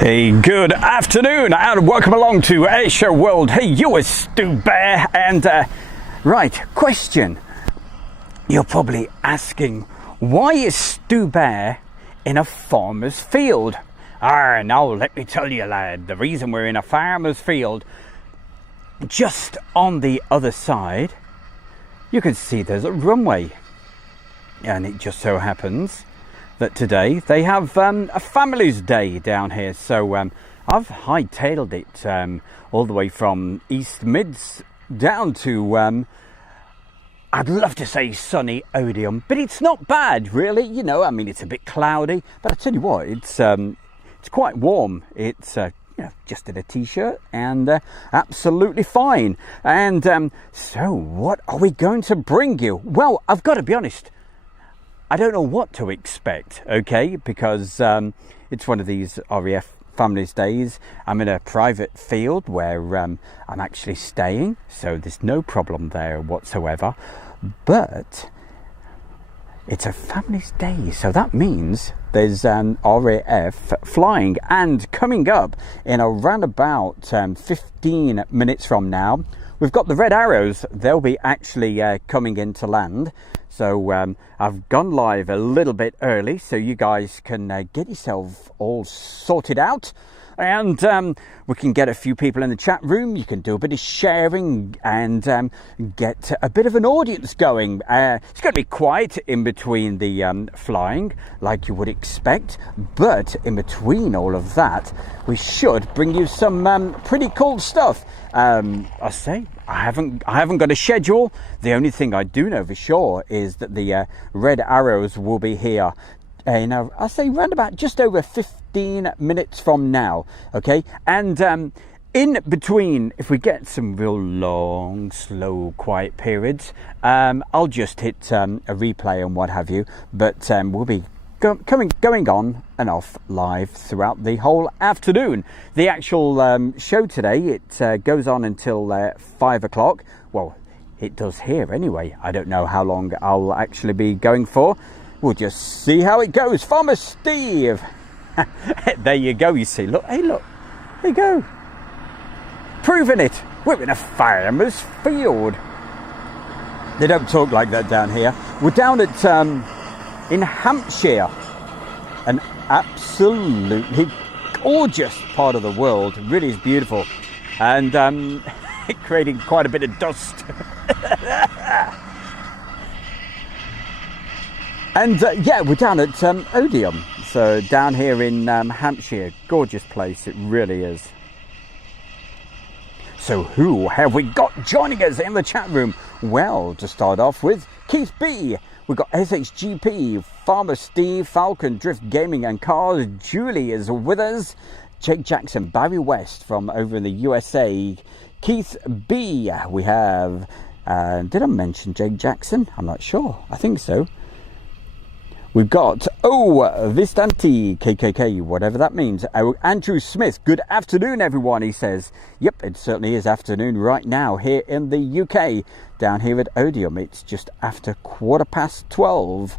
Hey, good afternoon and welcome along to Air World. Hey, you are Stu Bear and right, question. You're probably asking, why is Stu Bear in a farmer's field? Now let me tell you, lad, the reason we're in a farmer's field, just on the other side, you can see there's a runway. And it just so happens that today they have a family's day down here, so I've hightailed it all the way from East Mids down to I'd love to say sunny Odiham, but it's not bad really, you know. I mean, it's a bit cloudy, but I tell you what, it's quite warm. It's you know, just in a t-shirt and absolutely fine. And so what are we going to bring you? Well, I've got to be honest, I don't know what to expect, okay, because it's one of these RAF Families Days. I'm in a private field where I'm actually staying, so there's no problem there whatsoever. But it's a Families Day, so that means there's RAF flying, and coming up in around about 15 minutes from now, we've got the Red Arrows. They'll be actually coming into land. So I've gone live a little bit early so you guys can get yourself all sorted out, and we can get a few people in the chat room. You can do a bit of sharing and get a bit of an audience going. It's going to be quiet in between the flying, like you would expect, but in between all of that, we should bring you some pretty cool stuff. I say I haven't got a schedule. The only thing I do know for sure is that the Red Arrows will be here in I say round about just over 15 minutes from now, okay? And in between, if we get some real long, slow, quiet periods, I'll just hit a replay and what have you, but we'll be going on and off live throughout the whole afternoon. The actual show today, it goes on until 5 o'clock. Well, it does here anyway. I don't know how long I'll actually be going for. We'll just see how it goes. Farmer Steve. There you go, you see. Look, hey, look. There you go. Proving it. We're in a farmer's field. They don't talk like that down here. We're down at in Hampshire, an absolutely gorgeous part of the world. It really is beautiful, and creating quite a bit of dust. And yeah, we're down at Odiham, so down here in Hampshire. Gorgeous place, it really is. So who have we got joining us in the chat room? Well, to start off with, Keith B. We've got SHGP, Farmer Steve, Falcon, Drift Gaming and Cars. Julie is with us. Jake Jackson, Barry West from over in the USA. Keith B. We have, did I mention Jake Jackson? I'm not sure. I think so. We've got, Vistanti, KKK, whatever that means. Andrew Smith, good afternoon, everyone, he says. Yep, it certainly is afternoon right now here in the UK. Down here at Odiham, it's just after 12:15.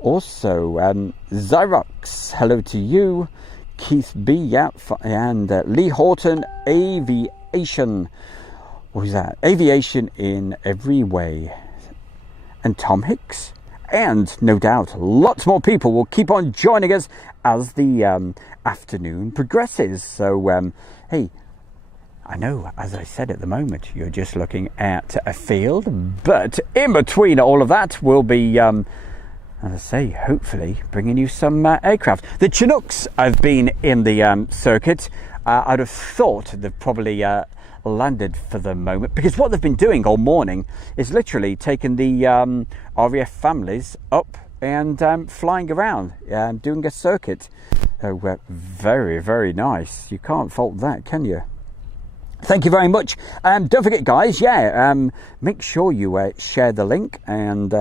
Also, Xyrox, hello to you. Keith B, yeah, and Lee Horton, Aviation. What was that? Aviation in every way. And Tom Hicks. And no doubt lots more people will keep on joining us as the afternoon progresses. So, hey, I know, as I said at the moment, you're just looking at a field, but in between all of that, we'll be, as I say, hopefully bringing you some aircraft. The Chinooks have been in the circuit. I'd have thought they've probably landed for the moment, because what they've been doing all morning is literally taking the RAF families up and flying around and doing a circuit. So very, very nice. You can't fault that, can you? Thank you very much. Don't forget, guys, make sure you share the link, and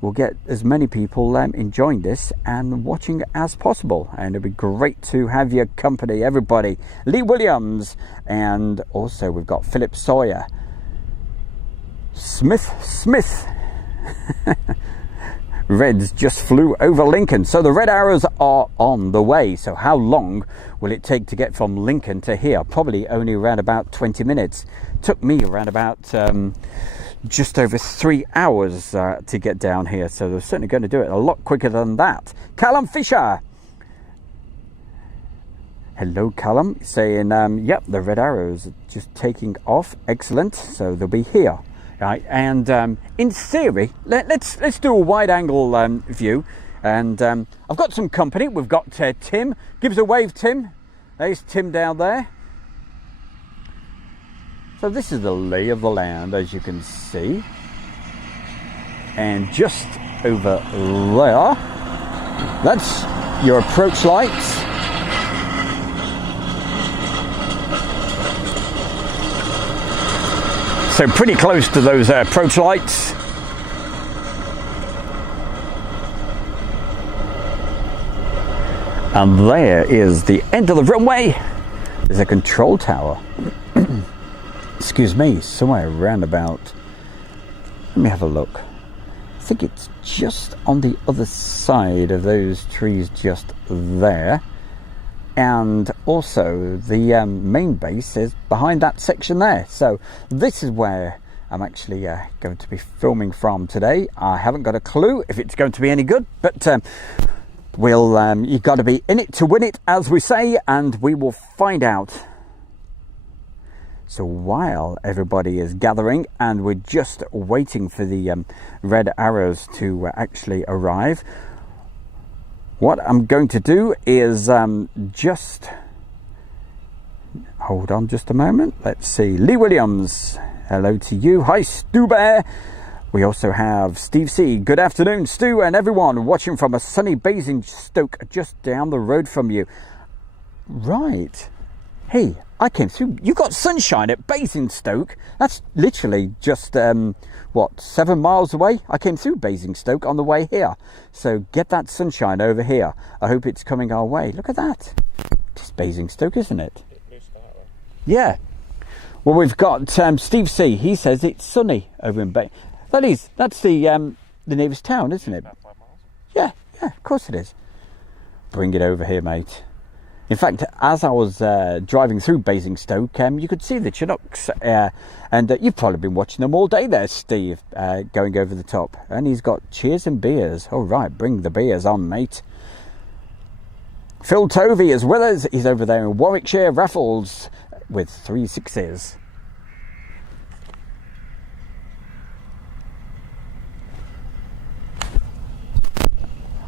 we'll get as many people enjoying this and watching as possible. And it'll be great to have your company, everybody. Lee Williams, and also we've got Philip Sawyer. Smith. Reds just flew over Lincoln. So the red arrows are on the way. So how long will it take to get from Lincoln to here? Probably only around about 20 minutes. Took me around about just over 3 hours to get down here. So they're certainly going to do it a lot quicker than that. Callum Fisher. Hello, Callum. Saying, yep, the red arrows are just taking off. Excellent. So they'll be here. Right, and in theory, let's do a wide-angle view. And I've got some company. We've got Tim. Give us a wave, Tim. There's Tim down there. So this is the lay of the land, as you can see. And just over there, that's your approach lights. So pretty close to those approach lights. And there is the end of the runway. There's a control tower. Excuse me, somewhere around about, let me have a look. I think it's just on the other side of those trees just there. And also the main base is behind that section there. So this is where I'm actually going to be filming from today. I haven't got a clue if it's going to be any good, but you've got to be in it to win it, as we say, and we will find out. So while everybody is gathering and we're just waiting for the red arrows to actually arrive, what I'm going to do is just hold on just a moment. Let's see. Lee Williams, hello to you. Hi, Stu Bear. We also have Steve C. Good afternoon, Stu, and everyone watching from a sunny Basingstoke just down the road from you. Right. Hey, I came through. You got sunshine at Basingstoke. That's literally just, 7 miles away? I came through Basingstoke on the way here. So get that sunshine over here. I hope it's coming our way. Look at that. It's Basingstoke, isn't it? Yeah. Well, we've got Steve C. He says it's sunny over in Bay. That's the nearest town, isn't it? About 5 miles. Yeah, of course it is. Bring it over here, mate. In fact, as I was driving through Basingstoke, you could see the Chinooks, and you've probably been watching them all day there, Steve, going over the top. And he's got cheers and beers. All right, bring the beers on, mate. Phil Tovey is with us. He's over there in Warwickshire, Raffles, with 3 6s.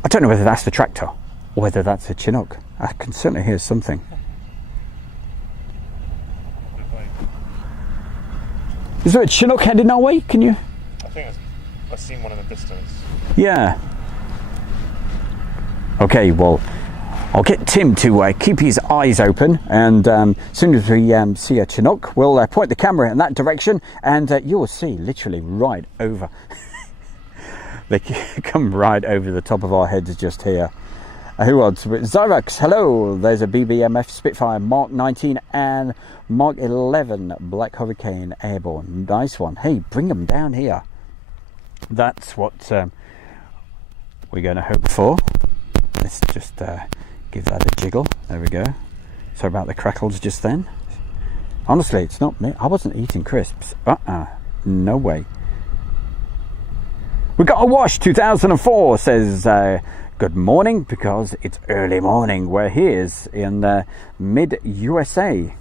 I don't know whether that's the tractor or whether that's a Chinook. I can certainly hear something. Is there a Chinook heading our way? Can you? I think I've seen one in the distance. Yeah. Okay, well, I'll get Tim to keep his eyes open, and as soon as we see a Chinook, we'll point the camera in that direction, and you'll see literally right over. They come right over the top of our heads just here. Who else? Zyrax, hello. There's a BBMF Spitfire Mark 19 and Mark 11 Black Hurricane Airborne. Nice one. Hey, bring them down here. That's what we're going to hope for. Let's just give that a jiggle. There we go. Sorry about the crackles just then. Honestly, it's not me. I wasn't eating crisps. No way. We got a wash 2004 says good morning, because it's early morning where he is in mid USA.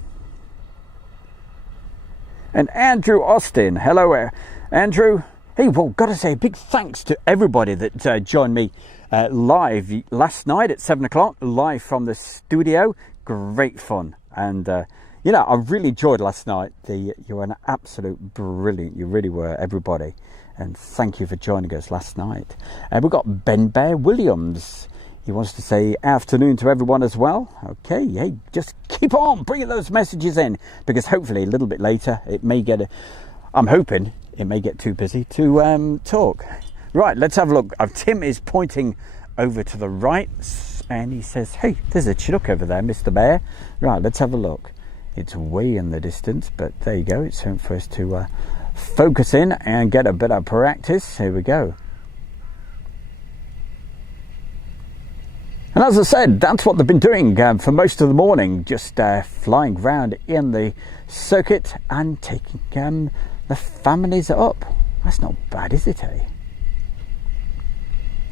And Andrew Austin, hello Andrew. Hey, well, gotta say a big thanks to everybody that joined me live last night at 7 o'clock, live from the studio. Great fun. And I really enjoyed last night. You were an absolute brilliant, you really were, everybody. And thank you for joining us last night. We've got Ben Bear Williams. He wants to say afternoon to everyone as well. Okay, hey, just keep on bringing those messages in, because hopefully a little bit later I'm hoping it may get too busy to talk. Right, let's have a look. Tim is pointing over to the right, and he says, hey, there's a Chinook over there, Mr. Bear. Right, let's have a look. It's way in the distance, but there you go. It's time for us to focus in and get a bit of practice. Here we go. And as I said, that's what they've been doing for most of the morning, just flying around in the circuit and taking the families up. That's not bad, is it, eh?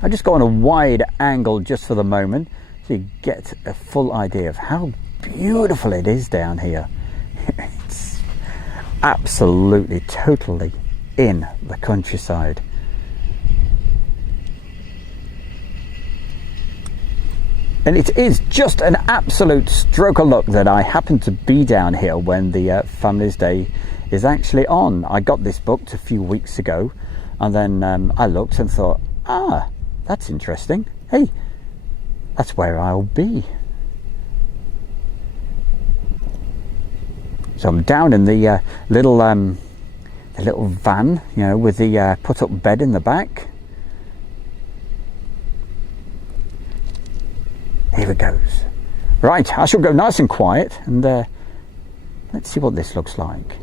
I'll just go on a wide angle just for the moment so you get a full idea of how beautiful it is down here. It's absolutely, totally in the countryside. And it is just an absolute stroke of luck that I happen to be down here when the Families Day is actually on. I got this booked a few weeks ago, and then I looked and thought, that's interesting. Hey, that's where I'll be. So I'm down in the little van, you know, with the put-up bed in the back. Here it goes. Right, I shall go nice and quiet and let's see what this looks like.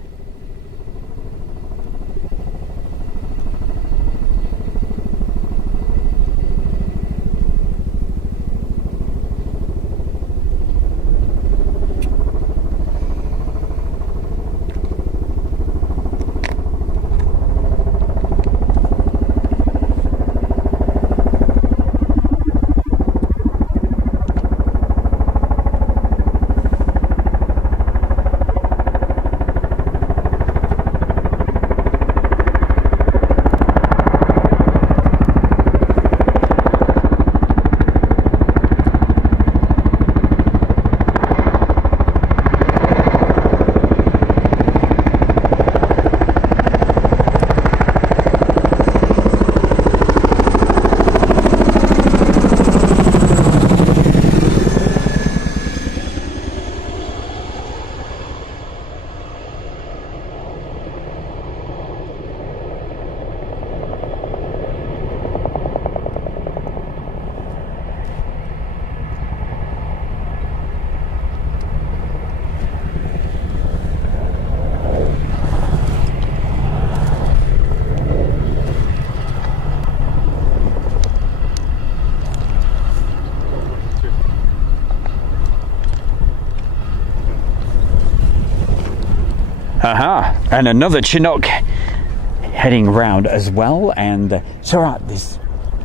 And another Chinook heading round as well, and it's all right, this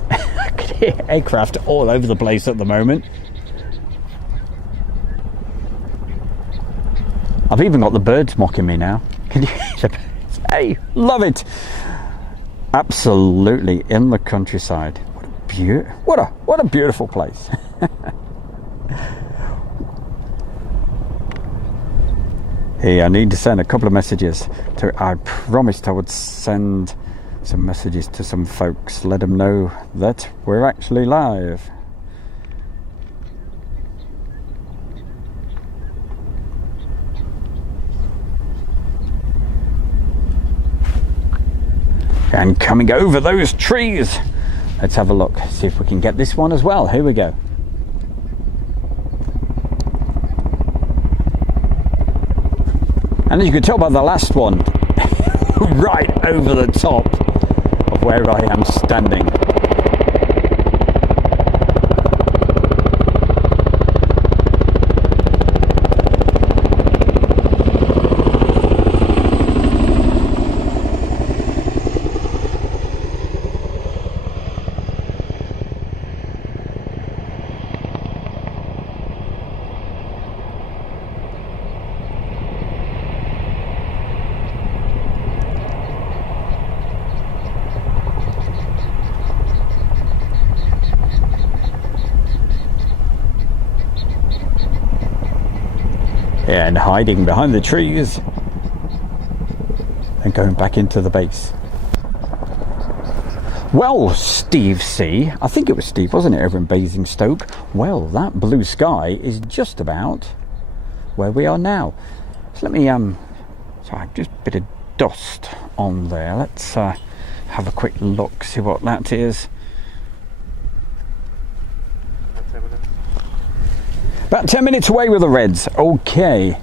I could hear aircraft all over the place at the moment. I've even got the birds mocking me now. Can you hear the birds? Hey, love it. Absolutely in the countryside. What a beautiful place. Hey, I need to send a couple of messages I promised I would send some messages to some folks, let them know that we're actually live. And coming over those trees, let's have a look, see if we can get this one as well. Here we go. And as you can tell by the last one, right over the top of where I am standing. And hiding behind the trees and going back into the base. Well, Steve C, I think it was Steve, wasn't it, over in Basingstoke? Well, that blue sky is just about where we are now. So let me sorry, just a bit of dust on there. Let's have a quick look, see what that is. About 10 minutes away with the Reds. Okay.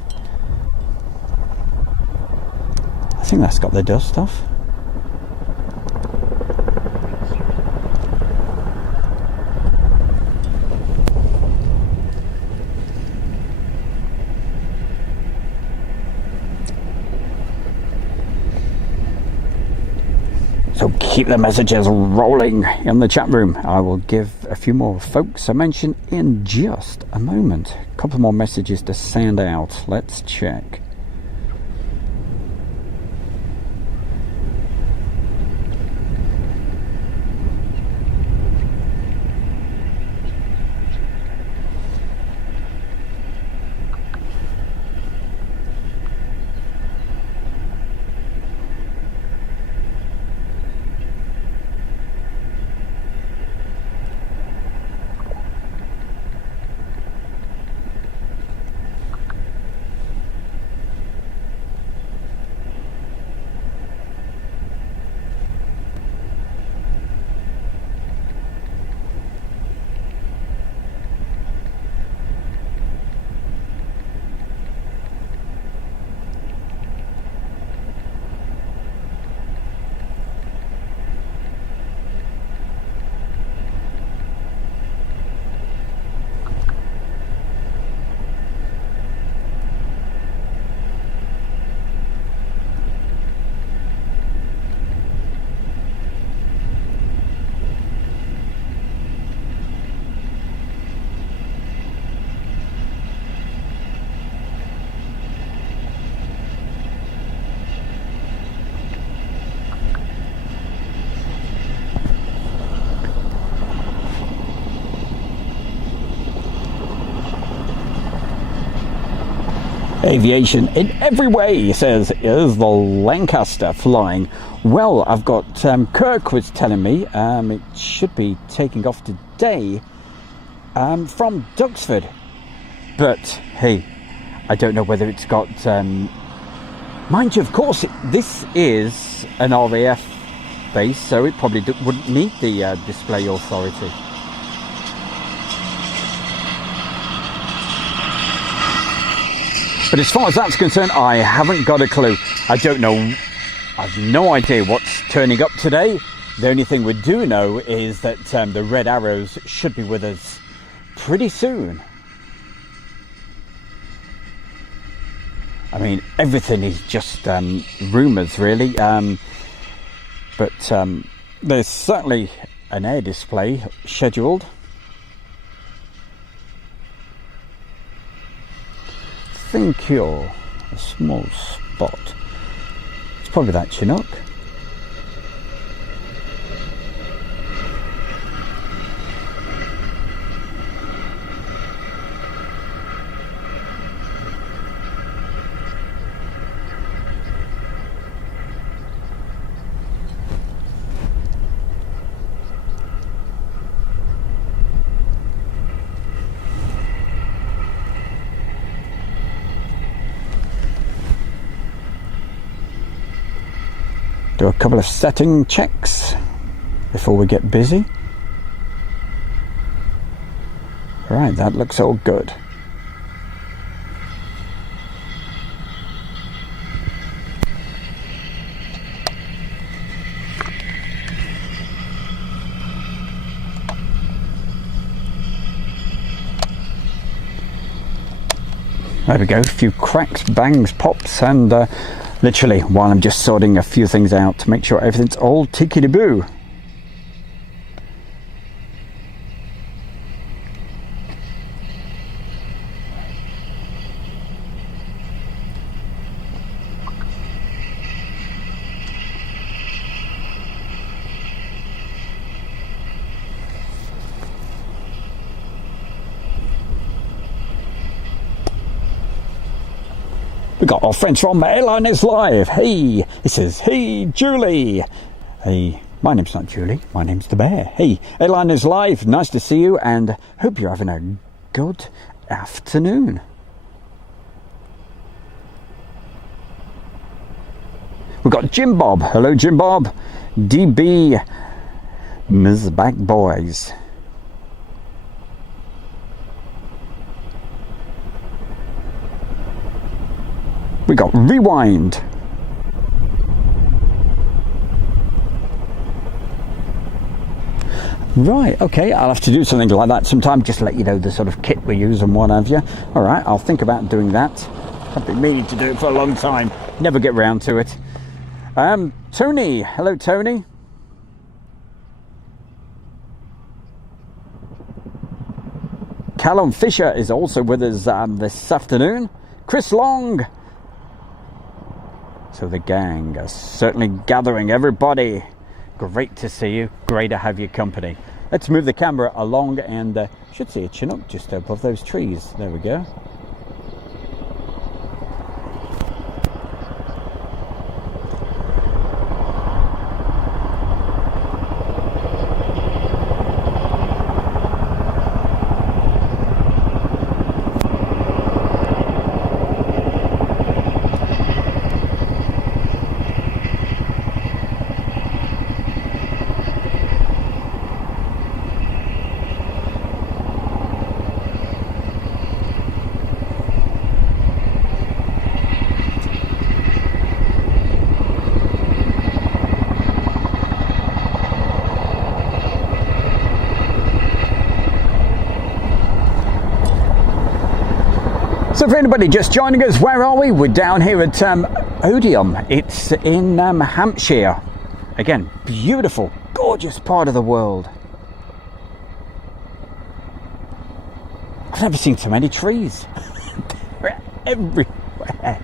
I think that's got the dust off. keep the messages rolling in the chat room. I will give a few more folks a mention in just a moment. A couple more messages to send out. Let's check. Aviation in every way, he says, is the Lancaster flying. Well, I've got Kirk was telling me it should be taking off today from Duxford, but hey, I don't know whether it's got mind you, of course this is an RAF base, so it probably wouldn't need the display authority. But as far as that's concerned, I haven't got a clue. I don't know. I've no idea what's turning up today. The only thing we do know is that the Red Arrows should be with us pretty soon. I mean, everything is just rumours, really. But there's certainly an air display scheduled. I think you're a small spot. It's probably that Chinook. Do a couple of setting checks before we get busy. Right, that looks all good. There we go, a few cracks, bangs, pops, and literally while I'm just sorting a few things out to make sure everything's all tickety-boo. We got our friends from Airline is Live. Hey, it says, hey, Julie. Hey, my name's not Julie. My name's the Bear. Hey, Airline is Live. Nice to see you and hope you're having a good afternoon. We've got Jim Bob. Hello, Jim Bob. DB Ms. Back Boys. We got Rewind. Right, okay, I'll have to do something like that sometime, just to let you know the sort of kit we use and what have you. Alright, I'll think about doing that. I've been meaning to do it for a long time, never get round to it. Tony, hello Tony. Callum Fisher is also with us this afternoon. Chris Long. So the gang are certainly gathering. Everybody, great to see you. Great to have your company. Let's move the camera along and should see a Chinook just above those trees. There we go. So for anybody just joining us, where are we? We're down here at Odiham. It's in Hampshire. Again, beautiful, gorgeous part of the world. I've never seen so many trees. They're everywhere.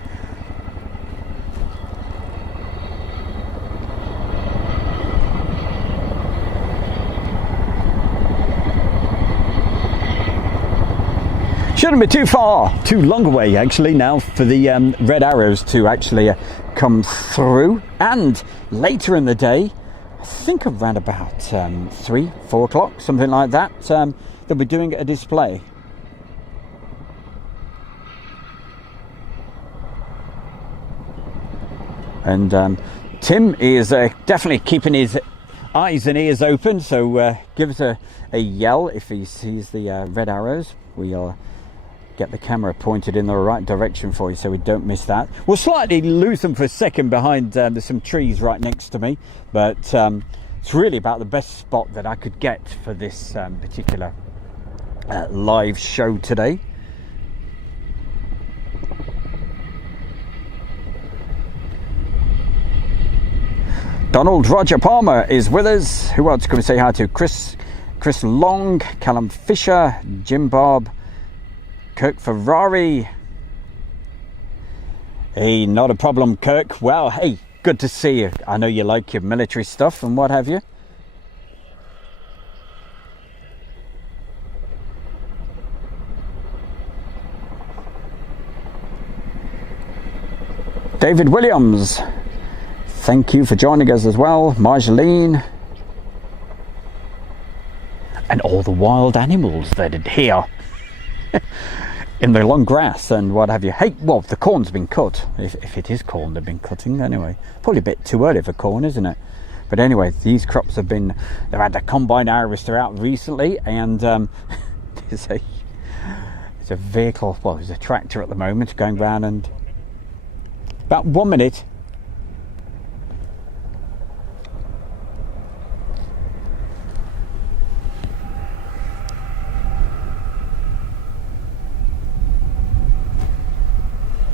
Shouldn't be too far, too long away actually now for the red arrows to actually come through. And later in the day, I think around about 3, 4 o'clock, something like that, they'll be doing a display. And Tim is definitely keeping his eyes and ears open, so give us a yell if he sees the red arrows. We'll get the camera pointed in the right direction for you so we don't miss that. We'll slightly lose them for a second behind there's some trees right next to me, but it's really about the best spot that I could get for this particular live show today. Donald Roger Palmer is with us. Who else can we say hi to? Chris Long, Callum Fisher, Jim Bob, Kirk Ferrari. Hey, not a problem, Kirk. Well, hey, good to see you. I know you like your military stuff and what have you. David Williams, thank you for joining us as well. Marjolaine. And all the wild animals that are here. In the long grass and what have you. Hey, well, the corn's been cut. If it is corn they've been cutting anyway. Probably a bit too early for corn, isn't it? But anyway, these crops have been, they've had the combine harvester out recently, and there's a vehicle, well, there's a tractor at the moment going round, and about 1 minute.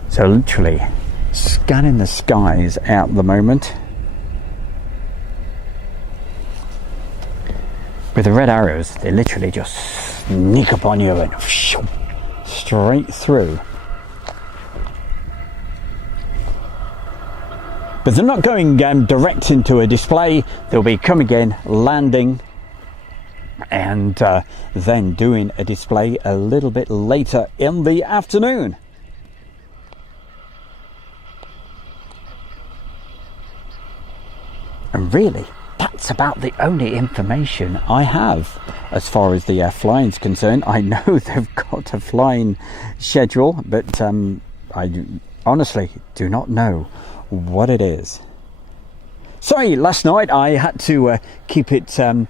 So literally scanning the skies at the moment. With the red arrows, they literally just sneak up on you and straight through. But they're not going direct into a display. They'll be coming in, landing, and then doing a display a little bit later in the afternoon. And really, that's about the only information I have as far as the flying's concerned. I know they've got a flying schedule, but I honestly do not know what it is. Sorry, last night I had to keep it a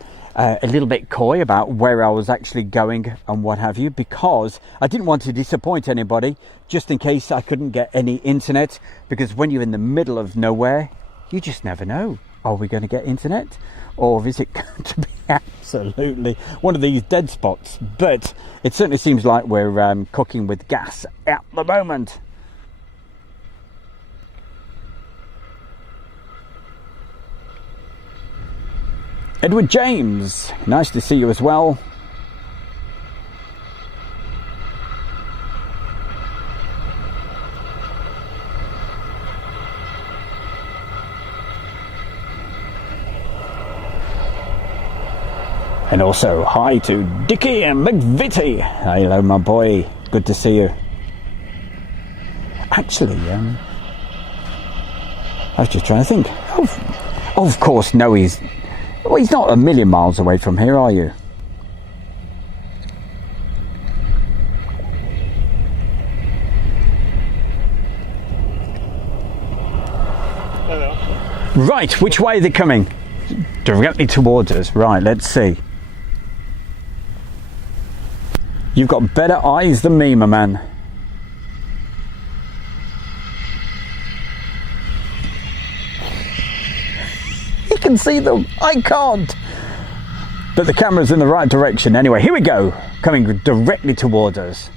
little bit coy about where I was actually going and what have you, because I didn't want to disappoint anybody, just in case I couldn't get any internet, because when you're in the middle of nowhere, you just never know. Are we going to get internet, or is it going to be absolutely one of these dead spots? But it certainly seems like we're cooking with gas at the moment. Edward James, nice to see you as well. And also hi to Dickie and McVitie. Hello, my boy. Good to see you. Actually, I was just trying to think. Of course, no, he's not a million miles away from here, are you? Right, which way are they coming? Directly towards us. Right, let's see. You've got better eyes than me, my man. You can see them. I can't. But the camera's in the right direction. Anyway, here we go. Coming directly towards us.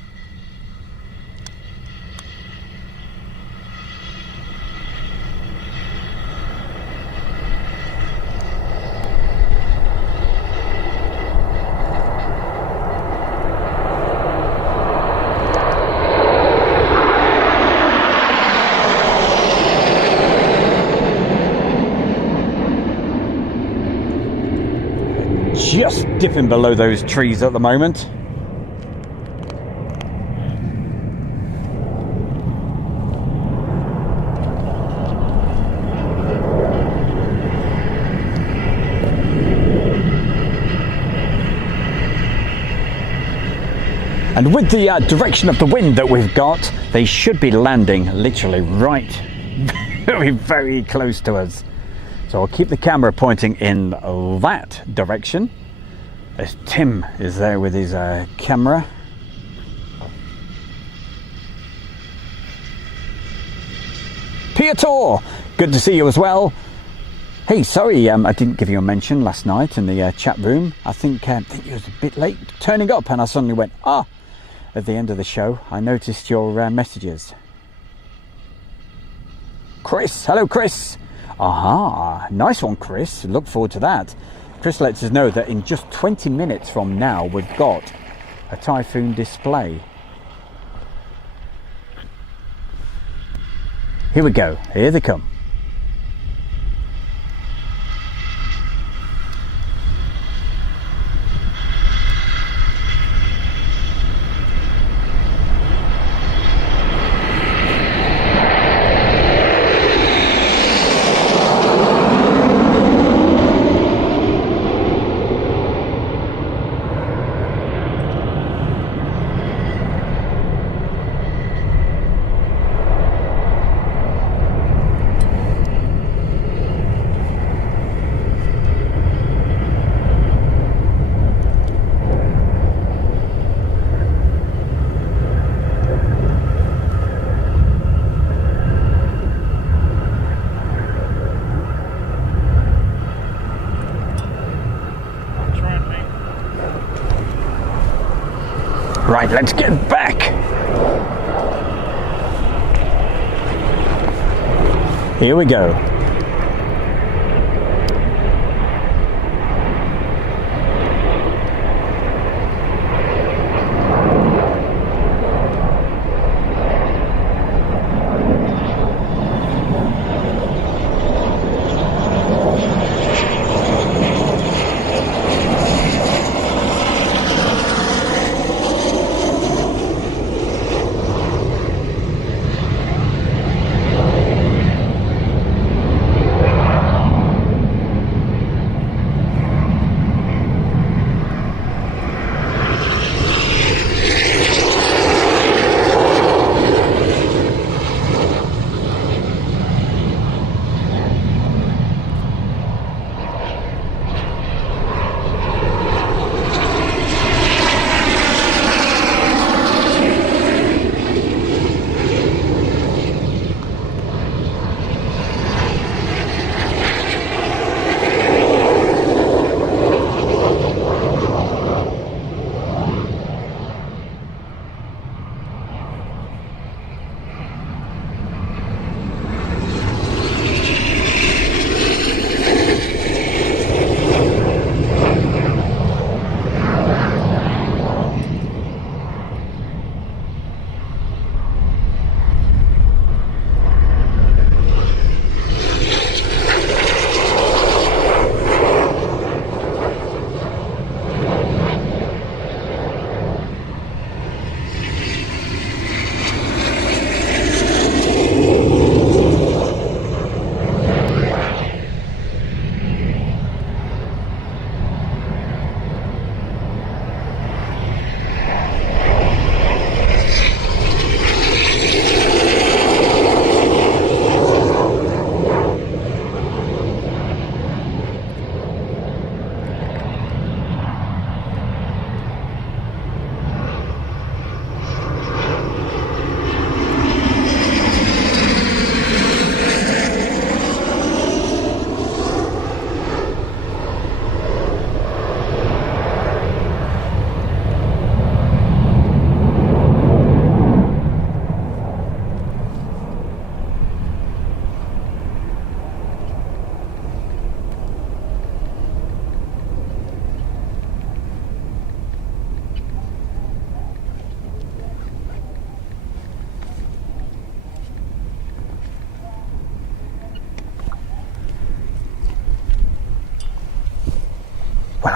Just dipping below those trees at the moment. And with the direction of the wind that we've got, they should be landing literally right, very, very close to us. So I'll keep the camera pointing in that direction. As Tim is there with his camera. Piotr, good to see you as well. Hey, sorry, I didn't give you a mention last night in the chat room. I think you was a bit late turning up, and I suddenly went, at the end of the show, I noticed your messages. Chris, hello Chris. Aha, nice one Chris, look forward to that. Chris lets us know that in just 20 minutes from now we've got a Typhoon display. Here we go, here they come. Right, let's get back. Here we go.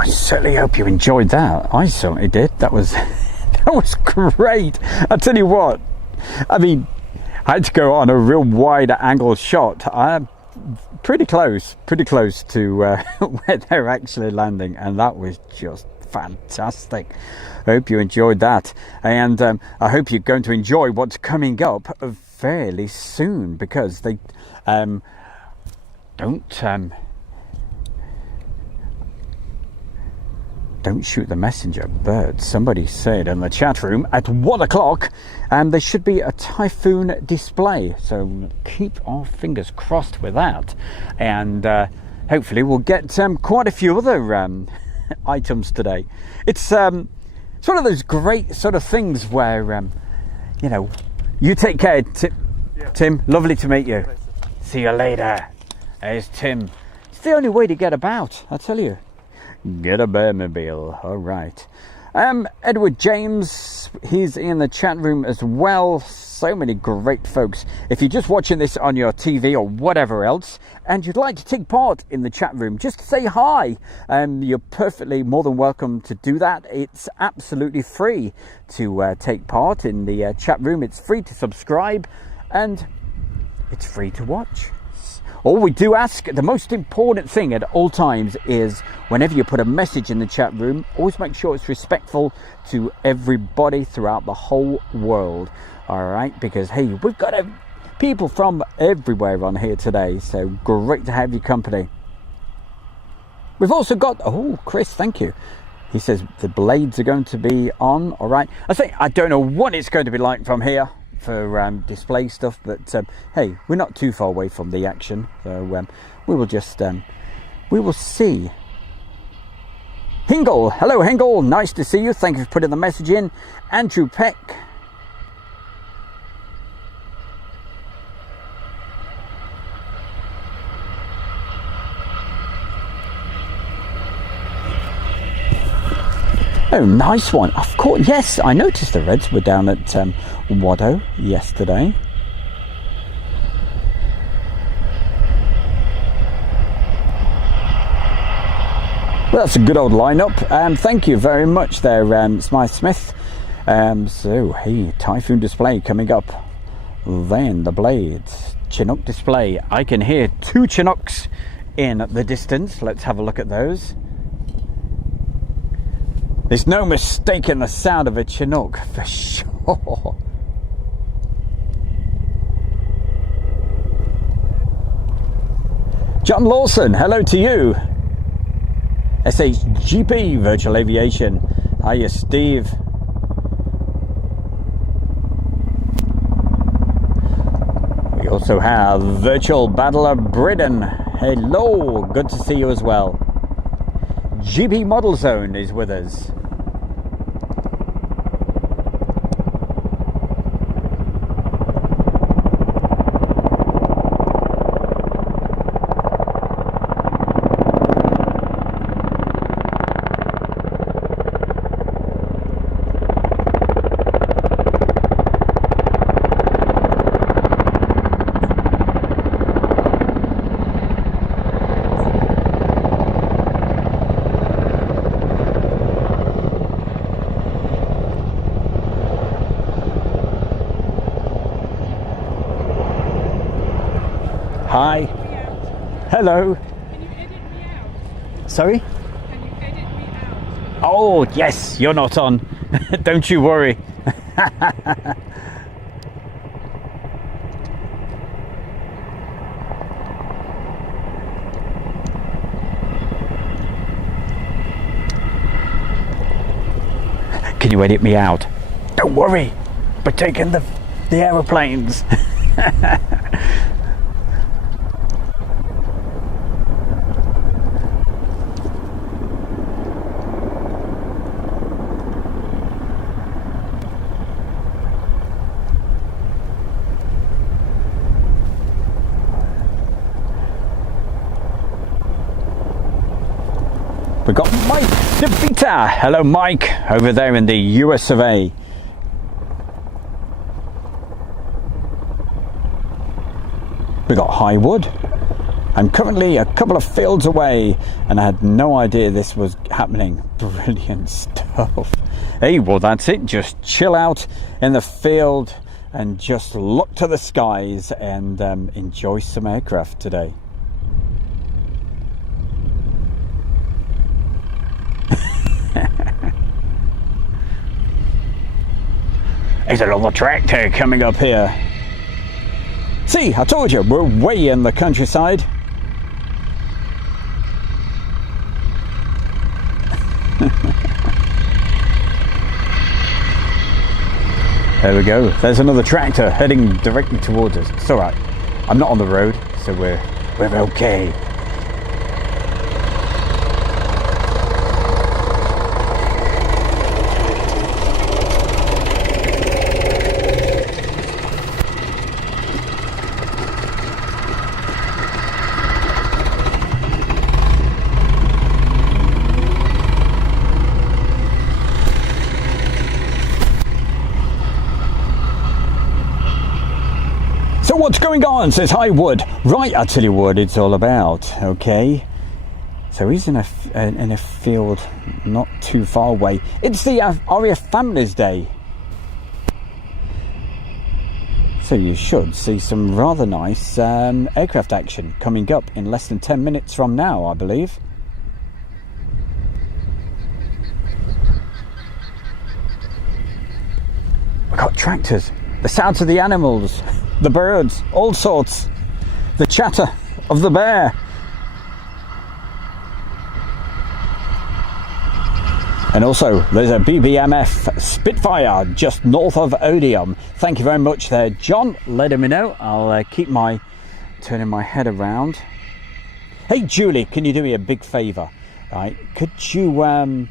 I certainly hope you enjoyed that. I certainly did. That was that was great. I tell you what, I mean, I had to go on a real wide angle shot. Pretty close to where they're actually landing, and that was just fantastic. I hope you enjoyed that, and I hope you're going to enjoy what's coming up fairly soon, because they don't shoot the messenger, but somebody said in the chat room at 1 o'clock there should be a typhoon display, so keep our fingers crossed with that, and hopefully we'll get quite a few other items today. It's one of those great sort of things where you know, you take care, Tim. Lovely to meet you. See you later. There's Tim. It's the only way to get about, I tell you. Get a Bearmobile. All right. Edward James, he's in the chat room as well. So many great folks. If you're just watching this on your TV or whatever else, and you'd like to take part in the chat room, just say hi. You're perfectly more than welcome to do that. It's absolutely free to take part in the chat room. It's free to subscribe, and it's free to watch. All we do ask, the most important thing at all times is, whenever you put a message in the chat room, always make sure it's respectful to everybody throughout the whole world. All right, because hey, we've got people from everywhere on here today, so great to have your company. We've also got, oh, Chris, thank you. He says the blades are going to be on. All right, I don't know what it's going to be like from here for display stuff, but hey, we're not too far away from the action, so we will just we will see. Hingle, hello Hingle, nice to see you. Thank you for putting the message in. Andrew Peck, oh, nice one. Of course, yes, I noticed the Reds were down at Waddo yesterday. Well, that's a good old lineup. Thank you very much there, Smythe Smith. So, hey, Typhoon display coming up. Then the blades. Chinook display. I can hear 2 Chinooks in the distance. Let's have a look at those. There's no mistaking the sound of a Chinook, for sure. John Lawson, hello to you. SHGP Virtual Aviation. Hiya, Steve. We also have Virtual Battler Britain. Hello, good to see you as well. GB Model Zone is with us. Hi. Hello. Can you edit me out? Sorry? Can you edit me out? Oh, yes, you're not on. Don't you worry. Can you edit me out? Don't worry. We're taking the aeroplanes. We've got Mike DeVita. Hello, Mike, over there in the US of A. We got Highwood. I'm currently a couple of fields away and I had no idea this was happening. Brilliant stuff. Hey, well that's it. Just chill out in the field and just look to the skies and enjoy some aircraft today. There's another tractor coming up here. See, I told you, we're way in the countryside. There we go. There's another tractor heading directly towards us. It's all right. I'm not on the road, so we're okay. So what's going on? Says hi Wood. Right, I'll tell you what it's all about. Okay, so he's in a field not too far away. It's the RAF Families Day, so you should see some rather nice aircraft action coming up in less than 10 minutes from now, I believe. We've got tractors, the sounds of the animals, the birds, all sorts, the chatter of the bear. And also there's a BBMF Spitfire just north of Odiham. Thank you very much there, John, letting me know. I'll keep turning my head around. Hey Julie, can you do me a big favour? Right, could you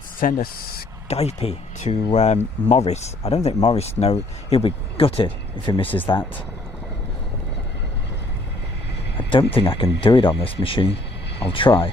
send a Skype to Morris? I don't think Morris knows. He'll be gutted if he misses that. I don't think I can do it on this machine. I'll try.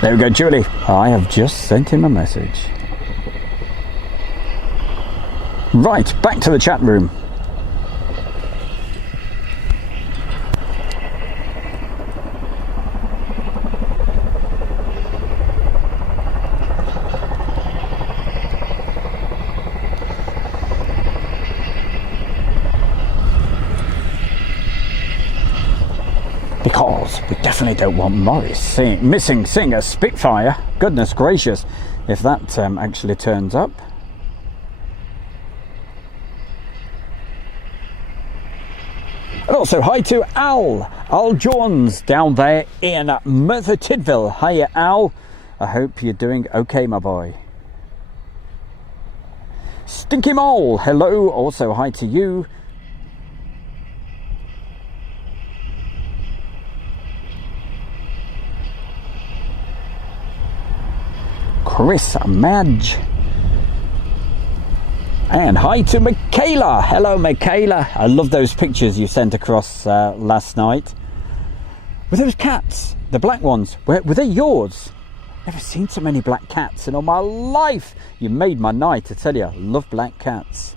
There we go, Julie. I have just sent him a message. Right, back to the chat room. Because we definitely don't want Morris missing seeing a Spitfire. Goodness gracious, if that actually turns up. And also hi to Al Jones down there in Merthyr Tydfil. Hiya Al, I hope you're doing okay, my boy. Stinky Mole, hello, also hi to you. Chris Madge. And hi to Michaela. Hello Michaela. I love those pictures you sent across last night. Were those cats, the black ones, were they yours? Never seen so many black cats in all my life. You made my night, I tell you. Love black cats.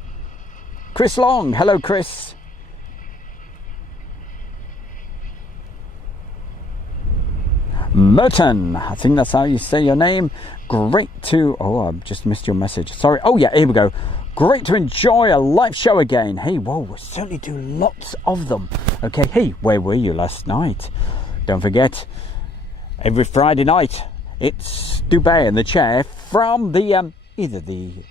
Chris Long. Hello Chris. Merton, I think that's how you say your name. Great to, oh, I've just missed your message. Sorry. Oh yeah, here we go. Great to enjoy a live show again. Hey, whoa, we certainly do lots of them. Okay, hey, where were you last night? Don't forget, every Friday night, it's Dubé in the chair from the, either the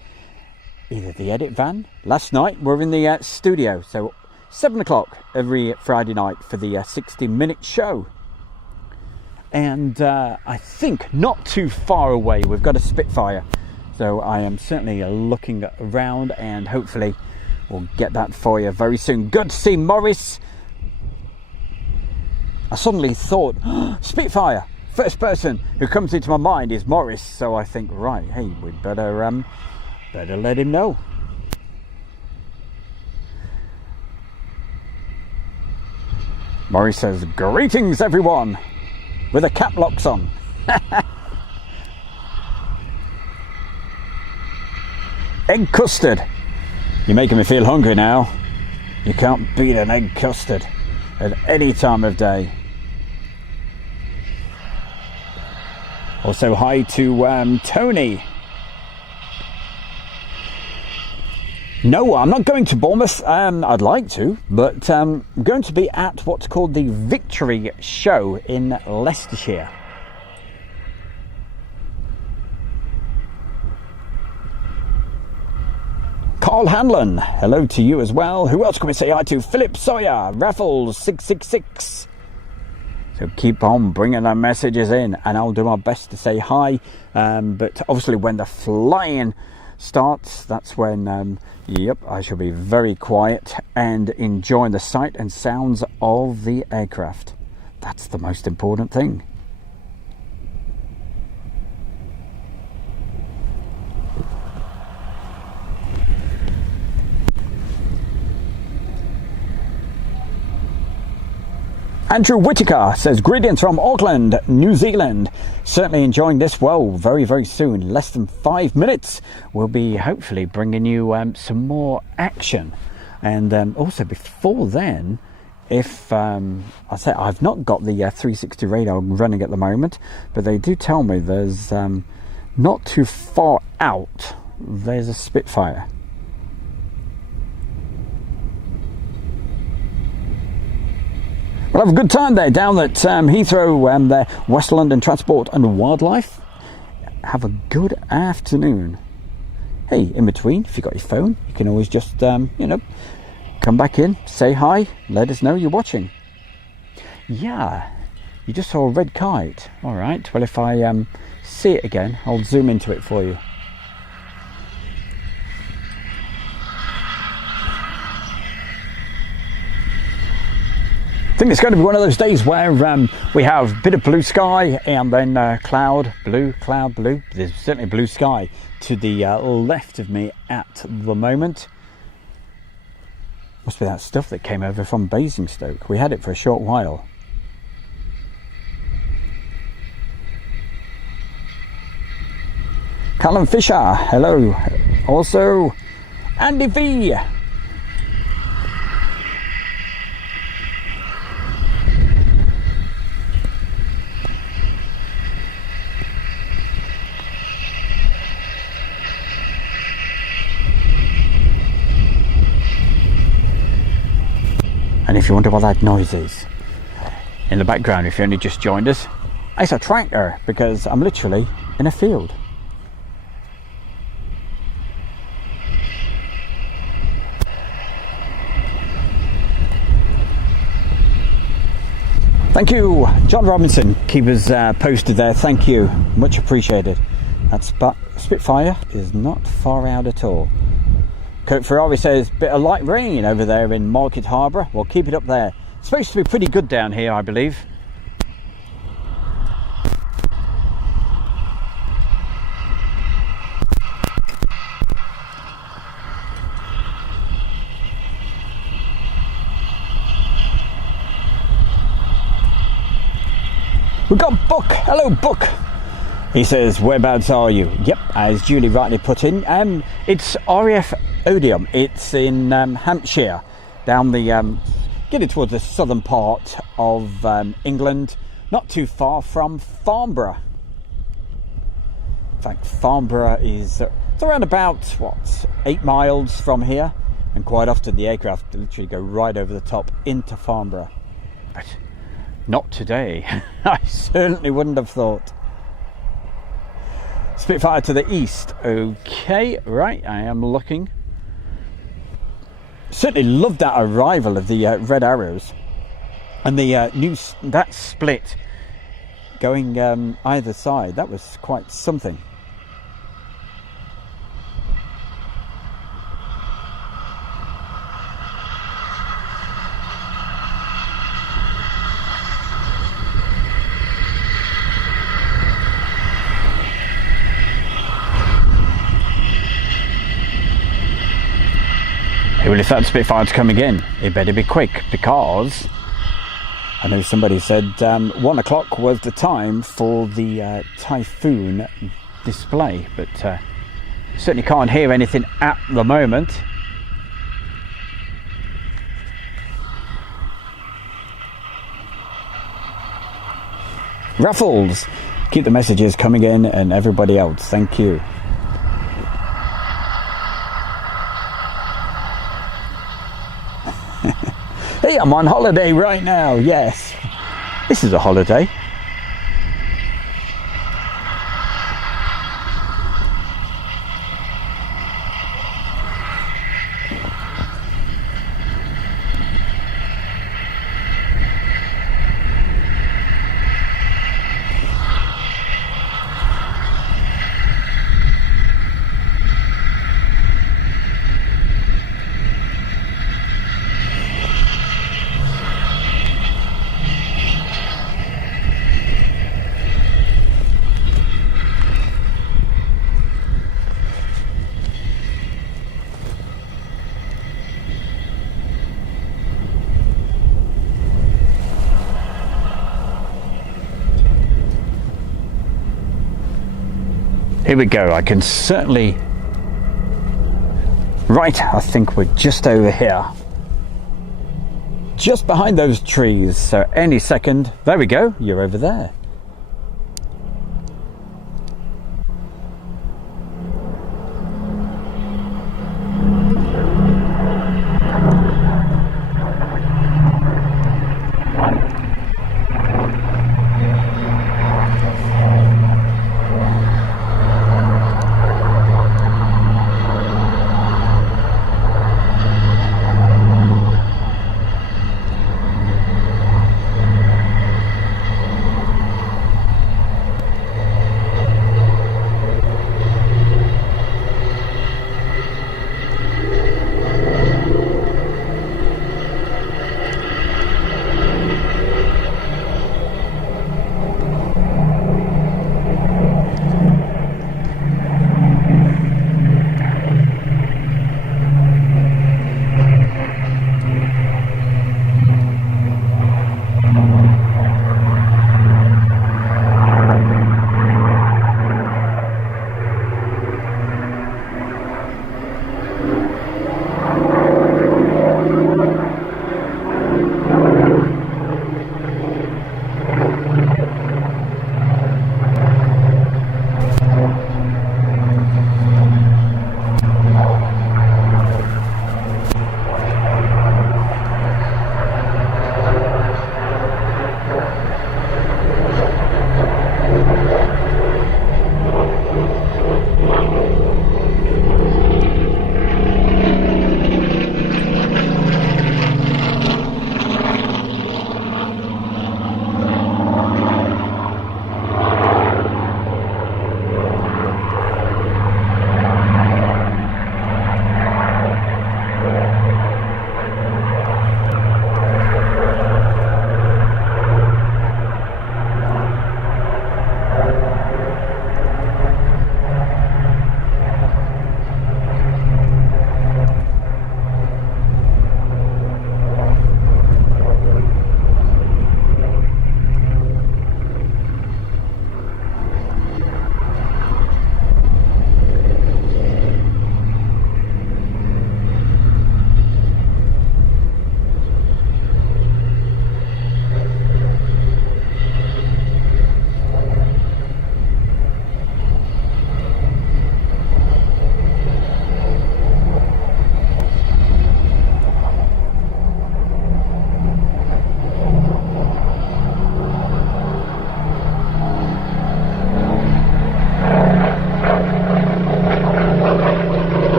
edit van. Last night, we're in the studio. So 7 o'clock every Friday night for the 60-minute show. And I think not too far away we've got a Spitfire, so I am certainly looking around and hopefully We'll get that for you very soon. Good to see Morris. I suddenly thought, Spitfire. First person who comes into my mind is Morris. So I think, right, hey, we'd better let him know. Morris says, greetings everyone, with the cap locks on. Egg custard. You're making me feel hungry now. You can't beat an egg custard at any time of day. Also hi to Tony. No, I'm not going to Bournemouth. I'd like to, but I'm going to be at what's called the Victory Show in Leicestershire. Carl Hanlon, hello to you as well. Who else can we say hi to? Philip Sawyer, Raffles 666. So keep on bringing our messages in, and I'll do my best to say hi. But obviously, when the flying starts, that's when, yep, I shall be very quiet and enjoying the sight and sounds of the aircraft. That's the most important thing. Andrew Whitaker says, greetings from Auckland, New Zealand. Certainly enjoying this well. Very, very soon, less than 5 minutes, we'll be hopefully bringing you some more action. And also before then, if I say I've not got the 360 radar running at the moment, but they do tell me there's not too far out, there's a Spitfire. We'll have a good time there down at Heathrow, there, West London Transport and Wildlife. Have a good afternoon. Hey, in between, if you've got your phone, you can always just, you know, come back in, say hi, let us know you're watching. Yeah, you just saw a red kite. All right, well, if I see it again, I'll zoom into it for you. I think it's going to be one of those days where we have a bit of blue sky and then cloud, blue. There's certainly blue sky to the left of me at the moment. Must be that stuff that came over from Basingstoke. We had it for a short while. Callum Fisher, hello. Also, Andy V. And if you wonder what that noise is in the background, if you only just joined us, it's a tractor, because I'm literally in a field. Thank you, John Robinson. Keep us posted there. Thank you, much appreciated. That Spitfire is not far out at all. Kurt Ferrari says, bit of light rain over there in Market Harbour. Well, keep it up there. It's supposed to be pretty good down here, I believe. We've got Buck. Hello, Buck. He says, whereabouts are you? Yep, as Julie rightly put in, it's RAF Odiham. It's in Hampshire, down the getting towards the southern part of England, not too far from Farnborough. In fact, Farnborough is it's around about 8 miles from here, and quite often the aircraft literally go right over the top into Farnborough. But not today. I certainly wouldn't have thought. Spitfire to the east. Okay, right, I am looking. Certainly loved that arrival of the red arrows and the that split going either side. That was quite something. Well, if that Spitfire's coming in, it better be quick, because I know somebody said 1 o'clock was the time for the Typhoon display, but certainly can't hear anything at the moment. Ruffles, keep the messages coming in, and everybody else, thank you. Hey, I'm on holiday right now. Yes, this is a holiday. Here we go. I can certainly... Right, I think we're just over here. Just behind those trees. So any second... There we go. You're over there.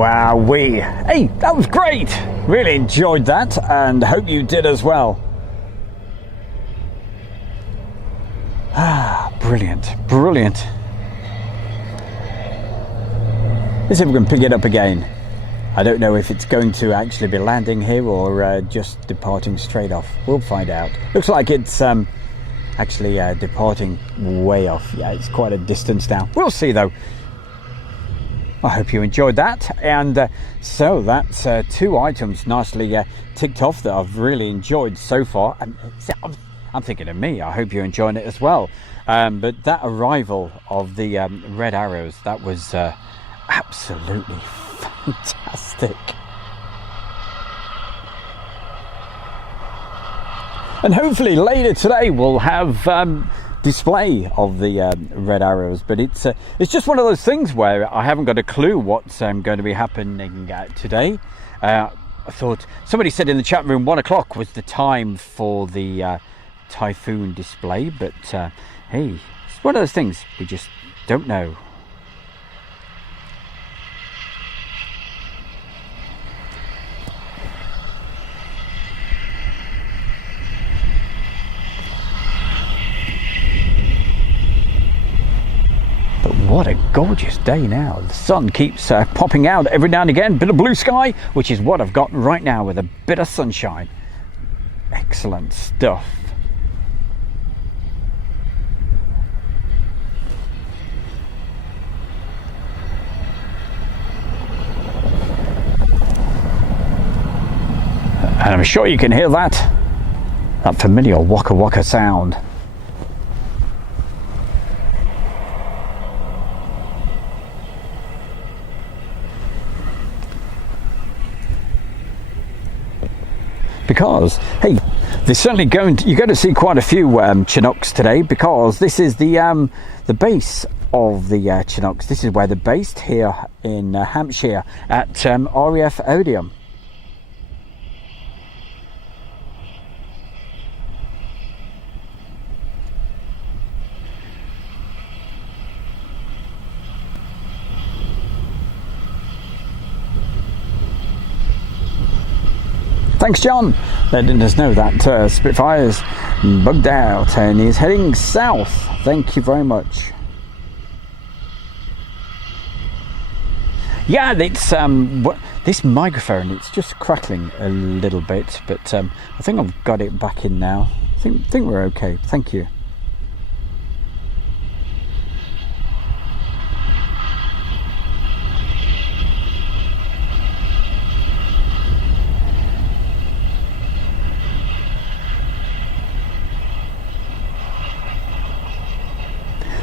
Wowee. Hey, that was great. Really enjoyed that and hope you did as well. Ah, brilliant, brilliant. Let's see if we can pick it up again. I don't know if it's going to actually be landing here or just departing straight off. We'll find out. Looks like it's actually departing way off. Yeah, it's quite a distance now. We'll see though. I hope you enjoyed that. And so that's 2 items nicely ticked off that I've really enjoyed so far. And I'm thinking of me. I hope you're enjoying it as well. But that arrival of the red arrows, that was absolutely fantastic. And hopefully later today we'll have display of the red arrows, but it's just one of those things where I haven't got a clue what's going to be happening today. I thought somebody said in the chat room 1 o'clock was the time for the typhoon display, but hey, it's one of those things we just don't know. But what a gorgeous day now. The sun keeps popping out every now and again. Bit of blue sky, which is what I've got right now with a bit of sunshine. Excellent stuff. And I'm sure you can hear that familiar waka waka sound. Because, hey, there's certainly you're going to see quite a few Chinooks today, because this is the base of the Chinooks. This is where they're based here in Hampshire at RAF Odiham. Thanks, John, letting us know that Spitfire's bugged out and is heading south. Thank you very much. Yeah, it's this microphone, it's just crackling a little bit, but I think I've got it back in now. I think we're okay. Thank you.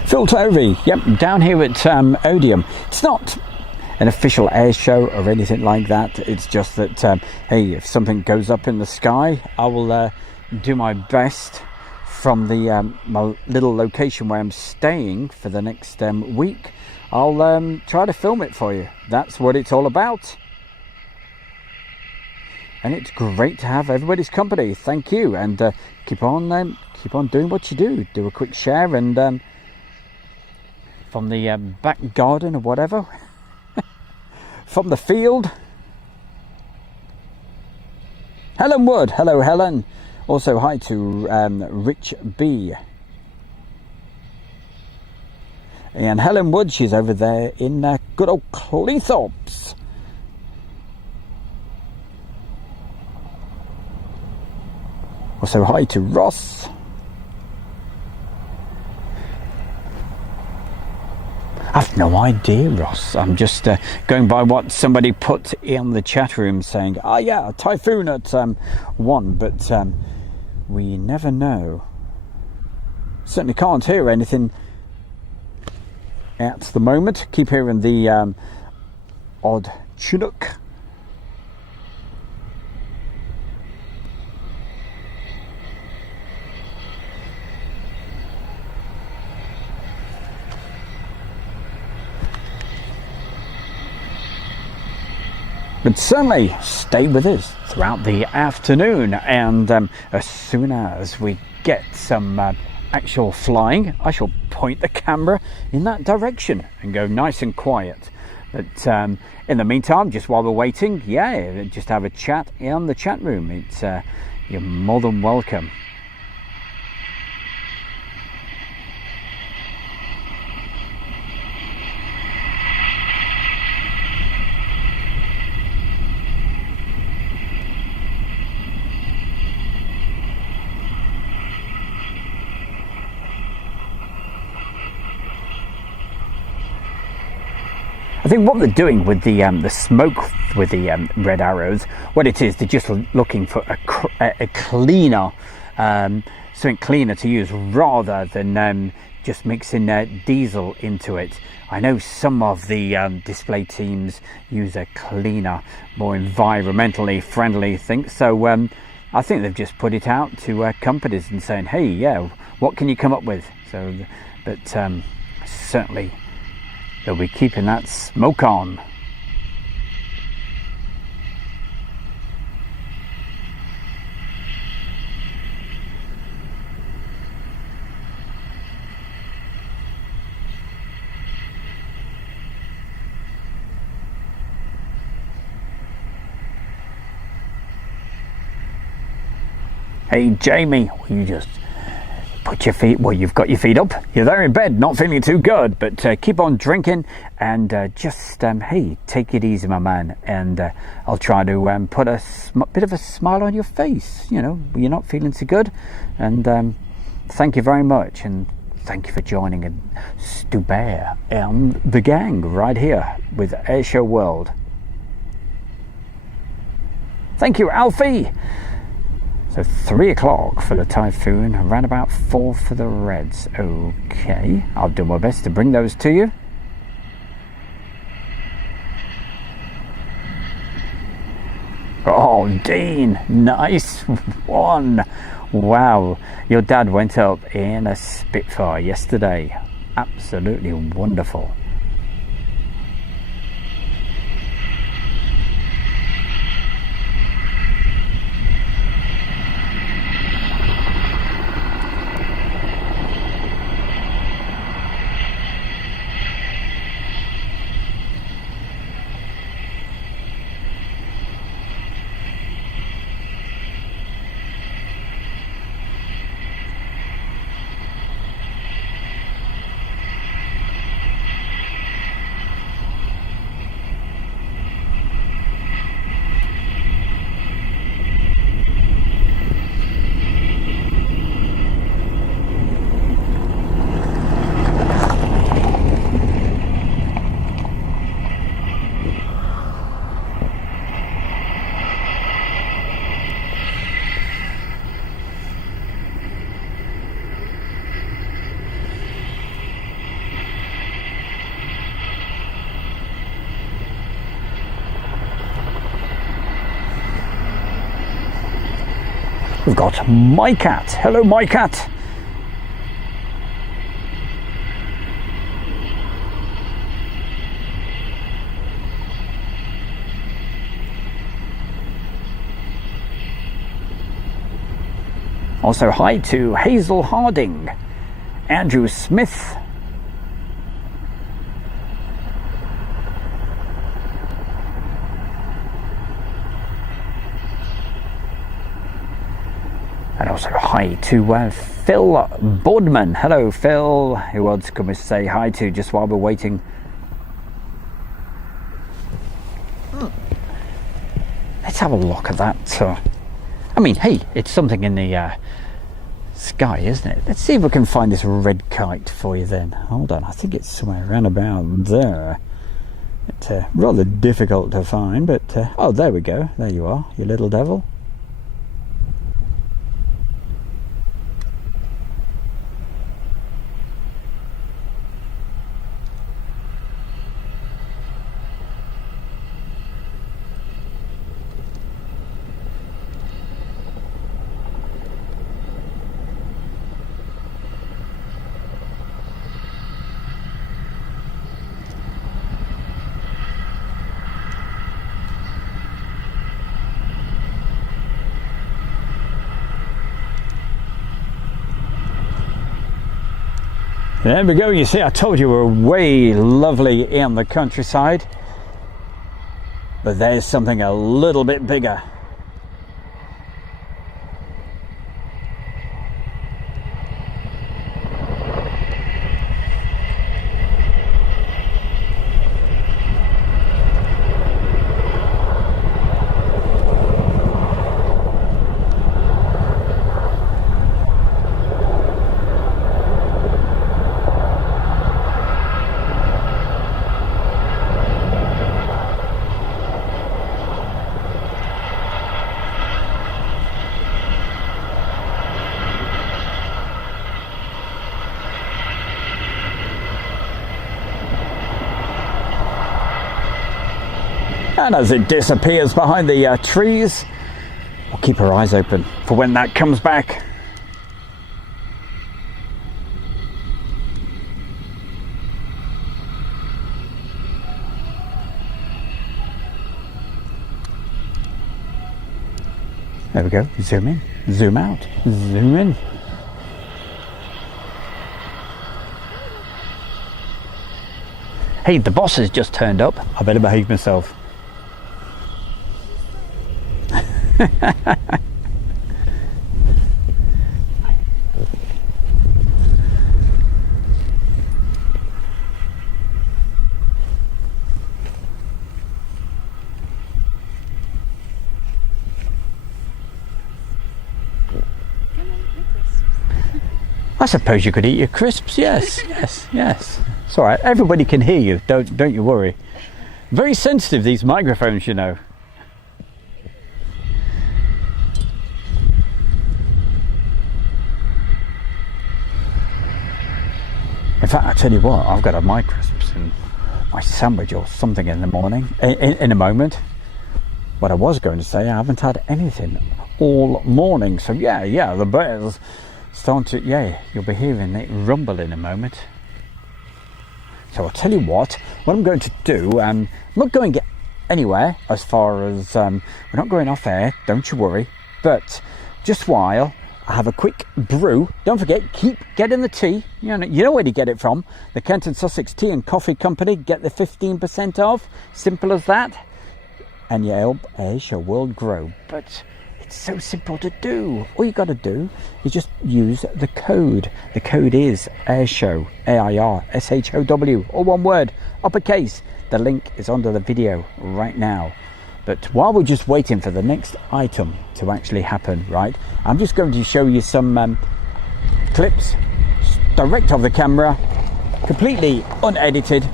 Phil Tovey, yep, down here at Odiham. It's not an official air show or anything like that. It's just that, hey, if something goes up in the sky, I will do my best from the my little location where I'm staying for the next week. I'll try to film it for you. That's what it's all about. And it's great to have everybody's company. Thank you, and keep on doing what you do. Do a quick share and. From the back garden or whatever, from the field. Helen Wood, hello Helen. Also hi to Rich B. And Helen Wood, she's over there in good old Cleethorpes. Also hi to Ross. I've no idea, Ross. I'm just going by what somebody put in the chat room saying, oh yeah, a typhoon at 1, but we never know. Certainly can't hear anything at the moment. Keep hearing the odd Chinook. But certainly stay with us throughout the afternoon, and as soon as we get some actual flying, I shall point the camera in that direction and go nice and quiet. But in the meantime, just while we're waiting, yeah, just have a chat in the chat room. It's you're more than welcome. I think what they're doing with the smoke with the red arrows, what it is, they're just looking for a cleaner, something cleaner to use rather than just mixing diesel into it. I know some of the display teams use a cleaner, more environmentally friendly thing. So I think they've just put it out to companies and saying, hey, yeah, what can you come up with? So, but certainly they'll be keeping that smoke on. Hey Jamie, will you just put your feet, well, you've got your feet up, you're there in bed, not feeling too good, but keep on drinking and just hey, take it easy, my man, and I'll try to put a bit of a smile on your face, you know, you're not feeling too good. And thank you very much, and thank you for joining Stu Bear and the gang right here with Airshow World. Thank you, Alfie. So 3 o'clock for the Typhoon, around about 4 for the Reds. Okay, I'll do my best to bring those to you. Oh, Dean, nice one. Wow, your dad went up in a Spitfire yesterday. Absolutely wonderful. We've got My Cat. Hello, My Cat. Also, hi to Hazel Harding, Andrew Smith, and also hi to Phil Boardman. Hello, Phil, who wants to come and say hi to just while we're waiting. Let's have a look at that. I mean, hey, it's something in the sky, isn't it? Let's see if we can find this red kite for you then. Hold on, I think it's somewhere around about there. It's rather difficult to find, but oh, there we go. There you are, you little devil. There we go. You see, I told you we're way lovely in the countryside. but there's something a little bit bigger. And as it disappears behind the trees, we'll keep our eyes open for when that comes back. There we go. Zoom in, zoom out, zoom in. Hey, the boss has just turned up. I better behave myself. I suppose you could eat your crisps. Yes, yes, yes. It's all right. Everybody can hear you. Don't you worry. Very sensitive, these microphones, you know. In fact, I tell you what, I've got a my crisps and my sandwich or something in the morning, in a moment. What I was going to say, I haven't had anything all morning. So yeah, the bells start to, you'll be hearing it rumble in a moment. So I'll tell you what I'm going to do, I'm not going anywhere as far as, we're not going off air, don't you worry, but just while I have a quick brew, don't forget, keep getting the tea, you know where to get it from, the Kent and Sussex Tea and Coffee Company, get the 15% off, simple as that, and you help Airshow World grow. But it's so simple to do. All you got to do is just use the code. The code is Airshow, AIRSHOW, all one word, uppercase. The link is under the video right now. But while we're just waiting for the next item to actually happen, right, I'm just going to show you some clips direct off the camera, completely unedited.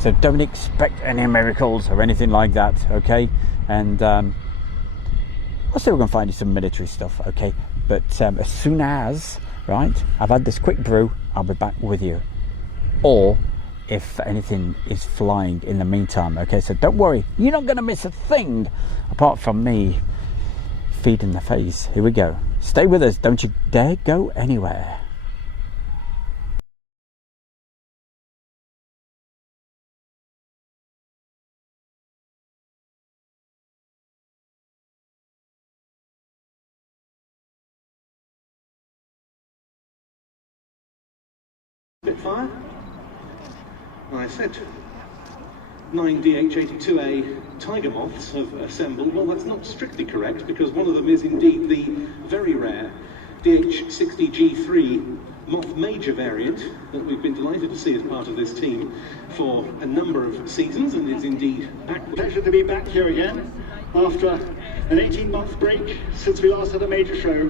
So don't expect any miracles or anything like that, okay? And I'll say we're going to find you some military stuff, okay? But as soon as, right, I've had this quick brew, I'll be back with you. Or if anything is flying in the meantime, okay? So don't worry, you're not going to miss a thing apart from me feeding the face. Here we go. Stay with us, don't you dare go anywhere. Spitfire. I said 9 DH-82A Tiger Moths have assembled. Well, that's not strictly correct, because one of them is indeed the very rare DH-60G3 Moth Major variant that we've been delighted to see as part of this team for a number of seasons, and is indeed back. Pleasure to be back here again after an 18-month break since we last had a major show.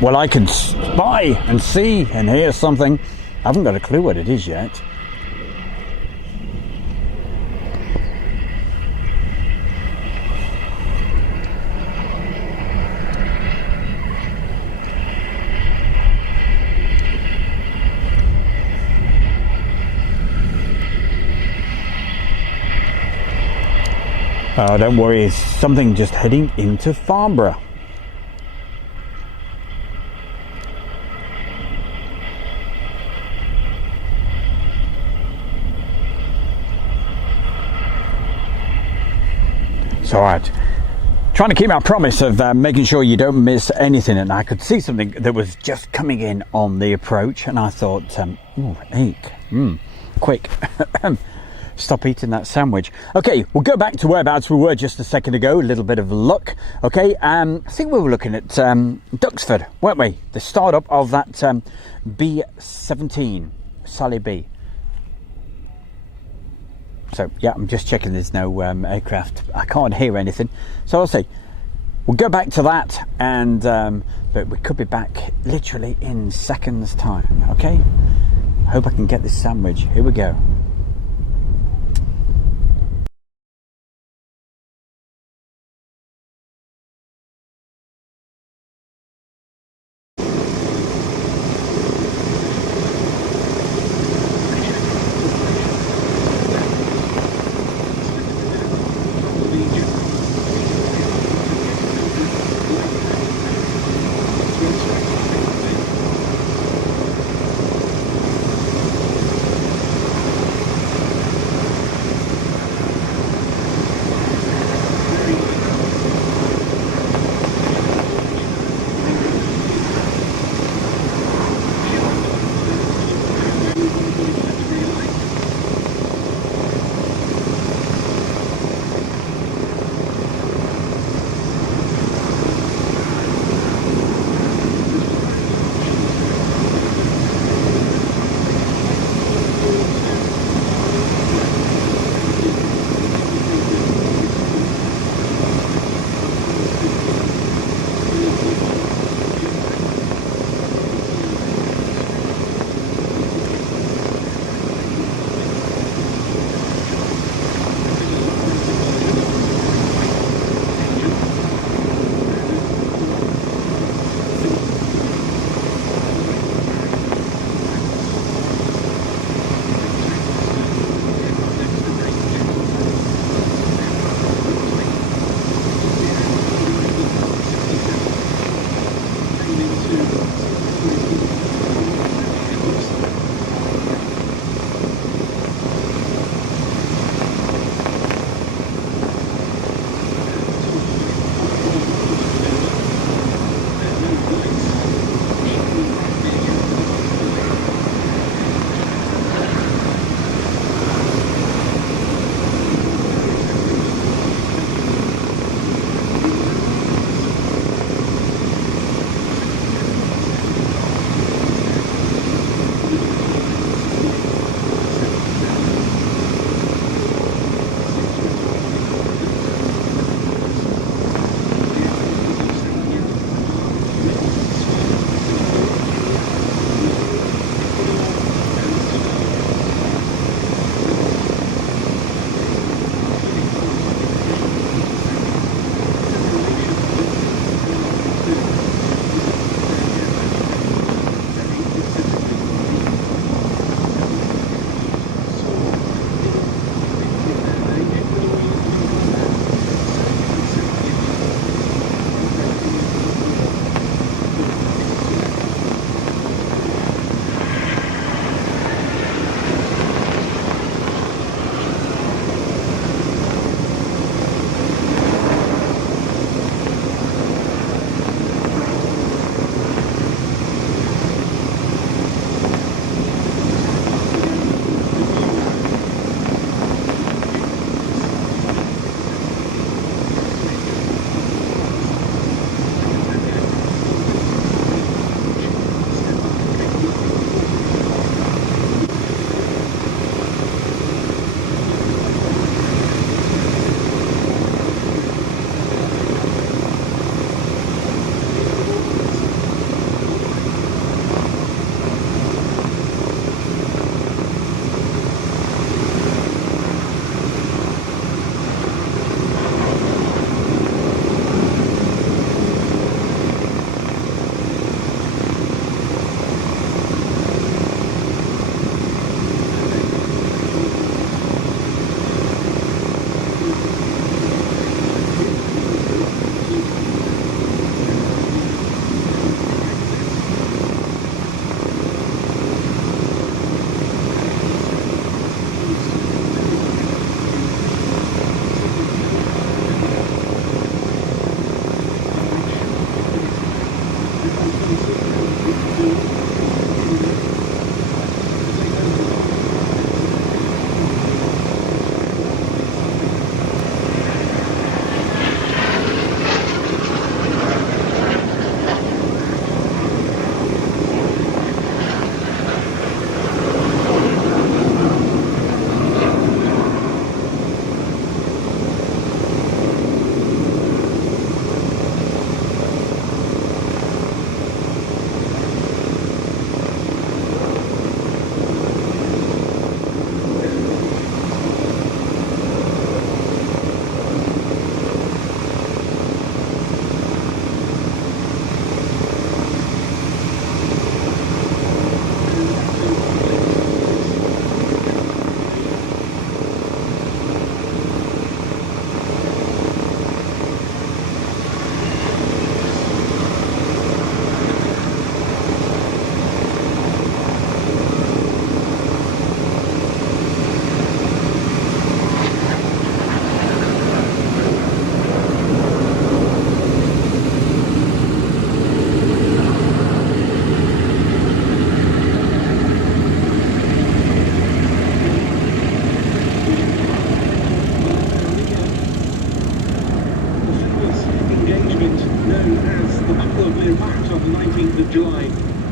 Well, I can spy and see and hear something. I haven't got a clue what it is yet. Oh, don't worry, it's something just heading into Farnborough. It's all right. Trying to keep my promise of making sure you don't miss anything, and I could see something that was just coming in on the approach, and I thought, ooh, eek, quick, stop eating that sandwich. Okay, we'll go back to whereabouts we were just a second ago, a little bit of luck. Okay, I think we were looking at Duxford, weren't we? The start-up of that B-17, Sally B. So yeah, I'm just checking there's no aircraft. I can't hear anything, so I'll say we'll go back to that, and but we could be back literally in seconds time. Okay, hope I can get this sandwich. Here we go.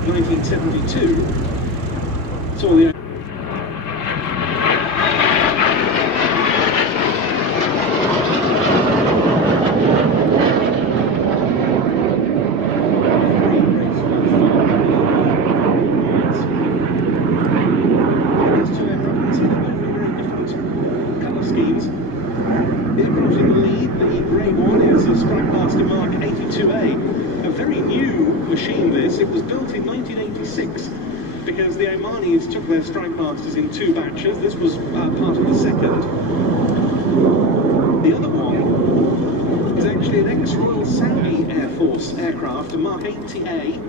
1972 saw the because the Omanis took their strike masters in 2 batches. This was part of the second. The other one is actually an ex-Royal Saudi Air Force aircraft, a Mark 80A.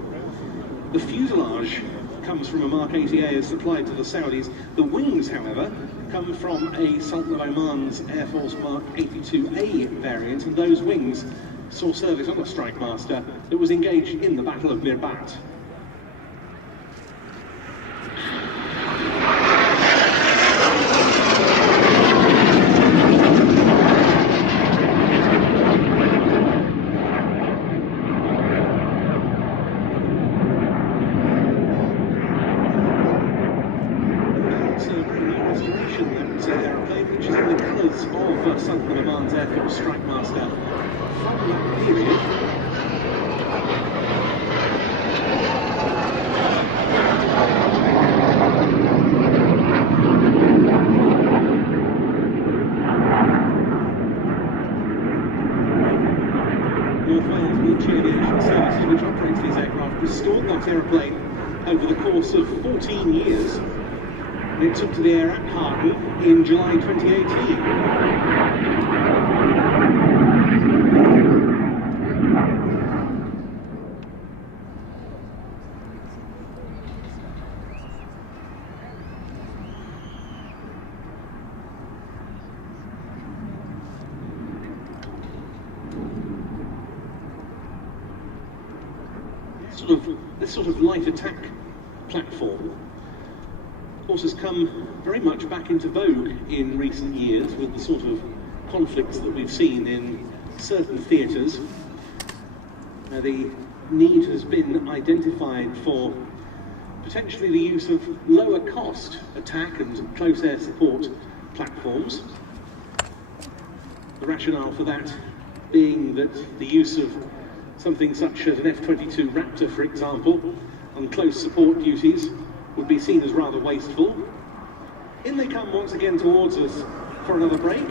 The fuselage comes from a Mark 80A as supplied to the Saudis. The wings, however, come from a Sultan of Oman's Air Force Mark 82A variant, and those wings saw service on a strike master that was engaged in the Battle of Mirbat. Sultan of Oman's Air Force Strike Master from that period. North Wales Military Aviation Services, which operates these aircraft, restored that aeroplane over the course of 14 years. And it took to the air at Harden in July 2018. This sort of light attack platform, of course, has come very much back into vogue in recent years with the sort of conflicts that we've seen in certain theatres. The need has been identified for potentially the use of lower cost attack and close air support platforms. The rationale for that being that the use of something such as an F-22 Raptor, for example, on close support duties would be seen as rather wasteful. In they come once again towards us for another break.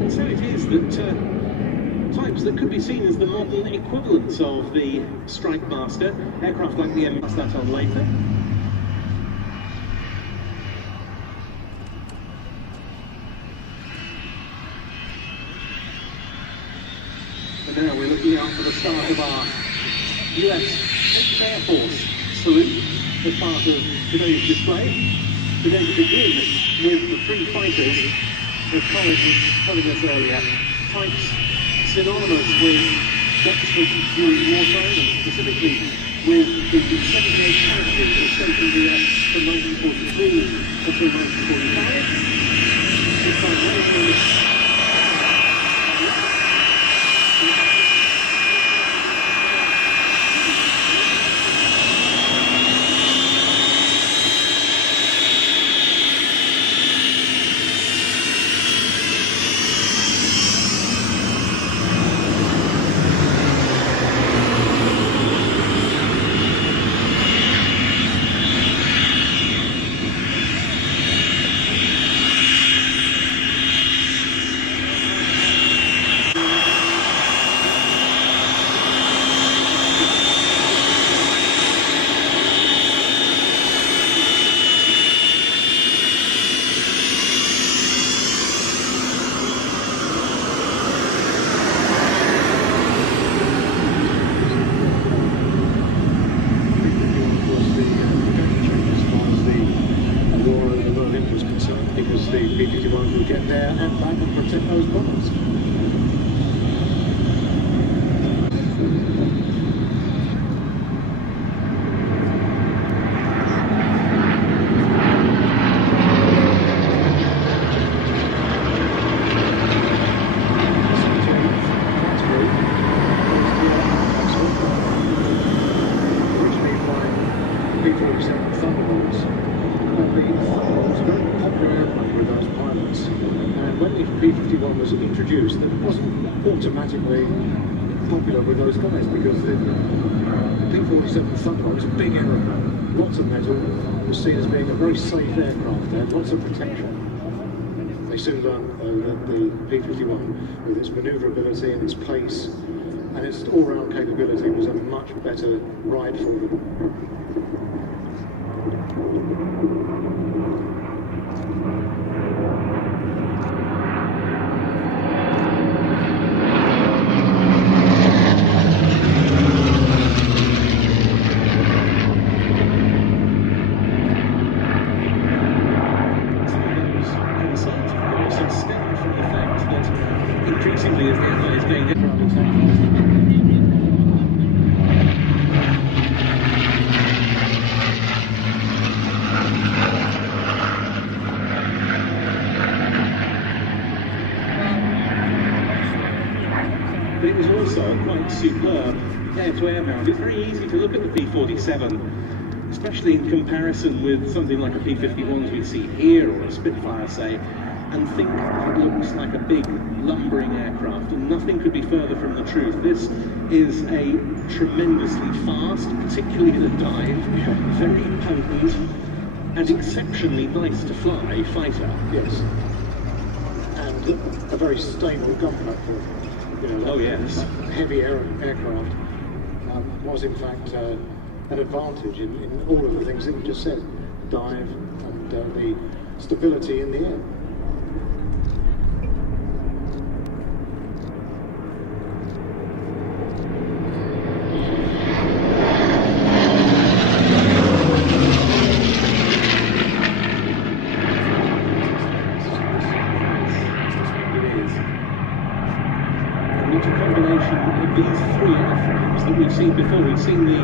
And so it is that types that could be seen as the modern equivalents of the Strike Master, aircraft like the M, that on later. And now we're looking out for the start of our US Air Force salute as part of today's display. We're going to begin with the 3 fighters, as Colin was telling us earlier, types synonymous with Duxford during wartime, and specifically with the 78 characters that stationed here from 1943 until 1945. This time, when the P-51 was introduced, it wasn't automatically popular with those guys because the P-47 Thunderbird was a big aeroplane, lots of metal, was seen as being a very safe aircraft. They had lots of protection. They soon learned that the P-51, with its manoeuvrability and its pace and its all-round capability, was a much better ride for them. Increasingly, as the Allies gained but it was also quite superb air-to-air mount. It's very easy to look at the P-47, especially in comparison with something like a P-51s we see here, or a Spitfire, say, and think it looks like a big lumbering aircraft, and nothing could be further from the truth. This is a tremendously fast, particularly in a dive, very potent and exceptionally nice to fly fighter. Yes. And a very stable gun platform. You know, oh yes. Heavy aircraft was in fact an advantage in all of the things that you just said. Dive and the stability in the air. We've seen before. We've seen the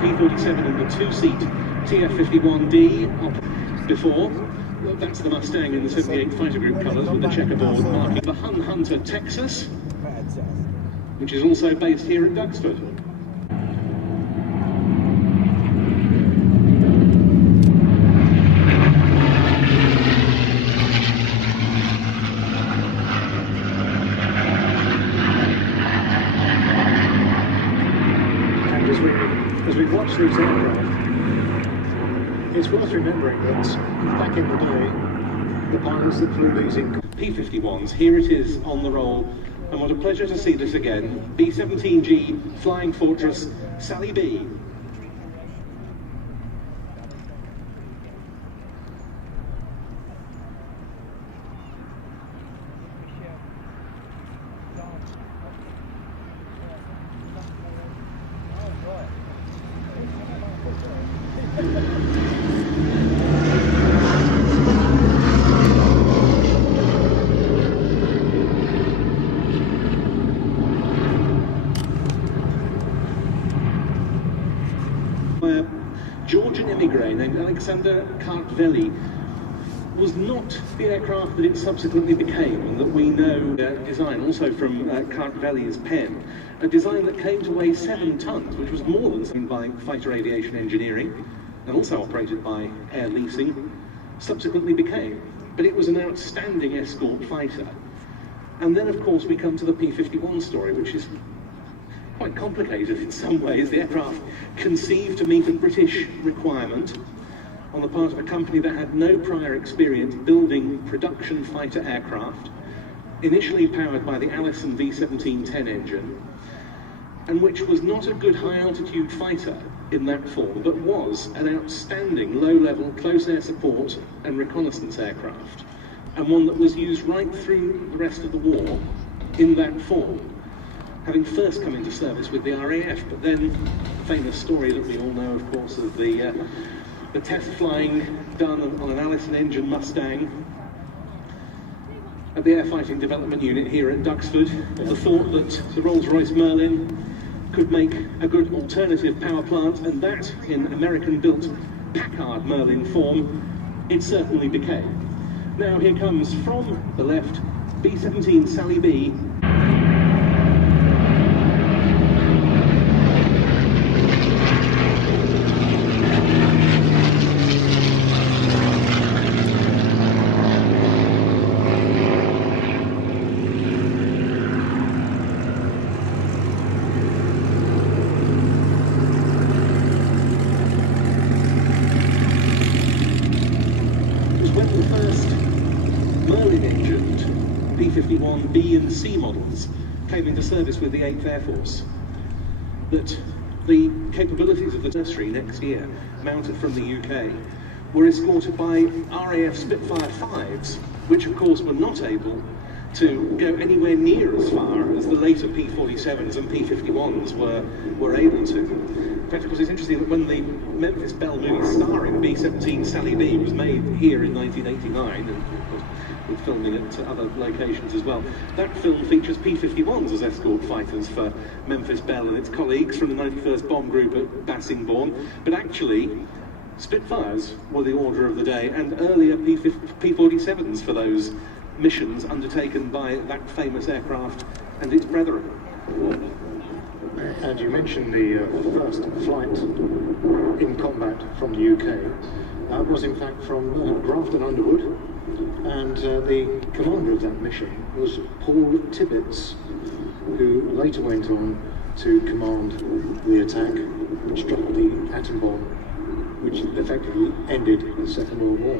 P-47 in the two-seat TF-51D before. Well, that's the Mustang in the 78 Fighter Group colours with the checkerboard marking. The Hun Hunter Texas, which is also based here at Duxford. As we watch these aircraft, it's worth remembering that back in the day, the pilots that flew these in P-51s, here it is on the roll, and what a pleasure to see this again. B-17G Flying Fortress Sally B. Georgian immigrant named Alexander Kartveli was not the aircraft that it subsequently became, and that we know design also from Kartveli's pen, a design that came to weigh 7 tons, which was more than something by Fighter Aviation Engineering, and also operated by Air Leasing, subsequently became. But it was an outstanding escort fighter. And then, of course, we come to the P-51 story, which is quite complicated in some ways. The aircraft conceived to meet a British requirement on the part of a company that had no prior experience building production fighter aircraft, initially powered by the Allison V1710 engine, and which was not a good high-altitude fighter in that form, but was an outstanding low-level close air support and reconnaissance aircraft, and one that was used right through the rest of the war in that form, having first come into service with the RAF. But then the famous story that we all know, of course, of the test flying done on an Allison engine Mustang at the Air Fighting Development Unit here at Duxford, the thought that the Rolls-Royce Merlin could make a good alternative power plant, and that in American-built Packard Merlin form, it certainly became. Now here comes from the left B-17 Sally B. P-51 B and C models came into service with the 8th Air Force, that the capabilities of the nursery next year, mounted from the UK, were escorted by RAF Spitfire 5s, which of course were not able to go anywhere near as far as the later P-47s and P-51s were able to. In fact, of course, it's interesting that when the Memphis Belle movie starring B-17 Sally B was made here in 1989, and with filming at other locations as well, that film features P-51s as escort fighters for Memphis Belle and its colleagues from the 91st Bomb Group at Bassingbourn, but actually Spitfires were the order of the day, and earlier P-47s for those missions undertaken by that famous aircraft and its brethren. And you mentioned the first flight in combat from the UK was in fact from Grafton Underwood, and the commander of that mission was Paul Tibbets, who later went on to command the attack which dropped the atom bomb, which effectively ended the Second World War.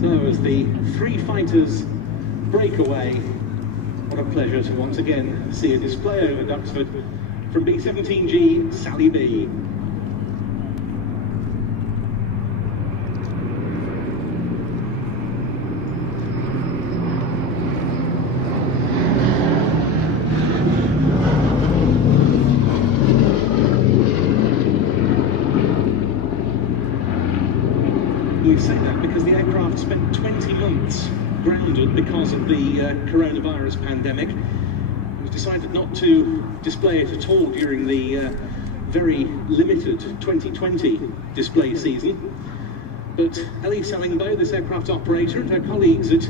So as the three fighters break away, what a pleasure to once again see a display over Duxford from B-17G Sally B. We say that because the aircraft spent 20 months grounded because of the coronavirus pandemic. It was decided not to display it at all during the very limited 2020 display season. But Ellie Sellingbow, this aircraft operator, and her colleagues at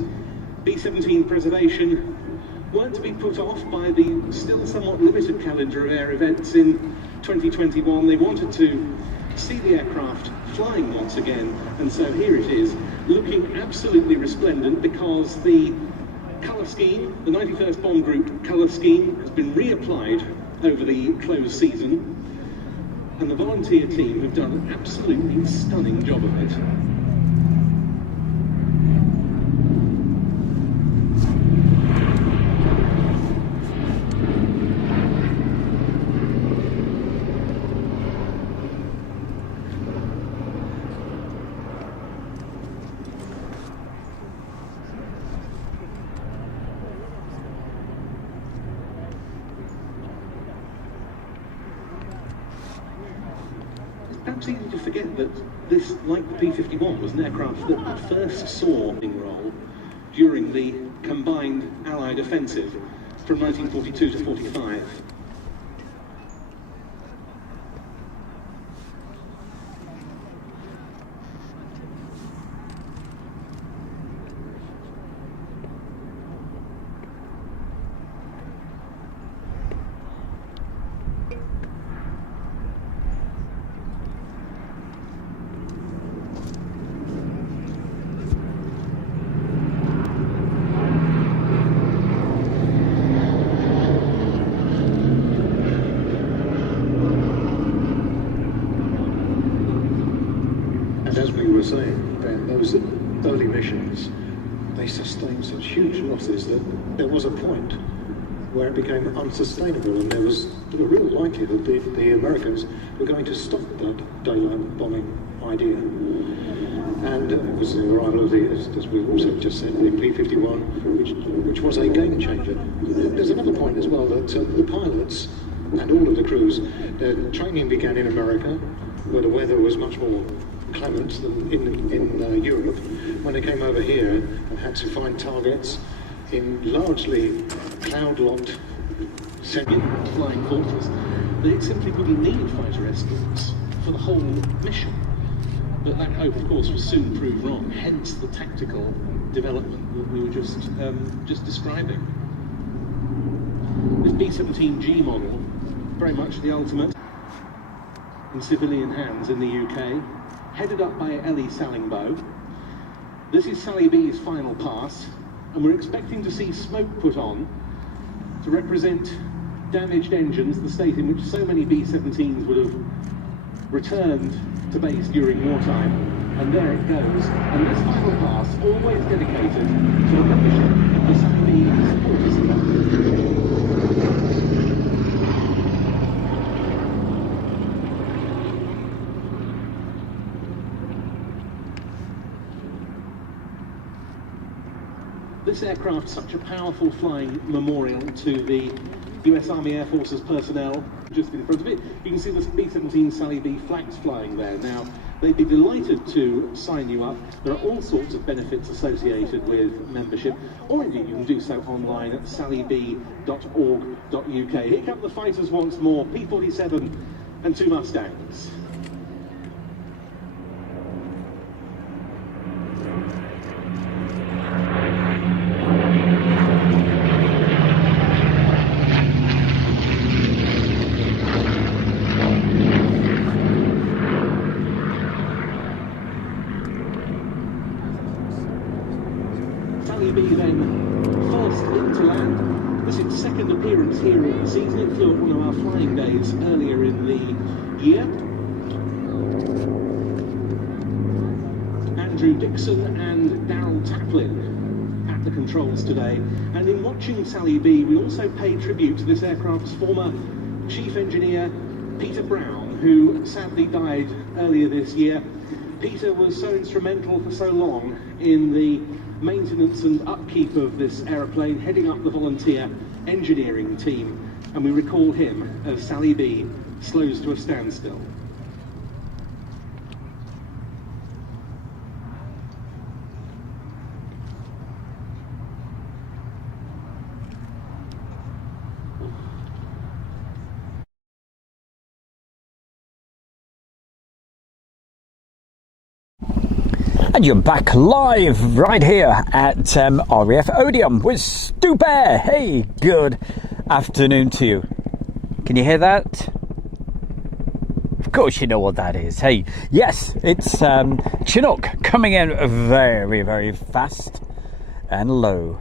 B-17 Preservation weren't to be put off by the still somewhat limited calendar of air events in 2021. They wanted to see the aircraft flying once again, and so here it is, looking absolutely resplendent because the colour scheme, the 91st Bomb Group colour scheme, has been reapplied over the closed season, and the volunteer team have done an absolutely stunning job of it. Perhaps easy to forget that this, like the P-51, was an aircraft that first saw a role during the combined Allied offensive from 1942 to 45. And as we were saying, Ben, those early missions, they sustained such huge losses that there was a point where it became unsustainable, and there was a real likelihood that the Americans were going to stop that daylight bombing idea. And it was the arrival of the, as we also just said, the P-51, which was a game changer. There's another point as well, that the pilots and all of the crews, their training began in America, where the weather was much more clement than in Europe. When they came over here and had to find targets in largely cloud-locked flying forces, they simply wouldn't need fighter escorts for the whole mission. But that hope, of course, was soon proved wrong, hence the tactical development that we were just describing. This B-17G model, very much the ultimate in civilian hands in the UK, headed up by Ellie Sallingbow. This is Sally B's final pass, and we're expecting to see smoke put on to represent damaged engines, the state in which so many B-17s would have returned to base during wartime. And there it goes. And this final pass, always dedicated to the mission of the Sally B supporters club. This aircraft is such a powerful flying memorial to the US Army Air Force's personnel. Just in front of it, you can see the B-17 Sally B flags flying there. Now, they'd be delighted to sign you up. There are all sorts of benefits associated with membership, or indeed you can do so online at sallyb.org.uk. Here come the fighters once more, P-47 and 2 Mustangs. Sally B then first into land. This is its second appearance here in the season. It flew at one of our flying days earlier in the year. Andrew Dixon and Darryl Taplin at the controls today. And in watching Sally B, we also pay tribute to this aircraft's former chief engineer, Peter Brown, who sadly died earlier this year. Peter was so instrumental for so long in the maintenance and upkeep of this aeroplane, heading up the volunteer engineering team, and we recall him as Sally B slows to a standstill. And you're back live right here at RAF Odiham with Stu Bear. Hey, good afternoon to you. Can you hear that? Of course you know what that is. Hey, yes, it's Chinook coming in very, very fast and low.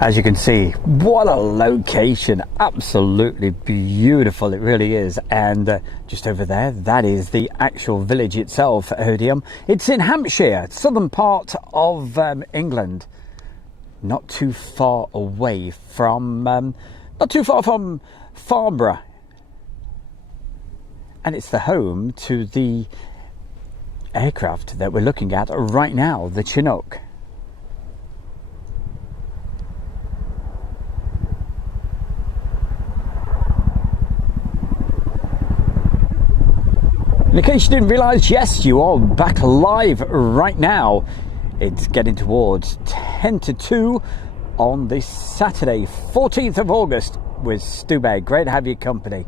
As you can see, what a location, absolutely beautiful, it really is. And just over there, that is the actual village itself, Odiham. It's in Hampshire, southern part of England, not too far away from, not too far from Farnborough. And it's the home to the aircraft that we're looking at right now, the Chinook. In case you didn't realise, yes, you are back live right now. It's getting towards 10 to 2 on this Saturday, 14th of August with Stu Bear. Great to have your company.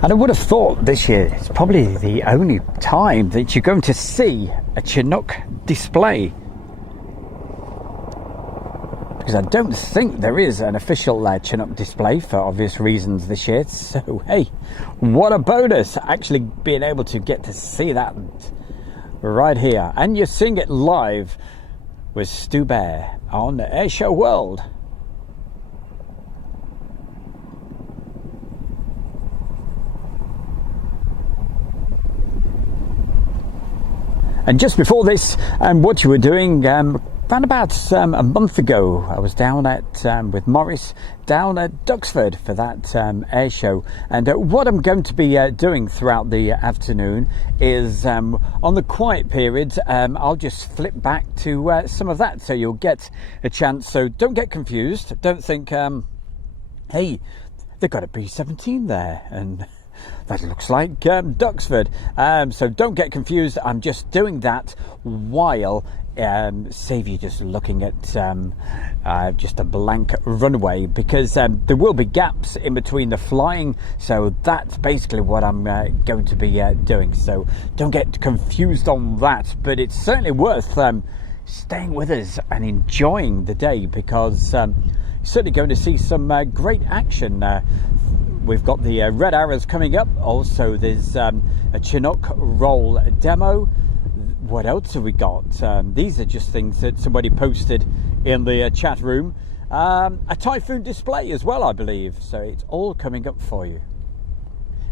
And I would have thought this year it's probably the only time that you're going to see a Chinook display, because I don't think there is an official Chinook display for obvious reasons this year. So hey, what a bonus actually being able to get to see that right here, and you're seeing it live with Stu Bear on Airshow World. And just before this, what you were doing, around about a month ago, I was down at with Morris down at Duxford for that air show. And what I'm going to be doing throughout the afternoon is on the quiet periods, I'll just flip back to some of that, so you'll get a chance. So don't get confused. Don't think, hey, they've got a B-17 there, and that looks like Duxford. So don't get confused. I'm just doing that while save you just looking at just a blank runway, because there will be gaps in between the flying. So that's basically what I'm going to be doing. So don't get confused on that. But it's certainly worth staying with us and enjoying the day, because certainly going to see some great action. We've got the red arrows coming up. Also, there's a Chinook roll demo. What else have we got? These are just things that somebody posted in the chat room. A Typhoon display as well, I believe. So it's all coming up for you.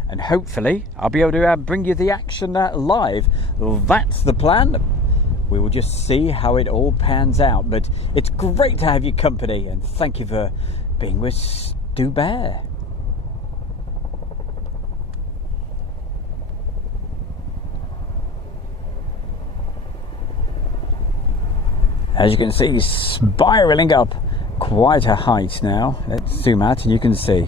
And hopefully, I'll be able to bring you the action live. That's the plan. We will just see how it all pans out. But it's great to have your company. And thank you for being with Stu Bear. As you can see, spiralling up quite a height now. Let's zoom out and you can see.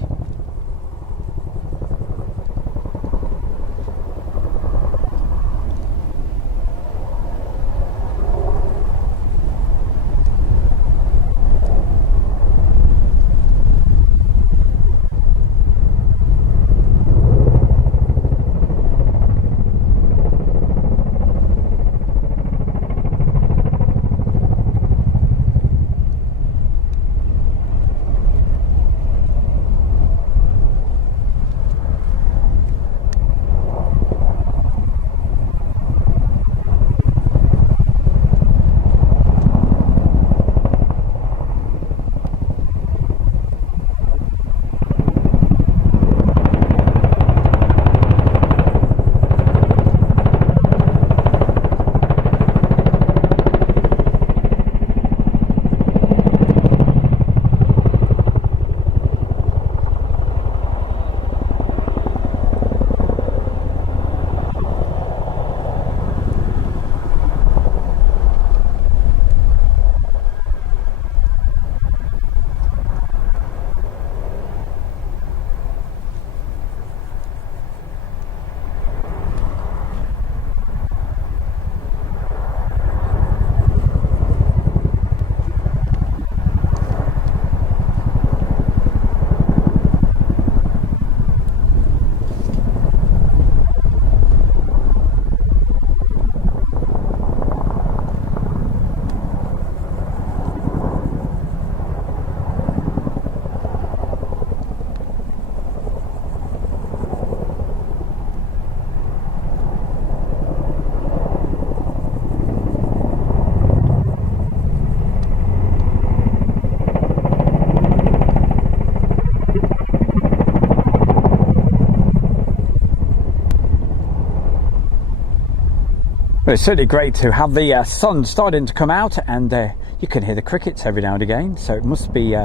Well, it's certainly great to have the sun starting to come out, and you can hear the crickets every now and again. So it must be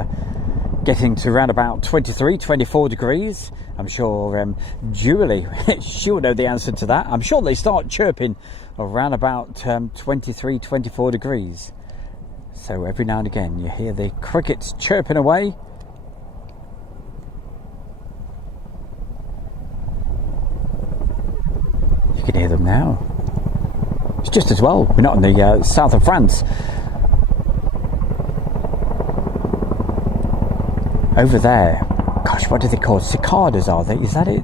getting to around about 23, 24 degrees. I'm sure Julie, she'll know the answer to that. I'm sure they start chirping around about 23, 24 degrees. So every now and again you hear the crickets chirping away. You can hear them now. It's just as well we're not in the south of France. Over there, gosh, what do they call cicadas, are they? Is that it?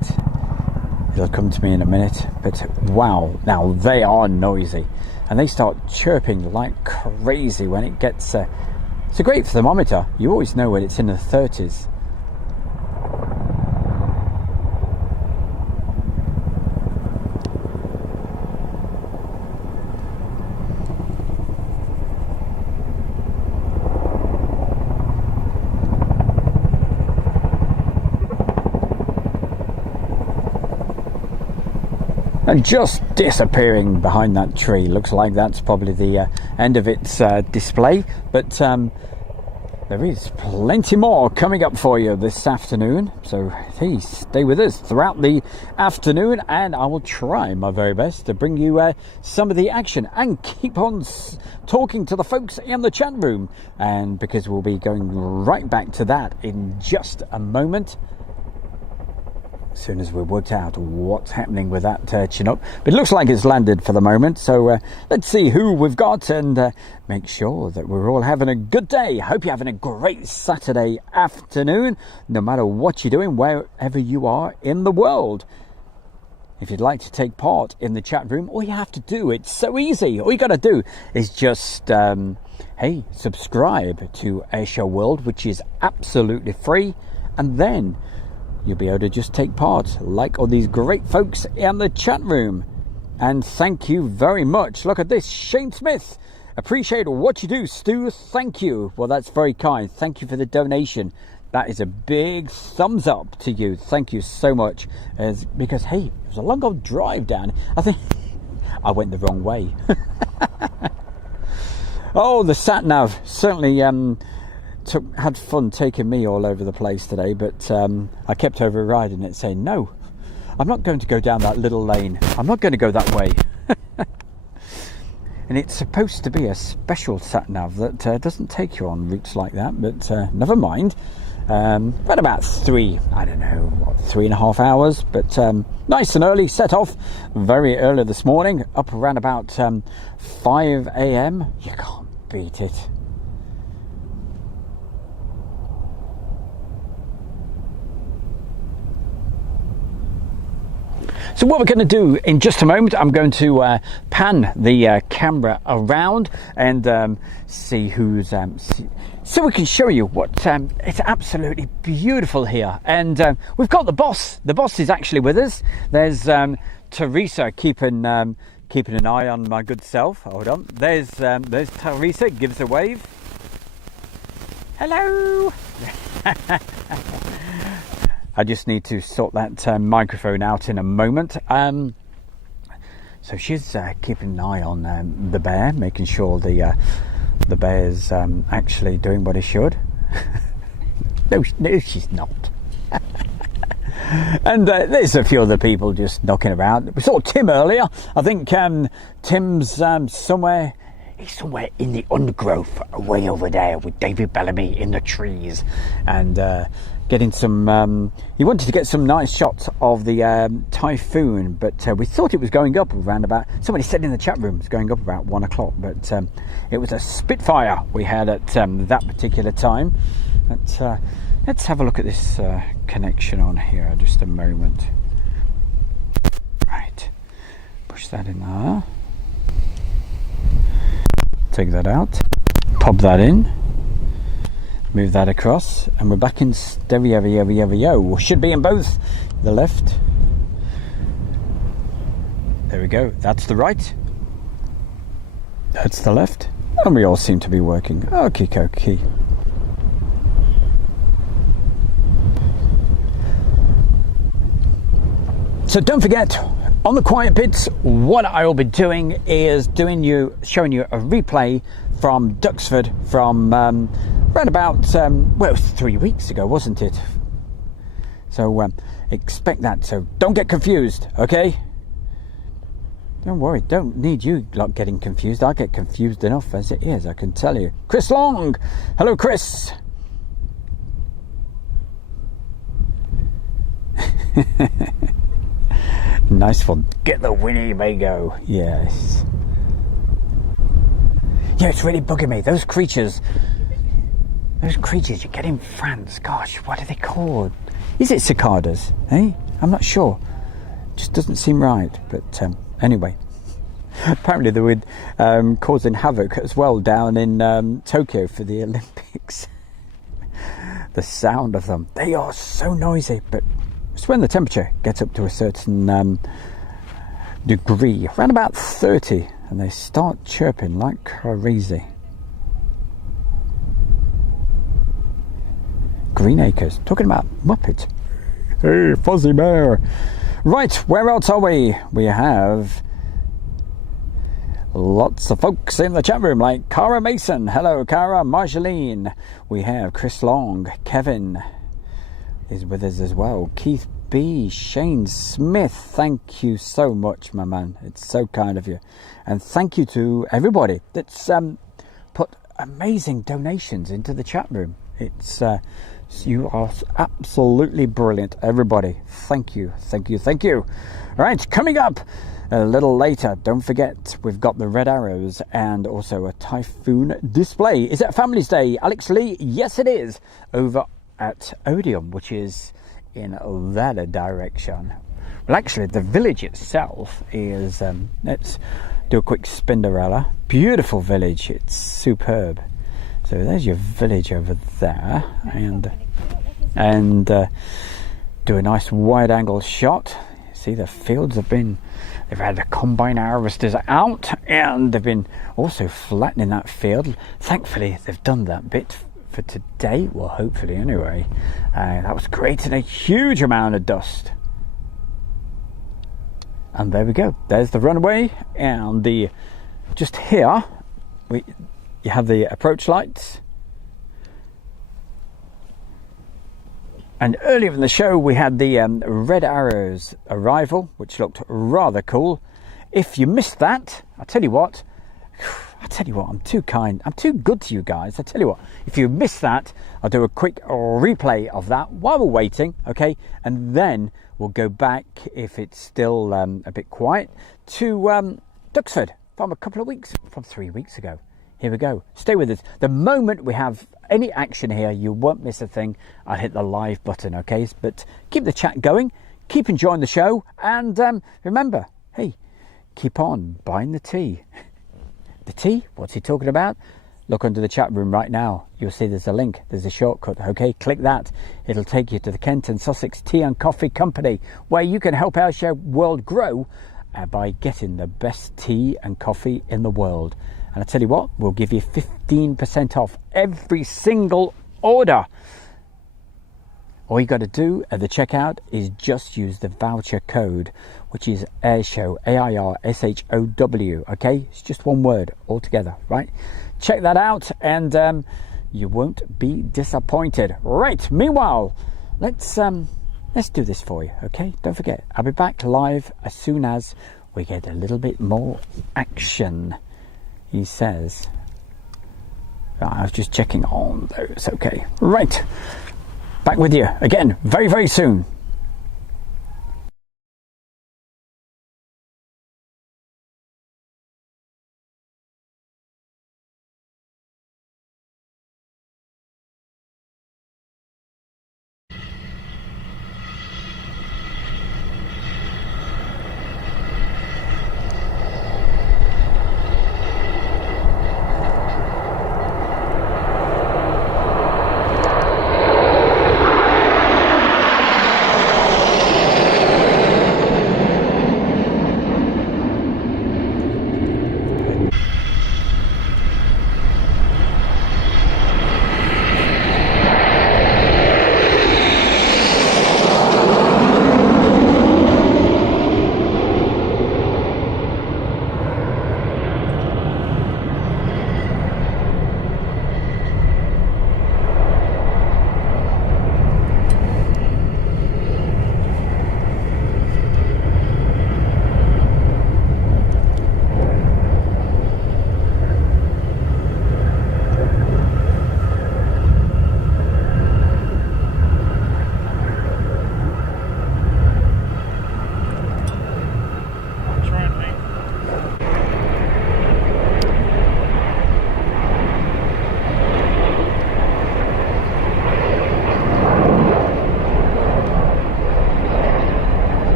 It'll come to me in a minute. But wow, now they are noisy. And they start chirping like crazy when it gets... it's a great thermometer. You always know when it's in the 30s. And just disappearing behind that tree. Looks like that's probably the end of its display, but there is plenty more coming up for you this afternoon, so hey, stay with us throughout the afternoon and I will try my very best to bring you some of the action and keep on talking to the folks in the chat room, and because we'll be going right back to that in just a moment, as soon as we've worked out what's happening with that Chinook. But it looks like it's landed for the moment, so let's see who we've got and make sure that we're all having a good day. Hope you're having a great Saturday afternoon, no matter what you're doing, wherever you are in the world. If you'd like to take part in the chat room, all you have to do, it's so easy. All you got to do is just, hey, subscribe to Airshow World, which is absolutely free, and then you'll be able to just take part like all these great folks in the chat room. And thank you very much. Look at this, Shane Smith. Appreciate what you do, Stu. Thank you. Well, that's very kind. Thank you for the donation. That is a big thumbs up to you. Thank you so much. Because, hey, it was a long old drive down. I think I went the wrong way. Oh, the sat-nav certainly had fun taking me all over the place today, but I kept overriding it, saying, no, I'm not going to go down that little lane. I'm not going to go that way. And it's supposed to be a special sat-nav that doesn't take you on routes like that, but never mind. About 3.5 hours, but nice and early, set off very early this morning, up around about 5 a.m. You can't beat it. So what we're going to do in just a moment, I'm going to pan the camera around and see who's... so we can show you what... it's absolutely beautiful here. And we've got the boss. The boss is actually with us. There's Teresa keeping an eye on my good self. Hold on. There's Teresa. Give us a wave. Hello. I just need to sort that microphone out in a moment. So she's keeping an eye on the bear, making sure the bear's actually doing what he should. No, she's not. And there's a few other people just knocking around. We saw Tim earlier. I think Tim's somewhere. He's somewhere in the undergrowth, way over there with David Bellamy in the trees, and getting some. He wanted to get some nice shots of the Typhoon, but we thought it was going up around about. Somebody said in the chat room it's going up about 1 o'clock, but it was a Spitfire we had at that particular time. But let's have a look at this connection on here just a moment. Right, push that in there. Take that out, pop that in, move that across, and we're back in stereo. Should be in both. The left. There we go. That's the right. That's the left. And we all seem to be working. Okie dokie. So don't forget, on the quiet bits, what I will be doing is showing you a replay from Duxford from around about, well, it was 3 weeks ago, wasn't it? So expect that, so don't get confused, okay? Don't worry, don't need you lot getting confused. I get confused enough as it is, I can tell you. Chris Long! Hello, Chris! Nice one. Get the Winnebago. Yes. Yeah, it's really bugging me. Those creatures you get in France. Gosh, what are they called? Is it cicadas? Eh? I'm not sure. Just doesn't seem right. But anyway, apparently they were causing havoc as well down in Tokyo for the Olympics. The sound of them, they are so noisy. But it's when the temperature gets up to a certain degree, around about 30, and they start chirping like crazy. Greenacres, talking about Muppets. Hey, Fuzzy Bear. Right, where else are we? We have lots of folks in the chat room, like Cara Mason. Hello, Cara. Marjolaine. We have Chris Long. Kevin is with us as well. Keith B. Shane Smith. Thank you so much, my man. It's so kind of you. And thank you to everybody that's put amazing donations into the chat room. It's you are absolutely brilliant, everybody. Thank you, thank you, thank you. All right, coming up a little later, don't forget, we've got the red arrows and also a typhoon display. Is it Family's Day, Alex Lee? Yes, it is, over at Odiham, which is in that direction. Well, actually, the village itself is, let's do a quick Spinderella. Beautiful village, it's superb. So there's your village over there, and do a nice wide angle shot. See, the fields they've had the combine harvesters out, and they've been also flattening that field. Thankfully, they've done that bit for today, well, hopefully anyway. That was creating a huge amount of dust. And there we go, there's the runway, and just here, you have the approach lights. And earlier in the show, we had the red arrows arrival, which looked rather cool. If you missed that, I'll tell you what, I'm too kind. I'm too good to you guys. I tell you what, if you missed that, I'll do a quick replay of that while we're waiting, okay? And then we'll go back, if it's still a bit quiet, to Duxford from 3 weeks ago. Here we go. Stay with us. The moment we have any action here, you won't miss a thing. I'll hit the live button, okay? But keep the chat going. Keep enjoying the show. And remember, hey, keep on buying the tea. The tea? What's he talking about? Look under the chat room right now. You'll see there's a link. There's a shortcut, okay? Click that. It'll take you to the Kent and Sussex Tea and Coffee Company, where you can help Airshare World grow by getting the best tea and coffee in the world. And I tell you what, we'll give you 15% off every single order. All you got to do at the checkout is just use the voucher code, which is AIRSHOW, AIRSHOW, okay? It's just one word altogether, right? Check that out, and you won't be disappointed. Right, meanwhile, let's do this for you, okay? Don't forget, I'll be back live as soon as we get a little bit more action. He says, I was just checking on those, okay. Right, back with you again very, very soon.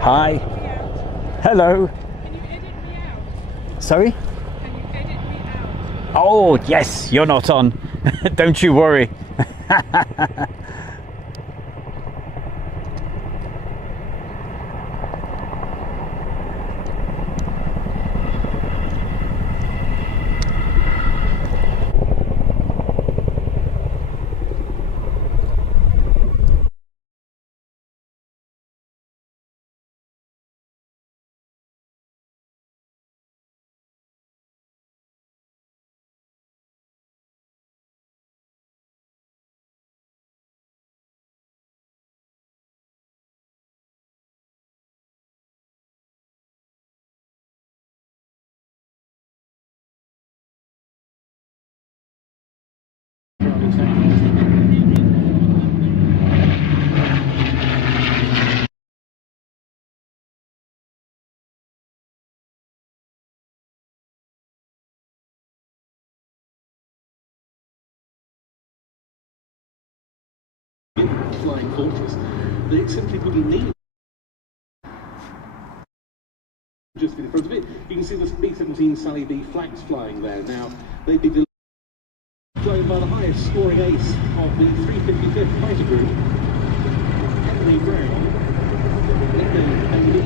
Hi. Hello. Can you edit me out? Sorry? Can you edit me out? Oh, yes, you're not on. Don't you worry. Flying fortress. They simply wouldn't need. Just in front of it, you can see the B-17 Sally B flags flying there. Now, they'd be flown by the highest scoring ace of the 355th Fighter Group, Henry Brown, nicknamed Baby.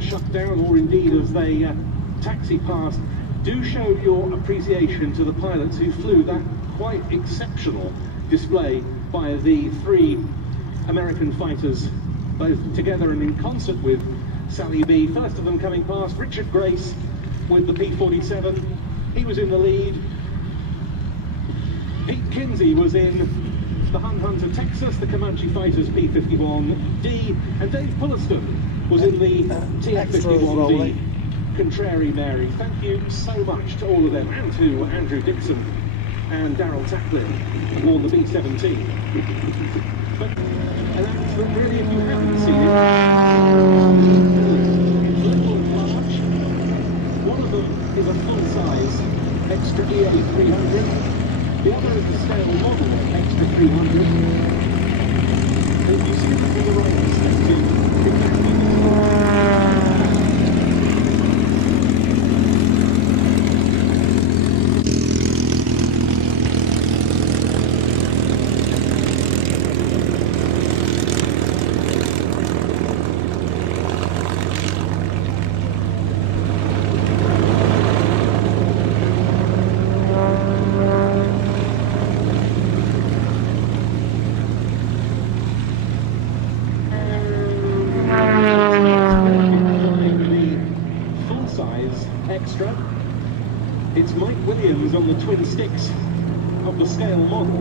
Shut down, or indeed as they taxi past, do show your appreciation to the pilots who flew that quite exceptional display by the three American fighters, both together and in concert with Sally B. First of them coming past, Richard Grace with the P-47. He was in the lead. Pete Kinsey was in the Hun Hunter Texas, the Comanche Fighters P-51D, and Dave Pulliston was in the TF-51D Contrary Mary. Thank you so much to all of them, and to Andrew Dixon and Daryl Taplin, who wore the B-17. But an accident, really, if you haven't seen it, it's little and large. One of them is a full-size Extra EA-300. The other is a scale model Extra 300. And if you see it from the right perspective, it can be Extra. It's Mike Williams on the twin sticks of the scale model.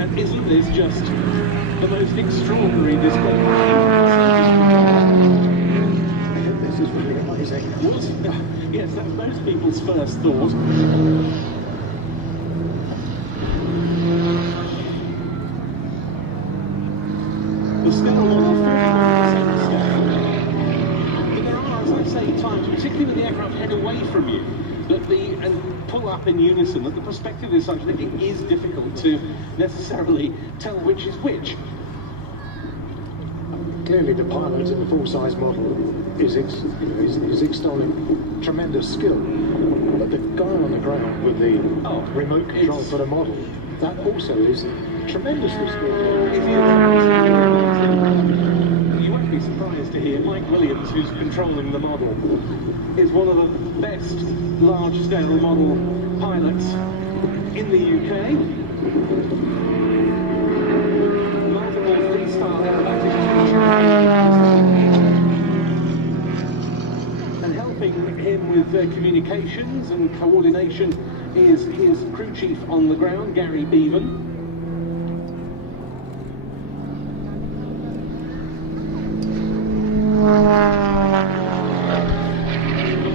And isn't this just the most extraordinary display? This is really amazing. Yes, that's most people's first thought. The scale model 49% scale. Times, particularly with the aircraft head away from you, and pull up in unison, that the perspective is such that it is difficult to necessarily tell which is which. Clearly the pilot in the full-size model is extolling tremendous skill, but the guy on the ground with the remote control for the model, that also is tremendously skilled. You won't be surprised to hear Mike Williams, who's controlling the model, is one of the best large-scale model pilots in the UK. Multiple freestyle aerobatic and helping him with their communications and coordination is his crew chief on the ground, Gary Bevan.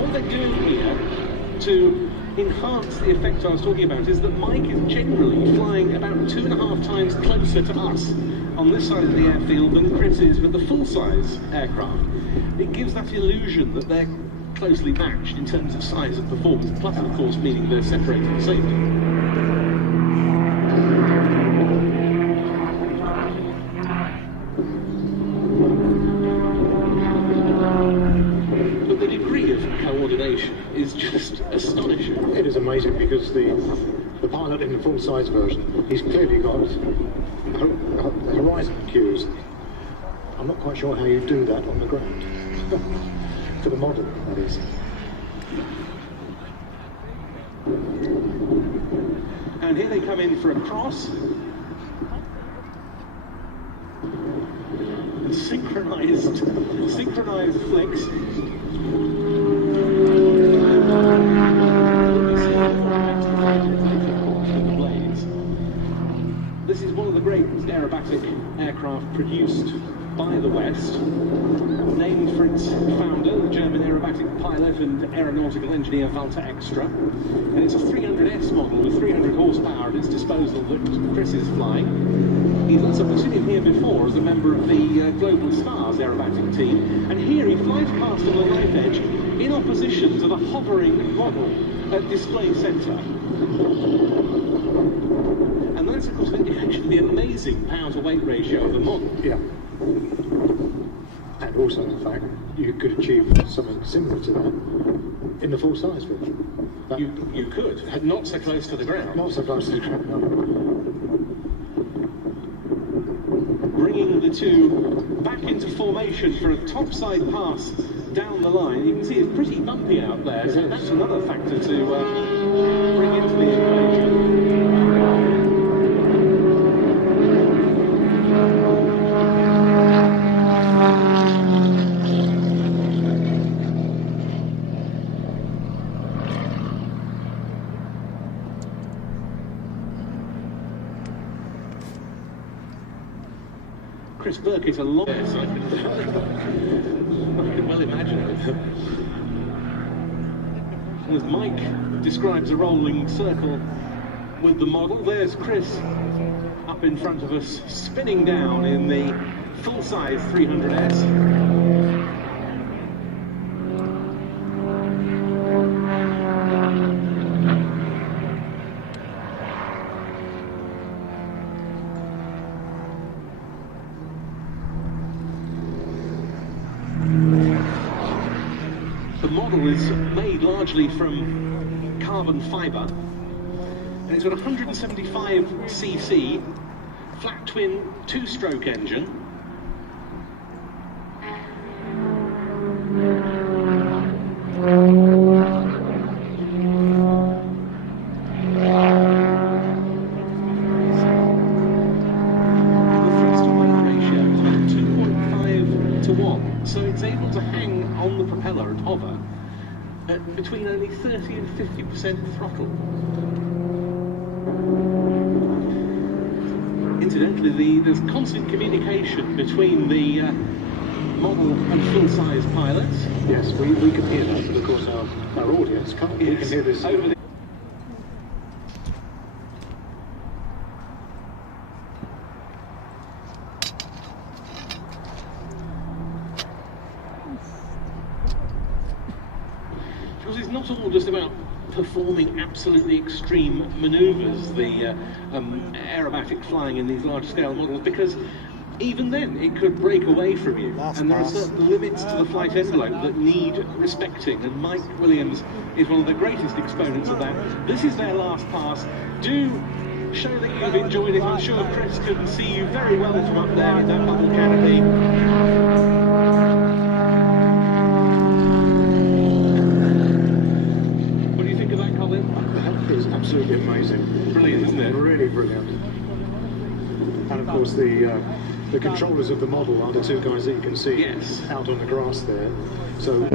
What they're doing here to enhance the effect I was talking about is that Mike is generally flying about 2.5 times closer to us on this side of the airfield than Chris is with the full-size aircraft. It gives that illusion that they're closely matched in terms of size and performance, plus of course meaning they're separated for safety. But the degree of coordination is just astonishing. It is amazing because the pilot in the full-size version, he's clearly got horizon cues. I'm not quite sure how you do that on the ground. For the model, that is. And here they come in for a cross. And synchronized flicks. This is one of the great aerobatic aircraft produced by the West, named for its founder, the German aerobatic pilot and aeronautical engineer Walter Extra. And it's a 300S model with 300 horsepower at its disposal that Chris is flying. He's also seen him here before as a member of the Global Stars aerobatic team, and here he flies past on the right edge in opposition to the hovering model at display centre. And that's of course an indication of the amazing power-to-weight ratio of the model. Yeah. And also, in fact, you could achieve something similar to that in the full-size version. You could, not so close to the ground. Not so close to the ground, no. Bringing the two back into formation for a topside pass down the line. You can see it's pretty bumpy out there, so that's another factor to bring into the equation. Chris Burke is a long I can well imagine it. And as Mike describes a rolling circle with the model, there's Chris up in front of us, spinning down in the full-size 300S. The model is made largely from carbon fibre, and it's got a 175cc flat twin two-stroke engine. The thrust-to-weight ratio is about 2.5 to 1, so it's able to hang on the propeller and hover at between only 30 and 50% throttle. Incidentally, there's constant communication between the model and full-size pilots. Yes, we can hear that, but of course our audience can't. Yes. We can hear this. Over the because it's not all just about performing absolutely extreme manoeuvres, the aerobatic flying in these large-scale models, because even then it could break away from you, and there are certain limits to the flight envelope that need respecting, and Mike Williams is one of the greatest exponents of that. This is their last pass. Do show that you've enjoyed it. I'm sure Chris can see you very well from up there in that bubble canopy. It's absolutely amazing. Brilliant, isn't it? Really brilliant. And of course the controllers of the model are the two guys that you can see Yes. out on the grass there. So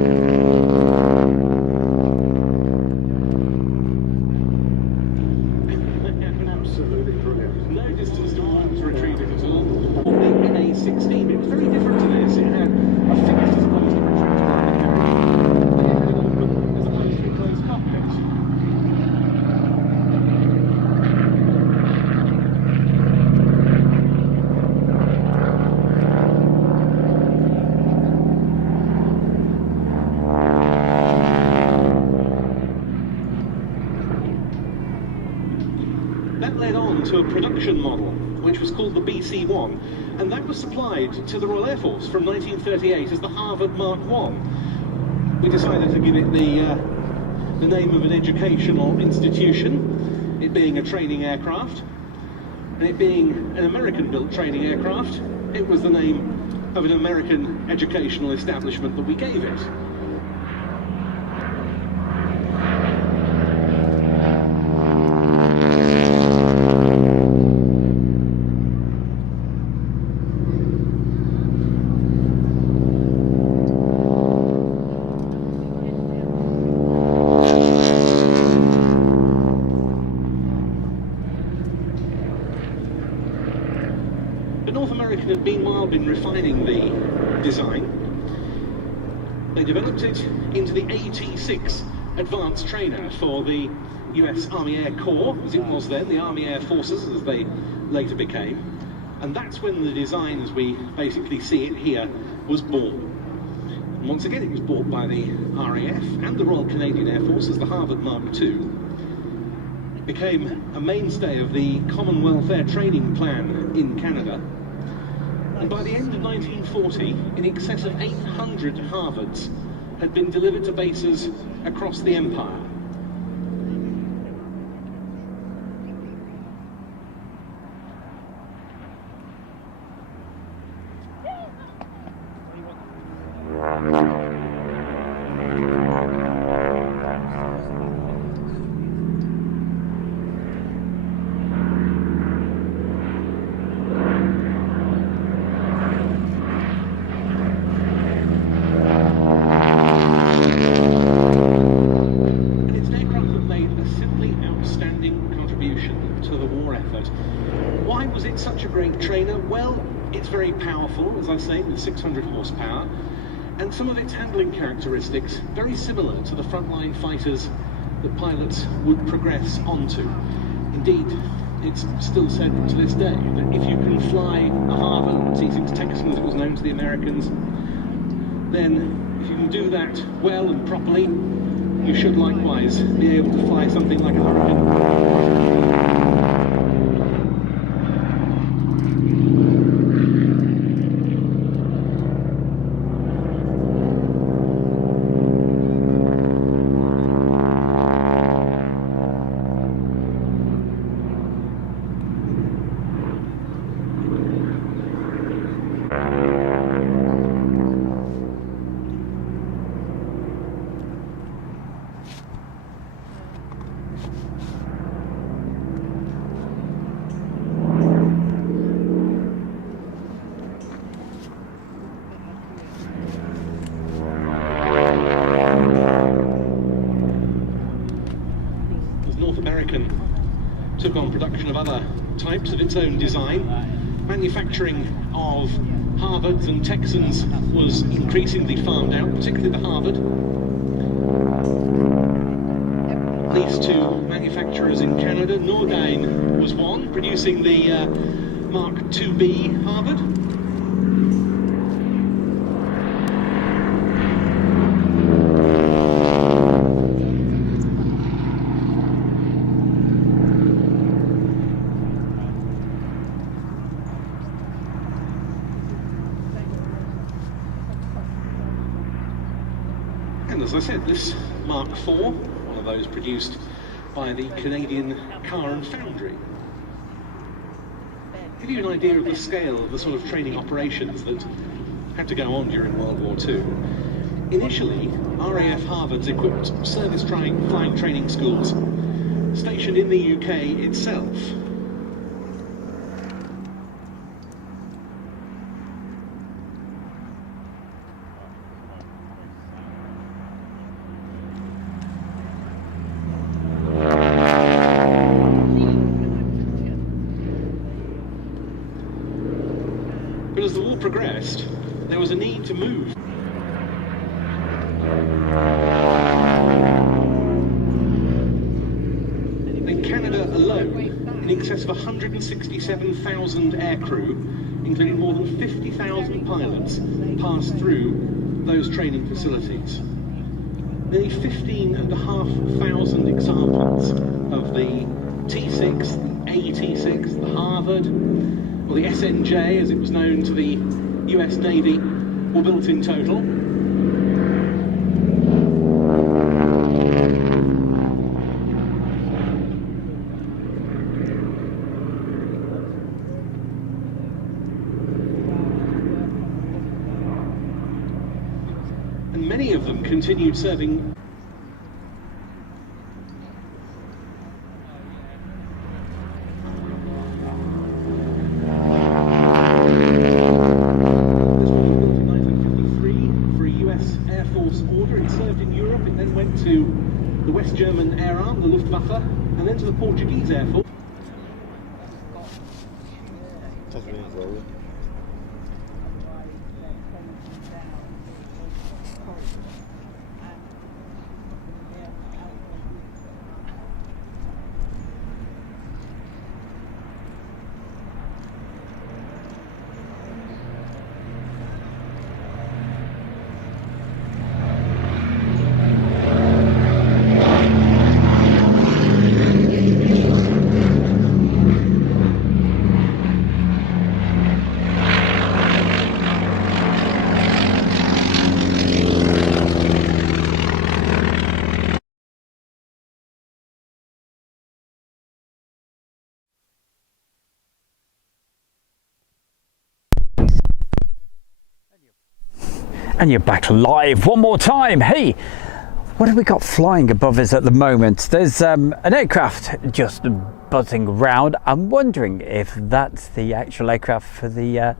production model, which was called the BC-1, and that was supplied to the Royal Air Force from 1938 as the Harvard Mark I. We decided to give it the name of an educational institution, it being a training aircraft, and it being an American-built training aircraft, it was the name of an American educational establishment that we gave it. North American had meanwhile been refining the design. They developed it into the AT-6 advanced trainer for the US Army Air Corps, as it was then, the Army Air Forces as they later became. And that's when the design, as we basically see it here, was born. And once again it was bought by the RAF and the Royal Canadian Air Force as the Harvard Mark II. It became a mainstay of the Commonwealth Air Training Plan in Canada. And by the end of 1940, in excess of 800 Harvards had been delivered to bases across the empire. Why was it such a great trainer? Well, it's very powerful, as I say, with 600 horsepower, and some of its handling characteristics very similar to the frontline fighters that pilots would progress onto. Indeed, it's still said to this day that if you can fly a Harvard T-6 Texan, as it was known to the Americans, then if you can do that well and properly, you should likewise be able to fly something like a Hurricane. Took on production of other types of its own design. Manufacturing of Harvards and Texans was increasingly farmed out, particularly the Harvard. These two manufacturers in Canada, Nordine was one, producing the Mark IIB Harvard. And as I said, this Mark IV, one of those produced by the Canadian Car and Foundry. Give you an idea of the scale of the sort of training operations that had to go on during World War II. Initially, RAF Harvards equipped service flying training schools stationed in the UK itself. But as the war progressed, there was a need to move. In Canada alone, in excess of 167,000 aircrew, including more than 50,000 pilots, passed through those training facilities. Nearly 15,500 examples of the T-6, AT-6, the Harvard, or the SNJ, as it was known to the US Navy, were built in total. And many of them continued serving. To the West German Air Arm, the Luftwaffe, and then to the Portuguese Air Force. And you're back live one more time. Hey, what have we got flying above us at the moment? There's an aircraft just buzzing around. I'm wondering if that's the actual aircraft for the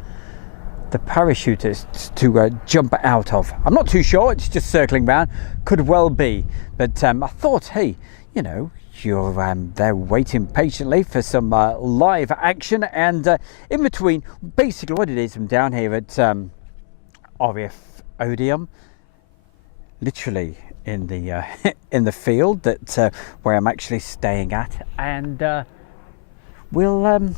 parachutists to jump out of. I'm not too sure, it's just circling around. Could well be. But I thought, hey, you know, you're there waiting patiently for some live action. And in between, basically what it is, I'm down here at RAF Odiham, literally in the in the field that where I'm actually staying at, and we'll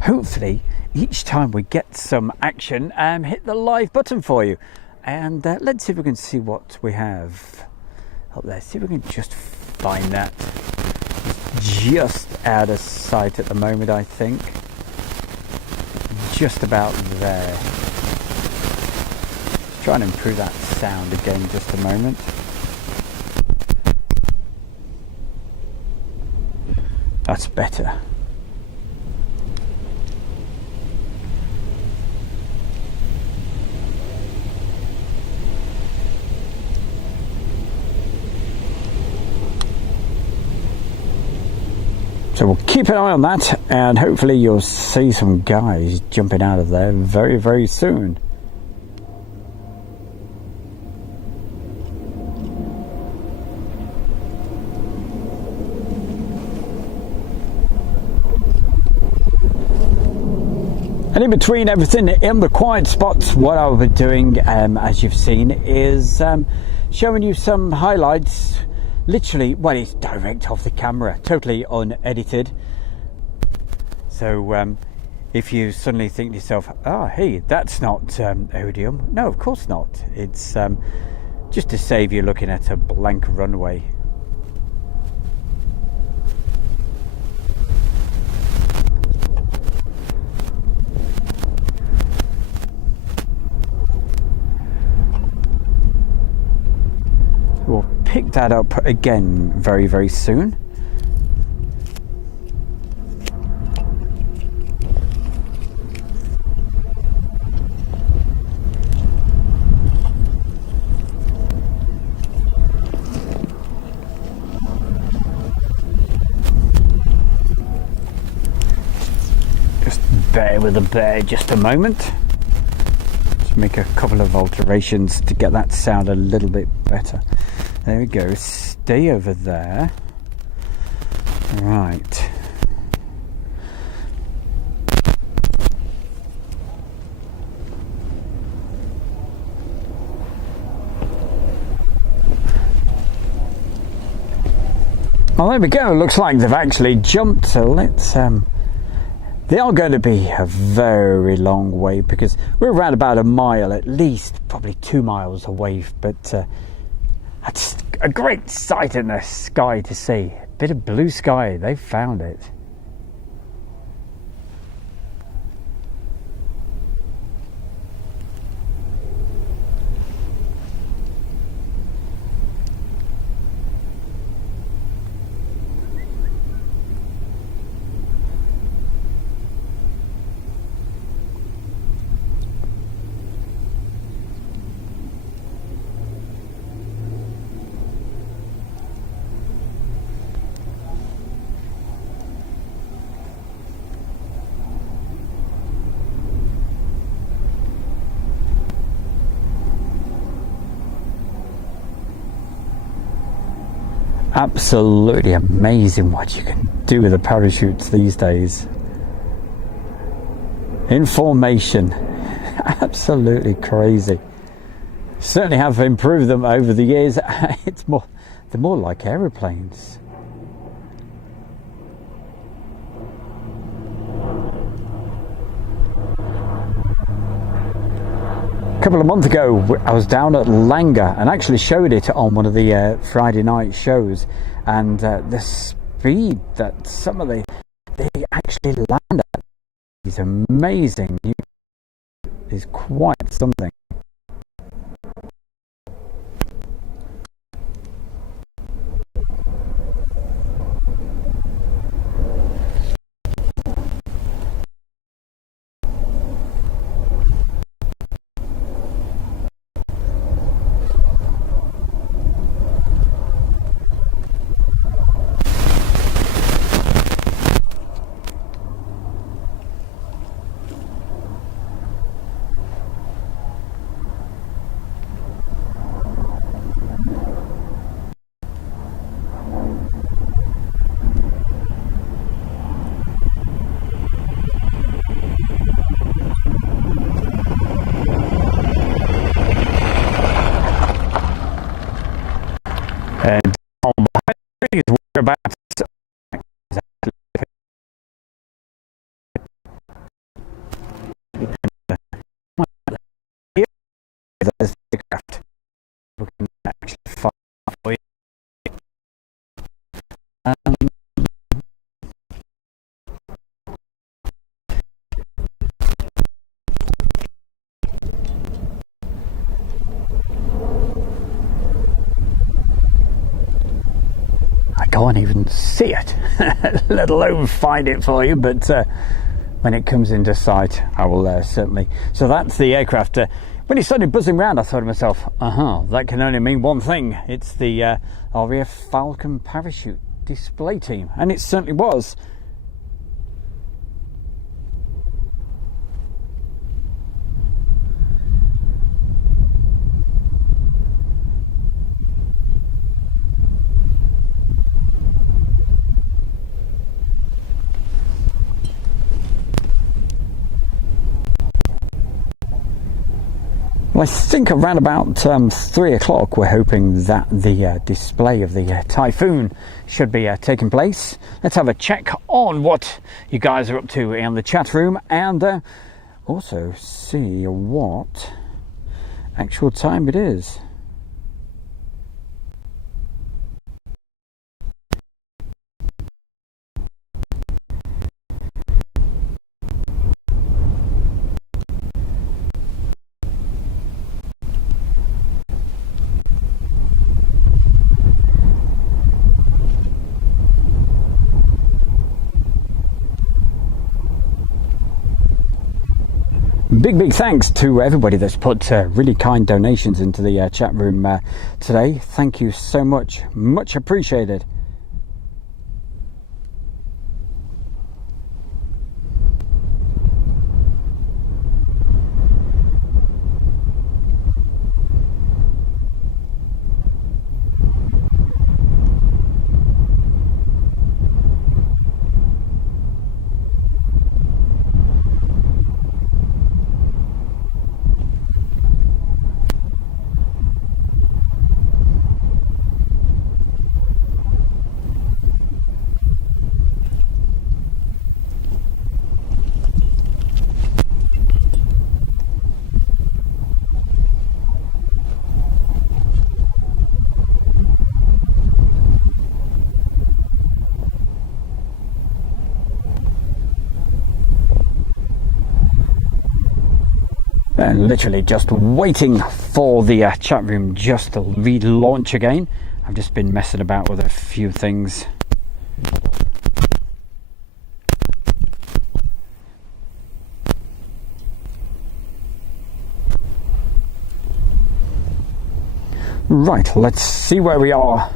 hopefully each time we get some action hit the live button for you, and let's see if we can see what we have up there. See if we can just find that. It's just out of sight at the moment, I think, just about there. Try and improve that sound again just a moment. That's better. So we'll keep an eye on that, and hopefully you'll see some guys jumping out of there very, very soon. And in between everything, in the quiet spots, what I'll be doing, as you've seen, is showing you some highlights. Literally, well, it's direct off the camera, totally unedited. So if you suddenly think to yourself, oh, hey, that's not Odiham. No, of course not. It's just to save you looking at a blank runway. We'll pick that up again very, very soon. Just bear with the bear just a moment. Just make a couple of alterations to get that sound a little bit better. There we go, stay over there. Right. Well, there we go, looks like they've actually jumped, so let's they are going to be a very long way, because we're around about a mile, at least probably 2 miles away, but that's a great sight in the sky to see. Bit of blue sky, they've found it. Absolutely amazing what you can do with the parachutes these days. In formation. Absolutely crazy. Certainly have improved them over the years. They're more like aeroplanes. A couple of months ago I was down at Langer and actually showed it on one of the Friday night shows, and the speed that some of they actually land at is amazing. Is quite something. And is whereabouts. There's the craft. We can actually find for you. I can't even see it, let alone find it for you, but when it comes into sight, I will certainly. So that's the aircraft. When it started buzzing around, I thought to myself, that can only mean one thing. It's the RAF Falcon parachute display team, and it certainly was. Well, I think around about 3 o'clock we're hoping that the display of the Typhoon should be taking place. Let's have a check on what you guys are up to in the chat room, and also see what actual time it is. Big thanks to everybody that's put really kind donations into the chat room today. Thank you so much appreciated. And literally just waiting for the chat room just to relaunch again. I've just been messing about with a few things. Right, let's see where we are.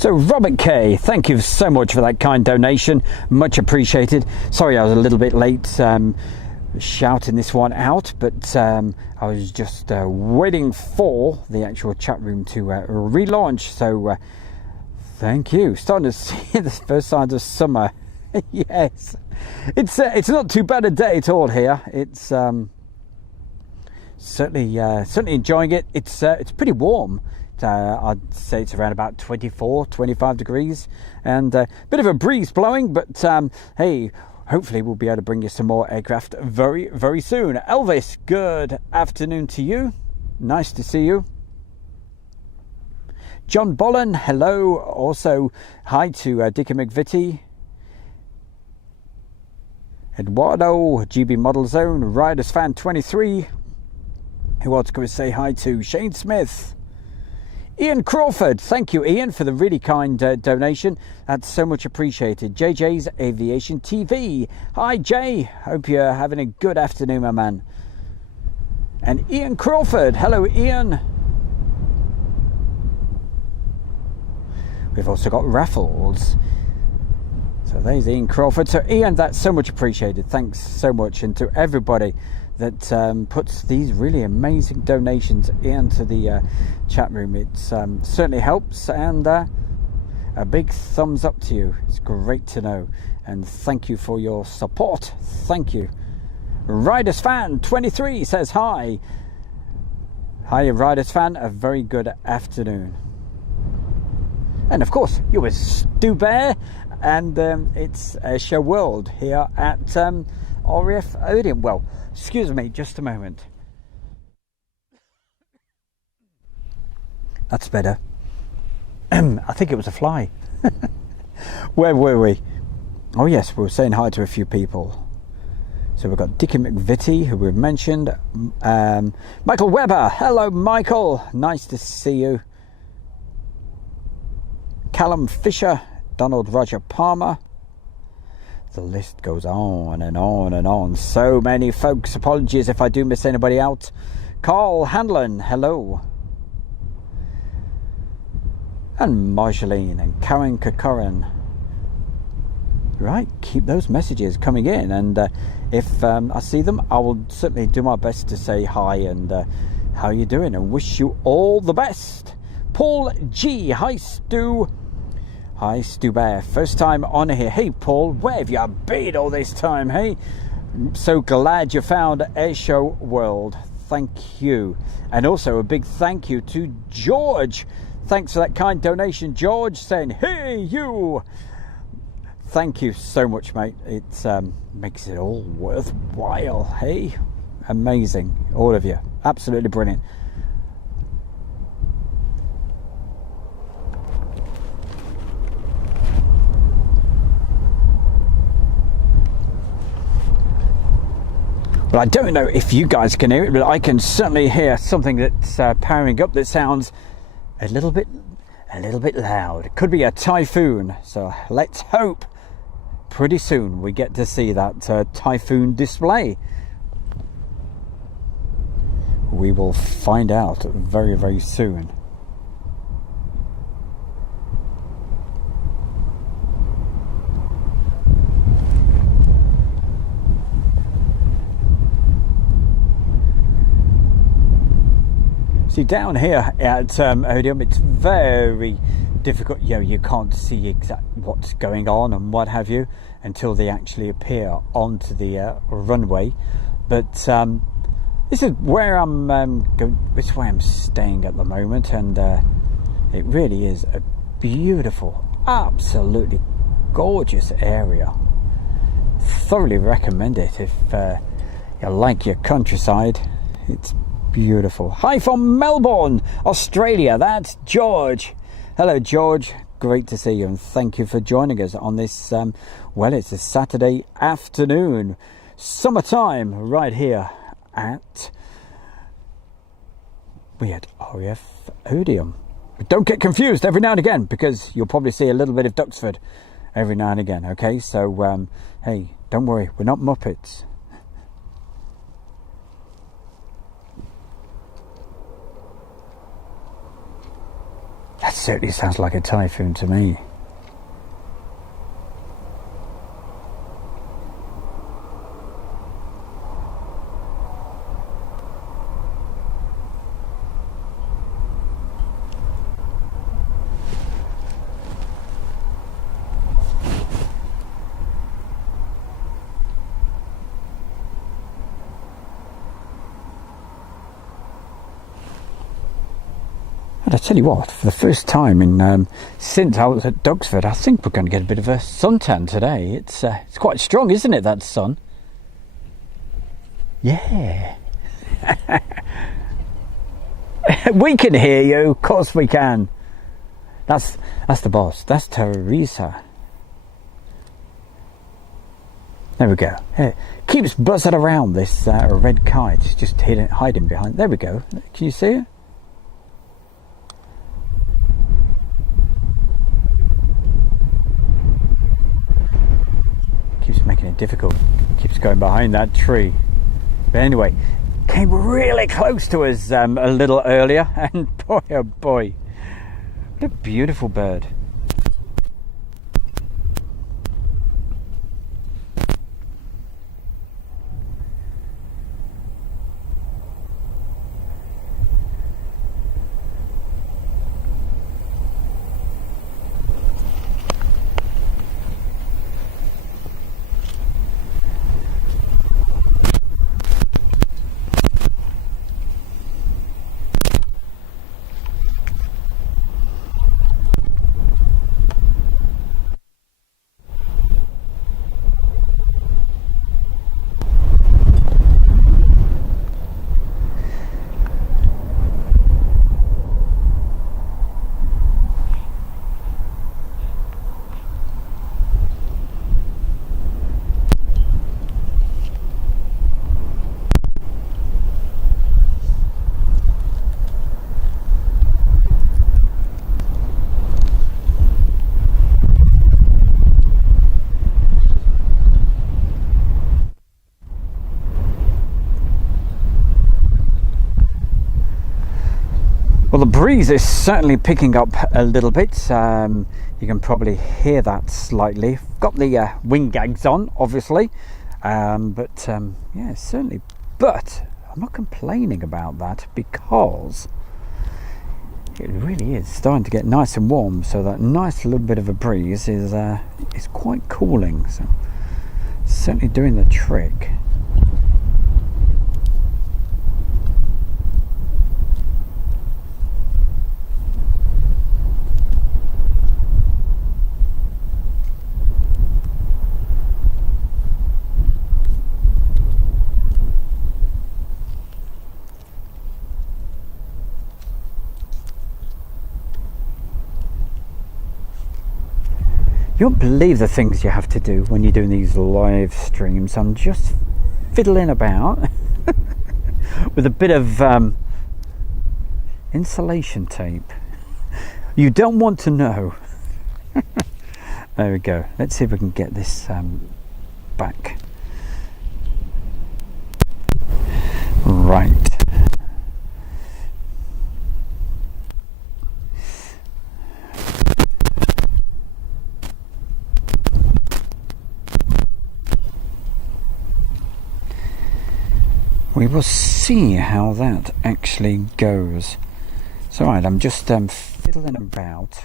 So Robert K, thank you so much for that kind donation, much appreciated. Sorry I was a little bit late shouting this one out, but I was just waiting for the actual chat room to relaunch, so thank you. Starting to see the first signs of summer. Yes, it's not too bad a day at all here. It's certainly enjoying it. It's pretty warm. I'd say it's around about 24-25 degrees, and a bit of a breeze blowing, but hey, hopefully we'll be able to bring you some more aircraft very, very soon. Elvis, good afternoon to you. Nice to see you. John Bollen, hello. Also, hi to Dickie McVitie. Eduardo, GB Model Zone, Riders Fan 23. Who else can we say hi to? Shane Smith. Ian Crawford, thank you Ian for the really kind donation, that's so much appreciated. JJ's Aviation TV, hi Jay, hope you're having a good afternoon my man. And Ian Crawford, hello Ian. We've also got Raffles, so there's Ian Crawford. So Ian, that's so much appreciated, thanks so much, and to everybody that puts these really amazing donations into the chat room. It certainly helps, and a big thumbs up to you. It's great to know, and thank you for your support. Thank you. Riders Fan 23 says hi. Hi Riders Fan, a very good afternoon. And of course you're with Stu Bear, and it's Show World here at RAF Odiham. Well, excuse me, just a moment. That's better. I think it was a fly. Where were we? Oh yes, we were saying hi to a few people. So we've got Dickie McVitie, who we've mentioned. Michael Webber, hello Michael, nice to see you. Callum Fisher, Donald Roger Palmer. The list goes on and on and on. So many folks. Apologies if I do miss anybody out. Carl Hanlon, hello. And Marjolaine and Karen Kokoran. Right, keep those messages coming in, and if I see them, I will certainly do my best to say hi and how you doing, and wish you all the best. Paul G, hi Stu. Hi Stu Bear, first time on here. Hey Paul, where have you been all this time, hey? I'm so glad you found Airshow World. Thank you. And also a big thank you to George. Thanks for that kind donation, George, saying, hey you. Thank you so much, mate. It makes it all worthwhile, hey? Amazing, all of you. Absolutely brilliant. Well, I don't know if you guys can hear it, but I can certainly hear something that's powering up that sounds a little bit loud. It could be a typhoon, so let's hope pretty soon we get to see that typhoon display. We will find out very, very soon. See, down here at Odiham, it's very difficult. You know, you can't see exactly what's going on and what have you until they actually appear onto the runway. But this is where I'm going. This is where I'm staying at the moment, and it really is a beautiful, absolutely gorgeous area. Thoroughly recommend it if you like your countryside. It's beautiful. Hi from Melbourne, Australia. That's George. Hello George, great to see you, and thank you for joining us on this well, it's a Saturday afternoon, summertime, right here at RAF Odiham. But don't get confused every now and again, because you'll probably see a little bit of Duxford every now and again. Okay, so hey, don't worry, we're not Muppets. That certainly sounds like a typhoon to me. But I tell you what, for the first time in since I was at Duxford, I think we're going to get a bit of a suntan today. It's quite strong, isn't it, that sun? Yeah. We can hear you, of course we can. That's the boss. That's Teresa. There we go. It keeps buzzing around this red kite. It's just hiding behind. There we go. Can you see it? Keeps making it difficult. Keeps going behind that tree. But anyway, came really close to us a little earlier, and boy oh boy, what a beautiful bird. Well, the breeze is certainly picking up a little bit. You can probably hear that slightly. Got the wing gags on, obviously, yeah, certainly. But I'm not complaining about that because it really is starting to get nice and warm. So that nice little bit of a breeze is quite cooling. So certainly doing the trick. You won't believe the things you have to do when you're doing these live streams. I'm just fiddling about with a bit of insulation tape. You don't want to know. There we go. Let's see if we can get this back. Right. We will see how that actually goes. So right, I'm just fiddling about.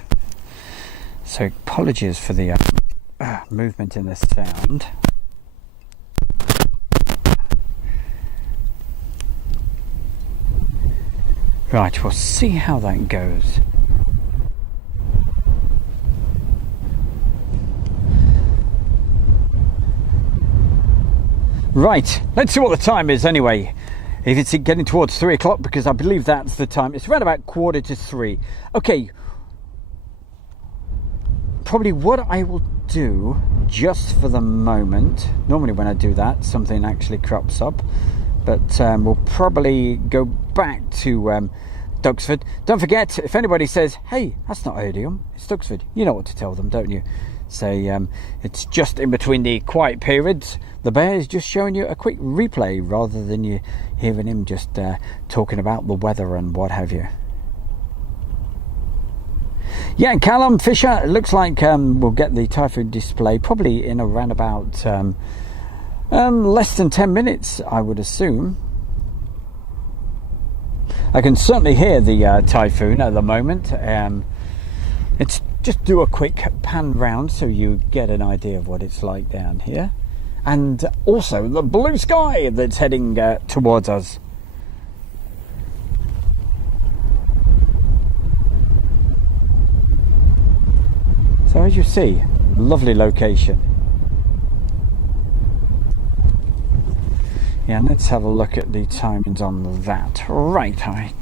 So apologies for the movement in the sound. Right, we'll see how that goes. Right, let's see what the time is anyway. If it's getting towards 3 o'clock, because I believe that's the time. It's around about 2:45. Okay, probably what I will do just for the moment, normally when I do that something actually crops up, but we'll probably go back to Duxford. Don't forget, if anybody says, hey, that's not Odiham, it's Duxford, you know what to tell them, don't you? Say it's just in between the quiet periods. The bear is just showing you a quick replay rather than you hearing him just talking about the weather and what have you. Yeah, Callum Fisher, it looks like we'll get the Typhoon display probably in around about less than 10 minutes, I would assume. I can certainly hear the Typhoon at the moment. Let's just do a quick pan round so you get an idea of what it's like down here. And also the blue sky that's heading towards us. So as you see, lovely location. Yeah, let's have a look at the timings on that. Right, I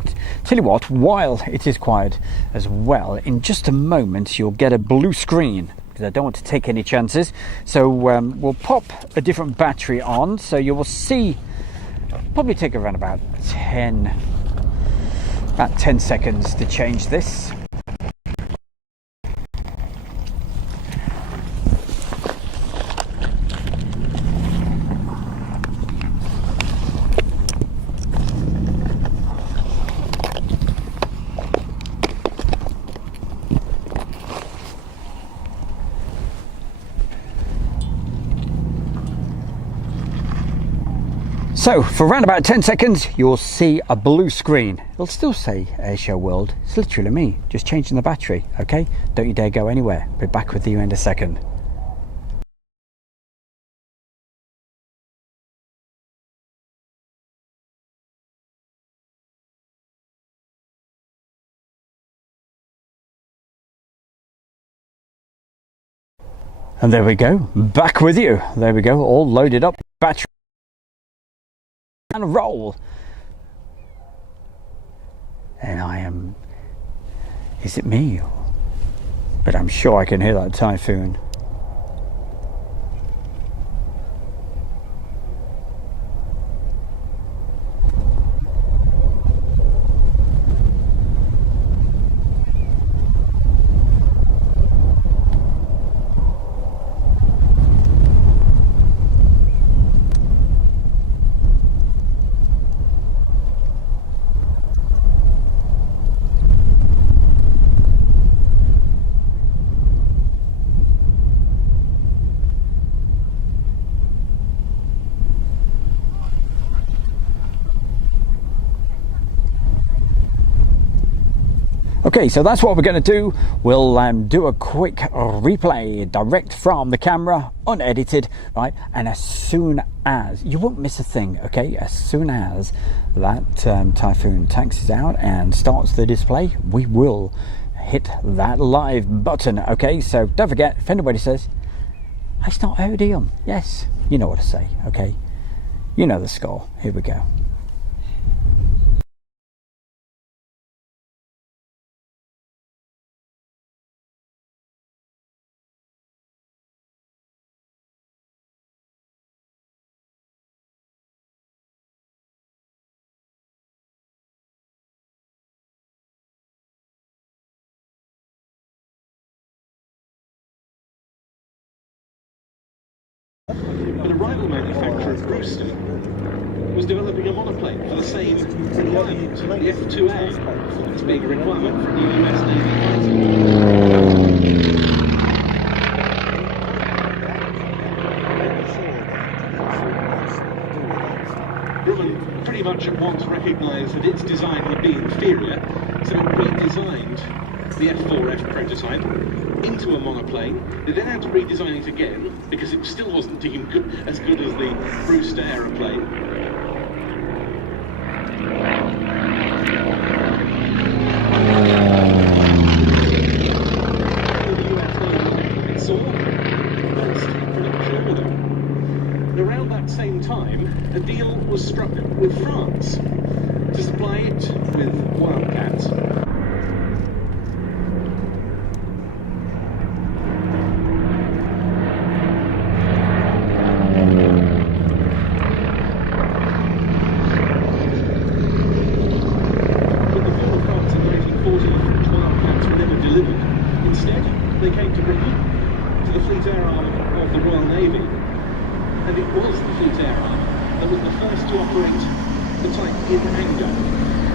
tell you what, while it is quiet as well, in just a moment you'll get a blue screen, because I don't want to take any chances. So we'll pop a different battery on, so you will see, probably take around about 10 seconds to change this. So for around about 10 seconds you'll see a blue screen. It'll still say Airshow World. It's literally me just changing the battery. Okay, don't you dare go anywhere. Be back with you in a second. And there we go, back with you. There we go, all loaded up, battery and roll. And I am, is it me? But I'm sure I can hear that Typhoon. Okay, so that's what we're going to do. We'll do a quick replay direct from the camera, unedited, right? And as soon as, you won't miss a thing, okay? As soon as that Typhoon taxis out and starts the display, we will hit that live button, okay? So don't forget, if anybody says, it's not Odiham, yes, you know what to say, okay? You know the score. Here we go. But a rival manufacturer, Brewster, was developing a monoplane for the same requirement, the F2A. It's being a requirement for the US Navy. Grumman pretty much at once recognised that its design would be inferior, so it redesigned the F4F prototype into a monoplane. They then had to redesign it again because it still wasn't deemed as good as the Brewster aeroplane. The US saw first production order. And around that same time, a deal was struck with France to supply it with Wildcats. They came to Britain, to the Fleet Air Arm of the Royal Navy, and it was the Fleet Air Arm that was the first to operate the type in anger.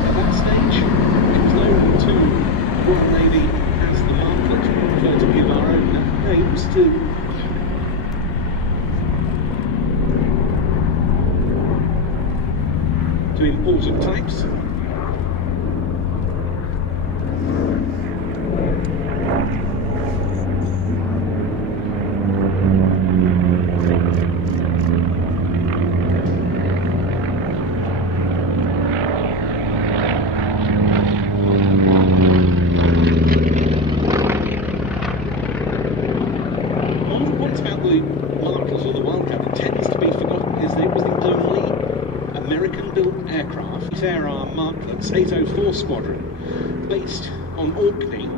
At that stage, it was known to the Royal Navy as the Mark comes to important types. American-built Air Arm Marklet's 804 Squadron, based on Orkney,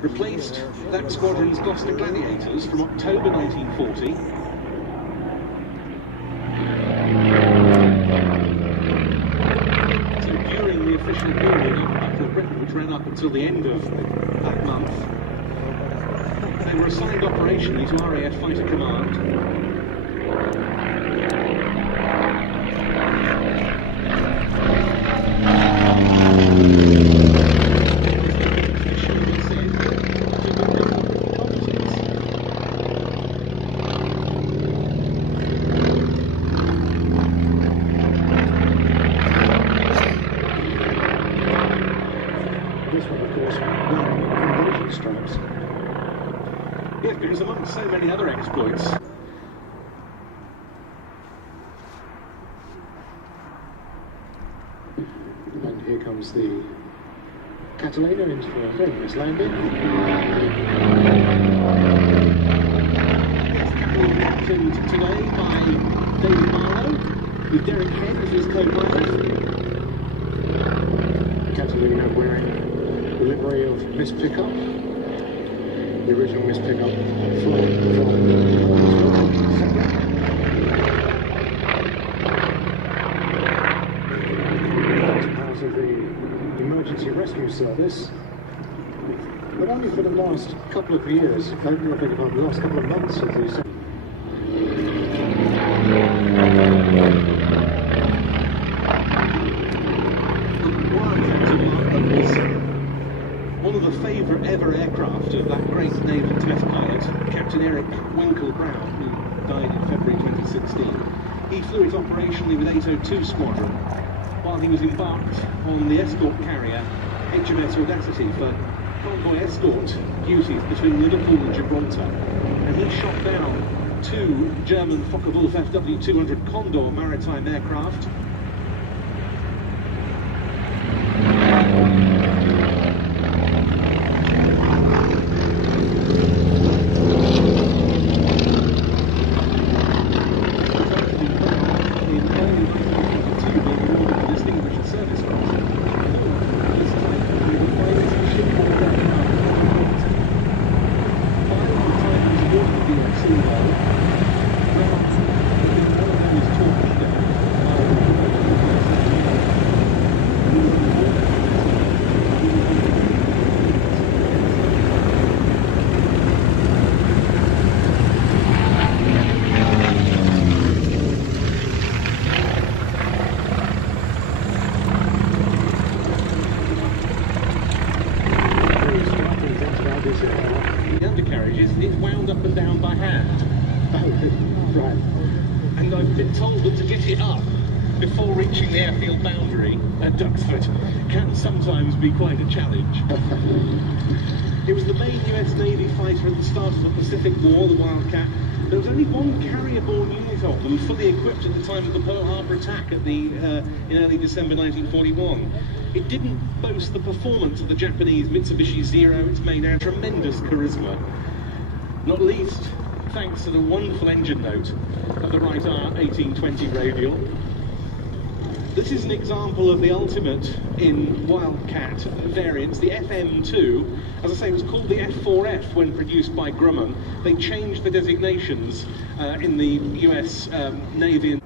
replaced that squadron's Gloucester Gladiators from October 1940. So during the official period of the Battle of Britain, which ran up until the end of that month, they were assigned operationally to RAF Fighter Command. Yes, because among so many other exploits. And here comes the Catalina into a very nice landing. Captained today by David Marlowe, with Derek Head as his co-pilot. Catalina wearing the livery of Miss Pickup. The original Miss Pickup part of the emergency rescue service, but only for the last couple of years, the last couple of months of the one of the favourite ever aircraft of that great naval test pilot, Captain Eric Winkle-Brown, who died in February 2016. He flew it operationally with 802 Squadron while he was embarked on the escort carrier HMS Audacity for convoy escort duties between Liverpool and Gibraltar. And he shot down two German Focke-Wulf FW-200 Condor maritime aircraft. The undercarriages, and it's wound up and down by hand. right. And I've been told that to get it up before reaching the airfield boundary at Duxford can sometimes be quite a challenge. It was the main US Navy fighter at the start of the Pacific War, the Wildcat. There was only one carrier-borne unit of them fully equipped at the time of the Pearl Harbor attack in early December 1941. It didn't boast the performance of the Japanese Mitsubishi Zero. It's made out tremendous charisma, not least thanks to the wonderful engine note of the Wright R1820 radial. This is an example of the ultimate in Wildcat variants, the FM2. As I say, it was called the F4F when produced by Grumman. They changed the designations in the US Navy.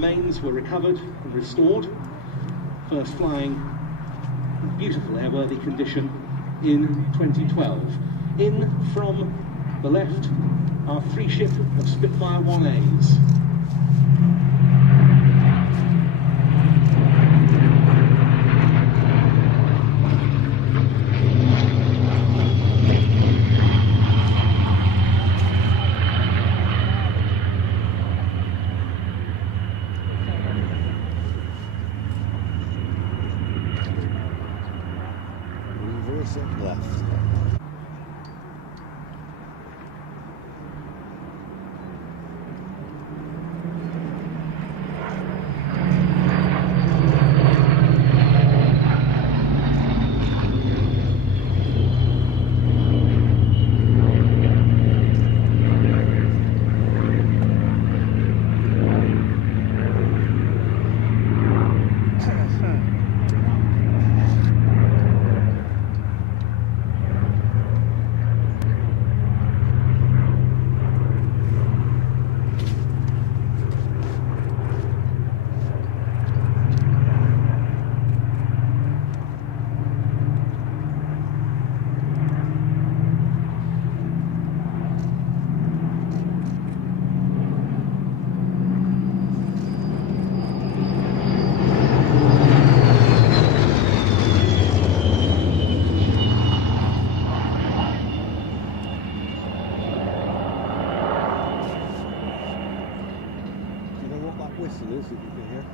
remains were recovered and restored, first flying in beautiful airworthy condition in 2012. In from the left, our 3 ship of Spitfire 1As. Reverse and left. Whistle is, if you can hear.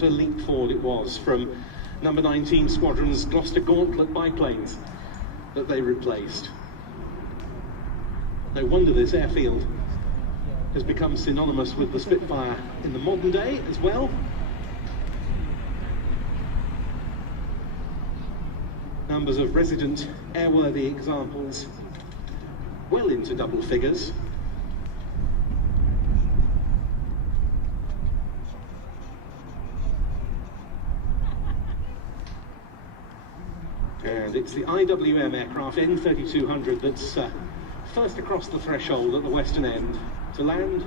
what a leap forward it was from number 19 Squadron's Gloucester Gauntlet biplanes that they replaced. No wonder this airfield has become synonymous with the Spitfire in the modern day as well. Numbers of resident airworthy examples well into double figures. And it's the IWM aircraft N3200 that's first across the threshold at the western end to land,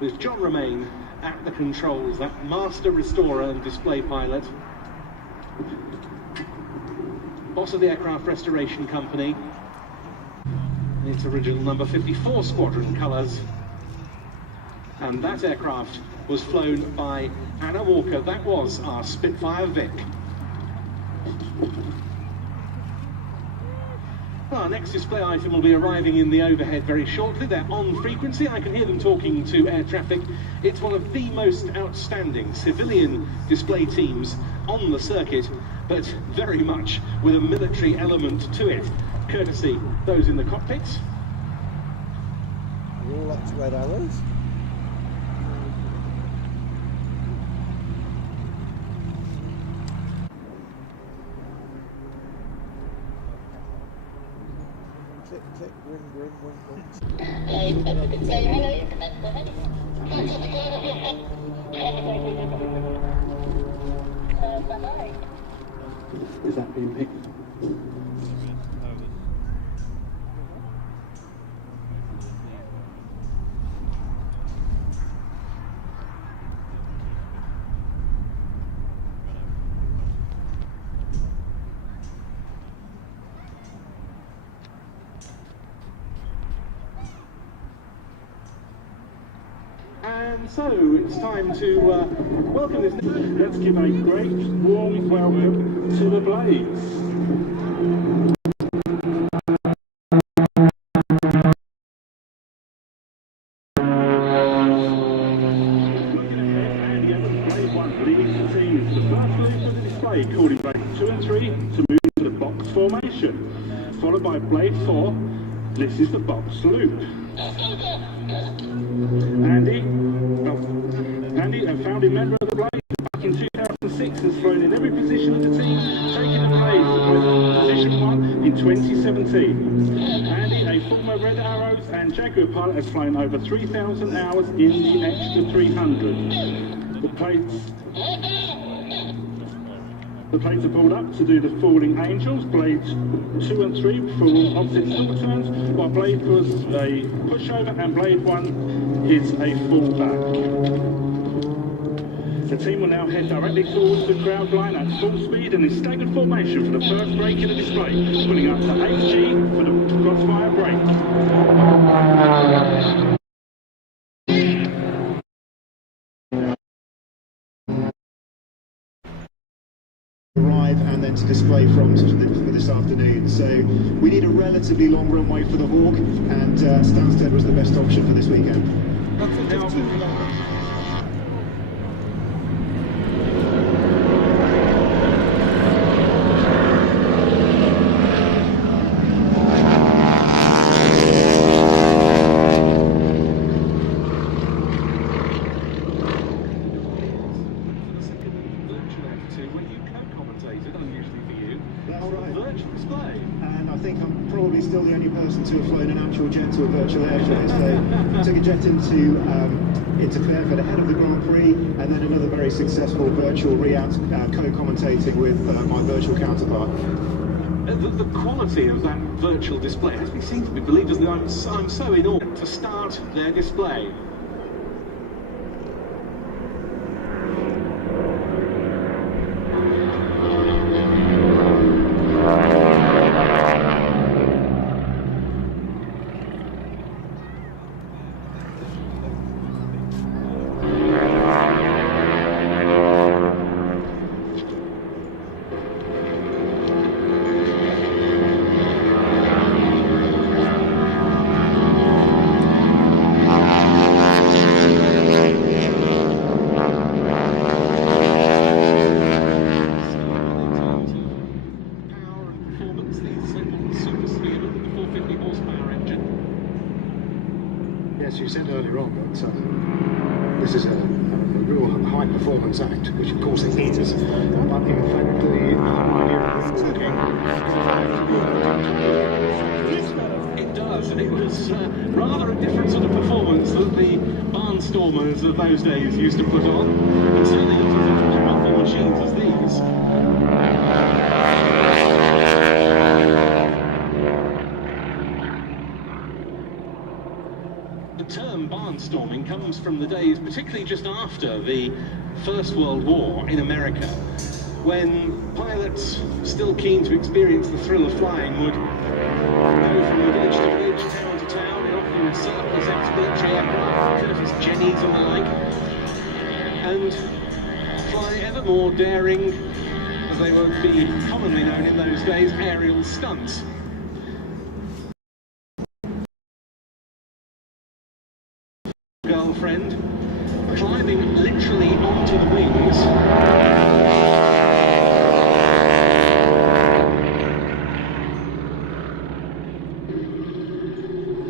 with John Romain at the controls, that master restorer and display pilot, boss of the aircraft restoration company, in its original number 54 squadron colours. And that aircraft was flown by Anna Walker. That was our Spitfire Vic. Well, our next display item will be arriving in the overhead very shortly. They're on frequency. I can hear them talking to air traffic. It's one of the most outstanding civilian display teams on the circuit, but very much with a military element to it, courtesy those in the cockpits. Are all up to red arrows? Click, click, ring, ring, ring, ring. Is that being picked? And so it's time to welcome this. Let's give a great warm welcome to the Blades. Called in Blade 2 and 3 to move to the box formation, followed by Blade 4. This is the box loop. Andy, a founding member of the Blade, back in 2006 has flown in every position of the team, taking the Blades to position 1 in 2017. Andy, a former Red Arrows and Jaguar pilot, has flown over 3,000 hours in the Extra 300. The plates are pulled up to do the falling angels. Blades 2 and 3 for opposite snorkel turns, while Blade was a pushover and Blade 1 is a fallback. The team will now head directly towards the crowd line at full speed and in staggered formation for the first break in the display, pulling up to HG for the crossfire break. Arrive and then to display from for this afternoon. So we need a relatively long runway for the Hawk, and Stansted was the best option for this weekend. Still the only person to have flown an actual jet to a virtual air show. So took a jet into Fairford ahead of the Grand Prix, and then another very successful virtual re-out co-commentating with my virtual counterpart. The quality of that virtual display has been seen to be believed, as I'm so in awe to start their display. Yes, you said earlier on that this is a real high performance act, which of course it is, but in fact the idea of It does, and it was rather a different sort of performance that the barnstormers of those days used to put on, and certainly not as powerful machines as these. The term barnstorming comes from the days, particularly just after the First World War in America, when pilots still keen to experience the thrill of flying would go from village to village, town to town, in often surplus ex-military aircraft, Curtiss Jennies and the like, and fly ever more daring, as they would be commonly known in those days, aerial stunts. Girlfriend climbing literally onto the wings.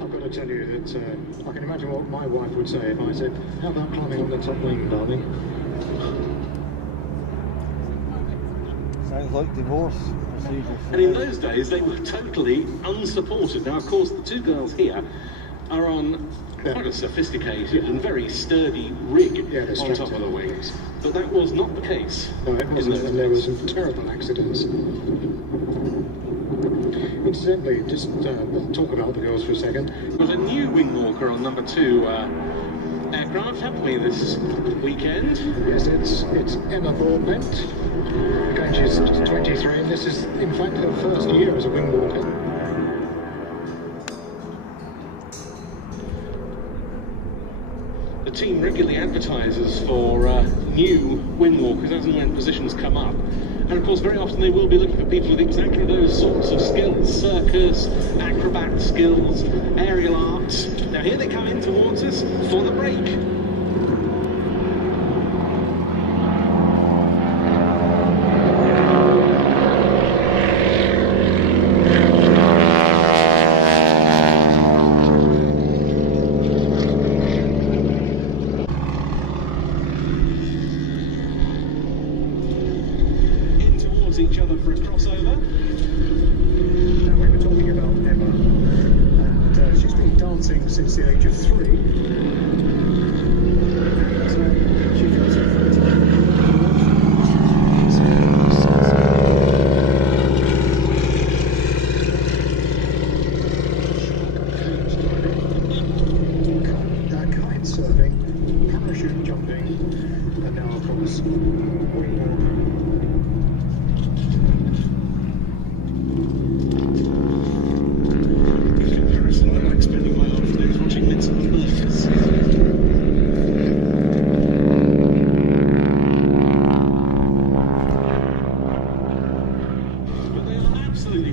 I've got to tell you that I can imagine what my wife would say if I said, how about climbing on the top wing, darling? Sounds like divorce. And in those days they were totally unsupported. Now of course the two girls here are on quite a sophisticated and very sturdy rig on top of the wings, but that was not the case. No, it wasn't, and there were some terrible accidents. Incidentally, just talk about the girls for a second. We've got a new wing walker on number 2 aircraft, haven't we, this weekend? Yes, it's Emma Broadbent. Again, she's 23, and this is in fact her first year as a wing walker. The team regularly advertises for new wing walkers as and when positions come up. And of course, very often they will be looking for people with exactly those sorts of skills: circus, acrobat skills, aerial arts. Now here they come in towards us for the break. Each other for a crossover. Now we were talking about Emma, and she's been dancing since the age of 3. And she does it for a time. Kite surfing, parachute jumping, and now of course wing walking.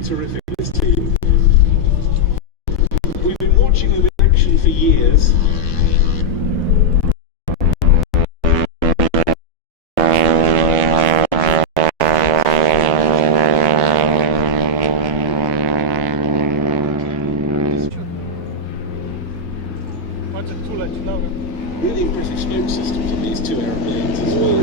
Terrific, this team. We've been watching them in action for years. Really impressive spoke systems on these two aeroplanes as well.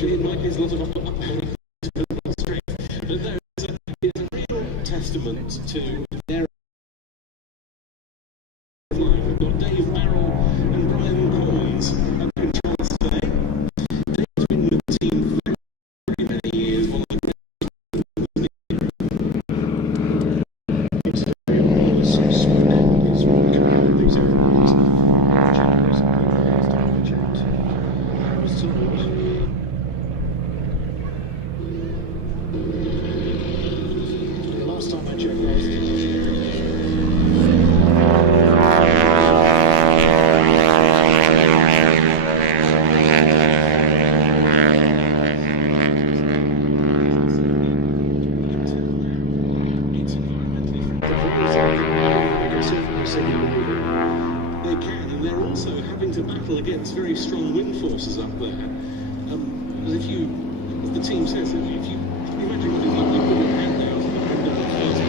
It might be a lot of strength, but there is a real testament to their life. We've got Dave Barrell and Brian Corns up in charge today. Dave's been with the team for very many years, one of the Last time I checked, I can certainly see it. They can, and they're also having to battle against very strong wind forces up there. As the team says, if you imagine what it's like, you put your hand out and the wind of the first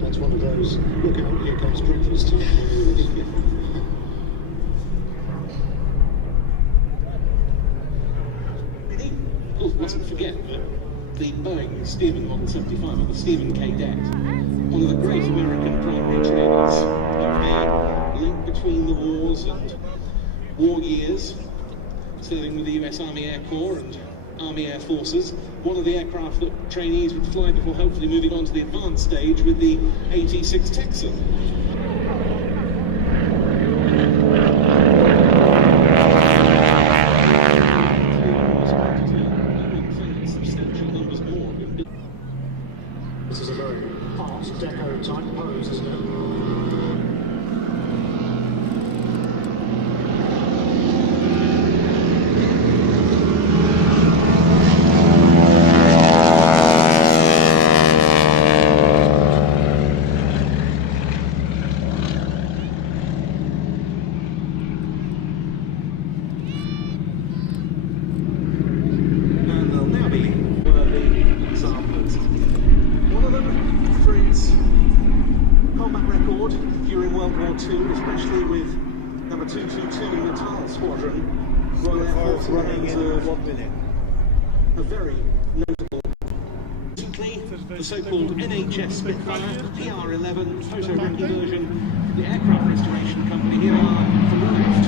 That's one of those, look out, here comes breakfast time. Of course, mustn't forget that the Boeing Stearman Model 75, or the Stearman Cadet, one of the great American primary trainers of the link between the wars and war years, serving with the US Army Air Corps and Army Air Forces, one of the aircraft that trainees would fly before hopefully moving on to the advanced stage with the 86 Texan. This is a very art deco type pose, isn't it? Especially with number 222 Natal Squadron, Royal Air Force running in 1 minute. A very notable. Recently, the so-called NHS Spitfire, PR-11, photo-ready version, the aircraft restoration company. Here they are from the left.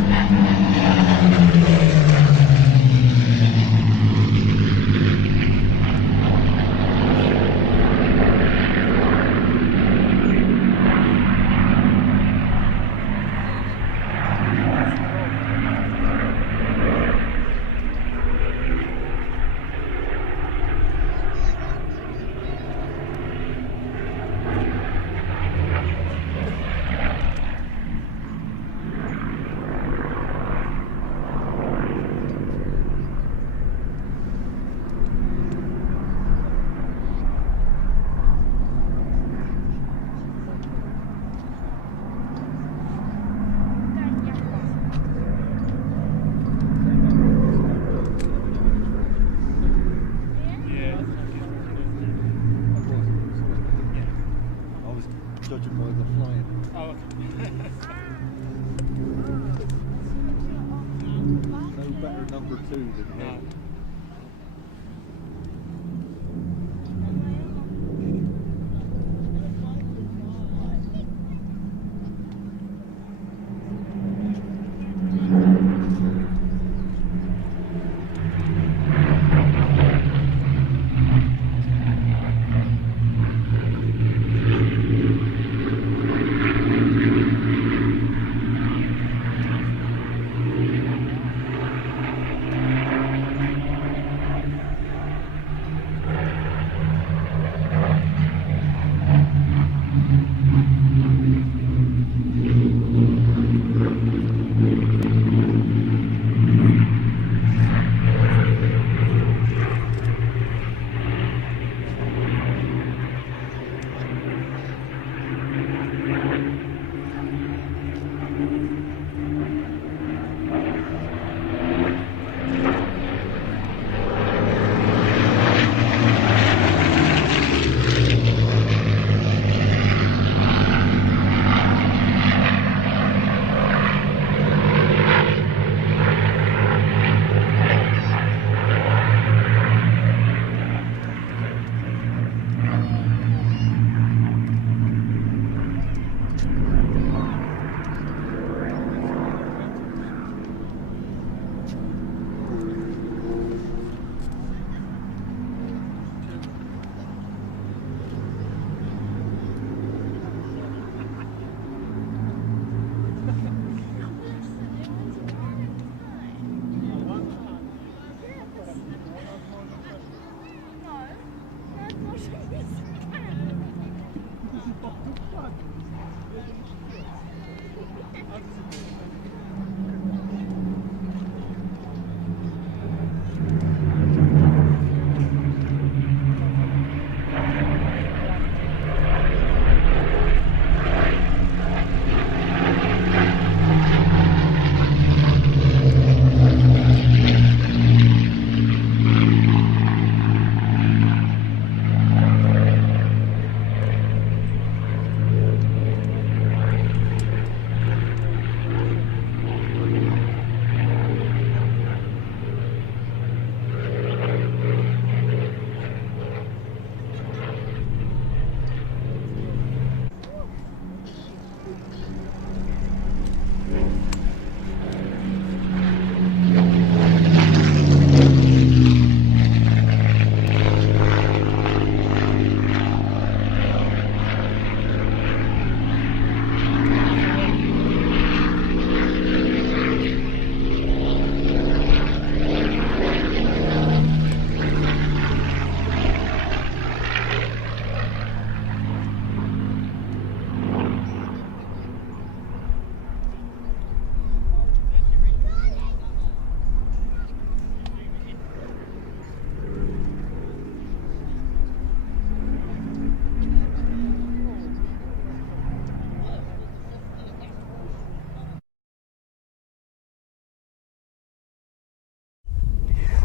Judging by the flying. Oh, okay. No better number 2 than him.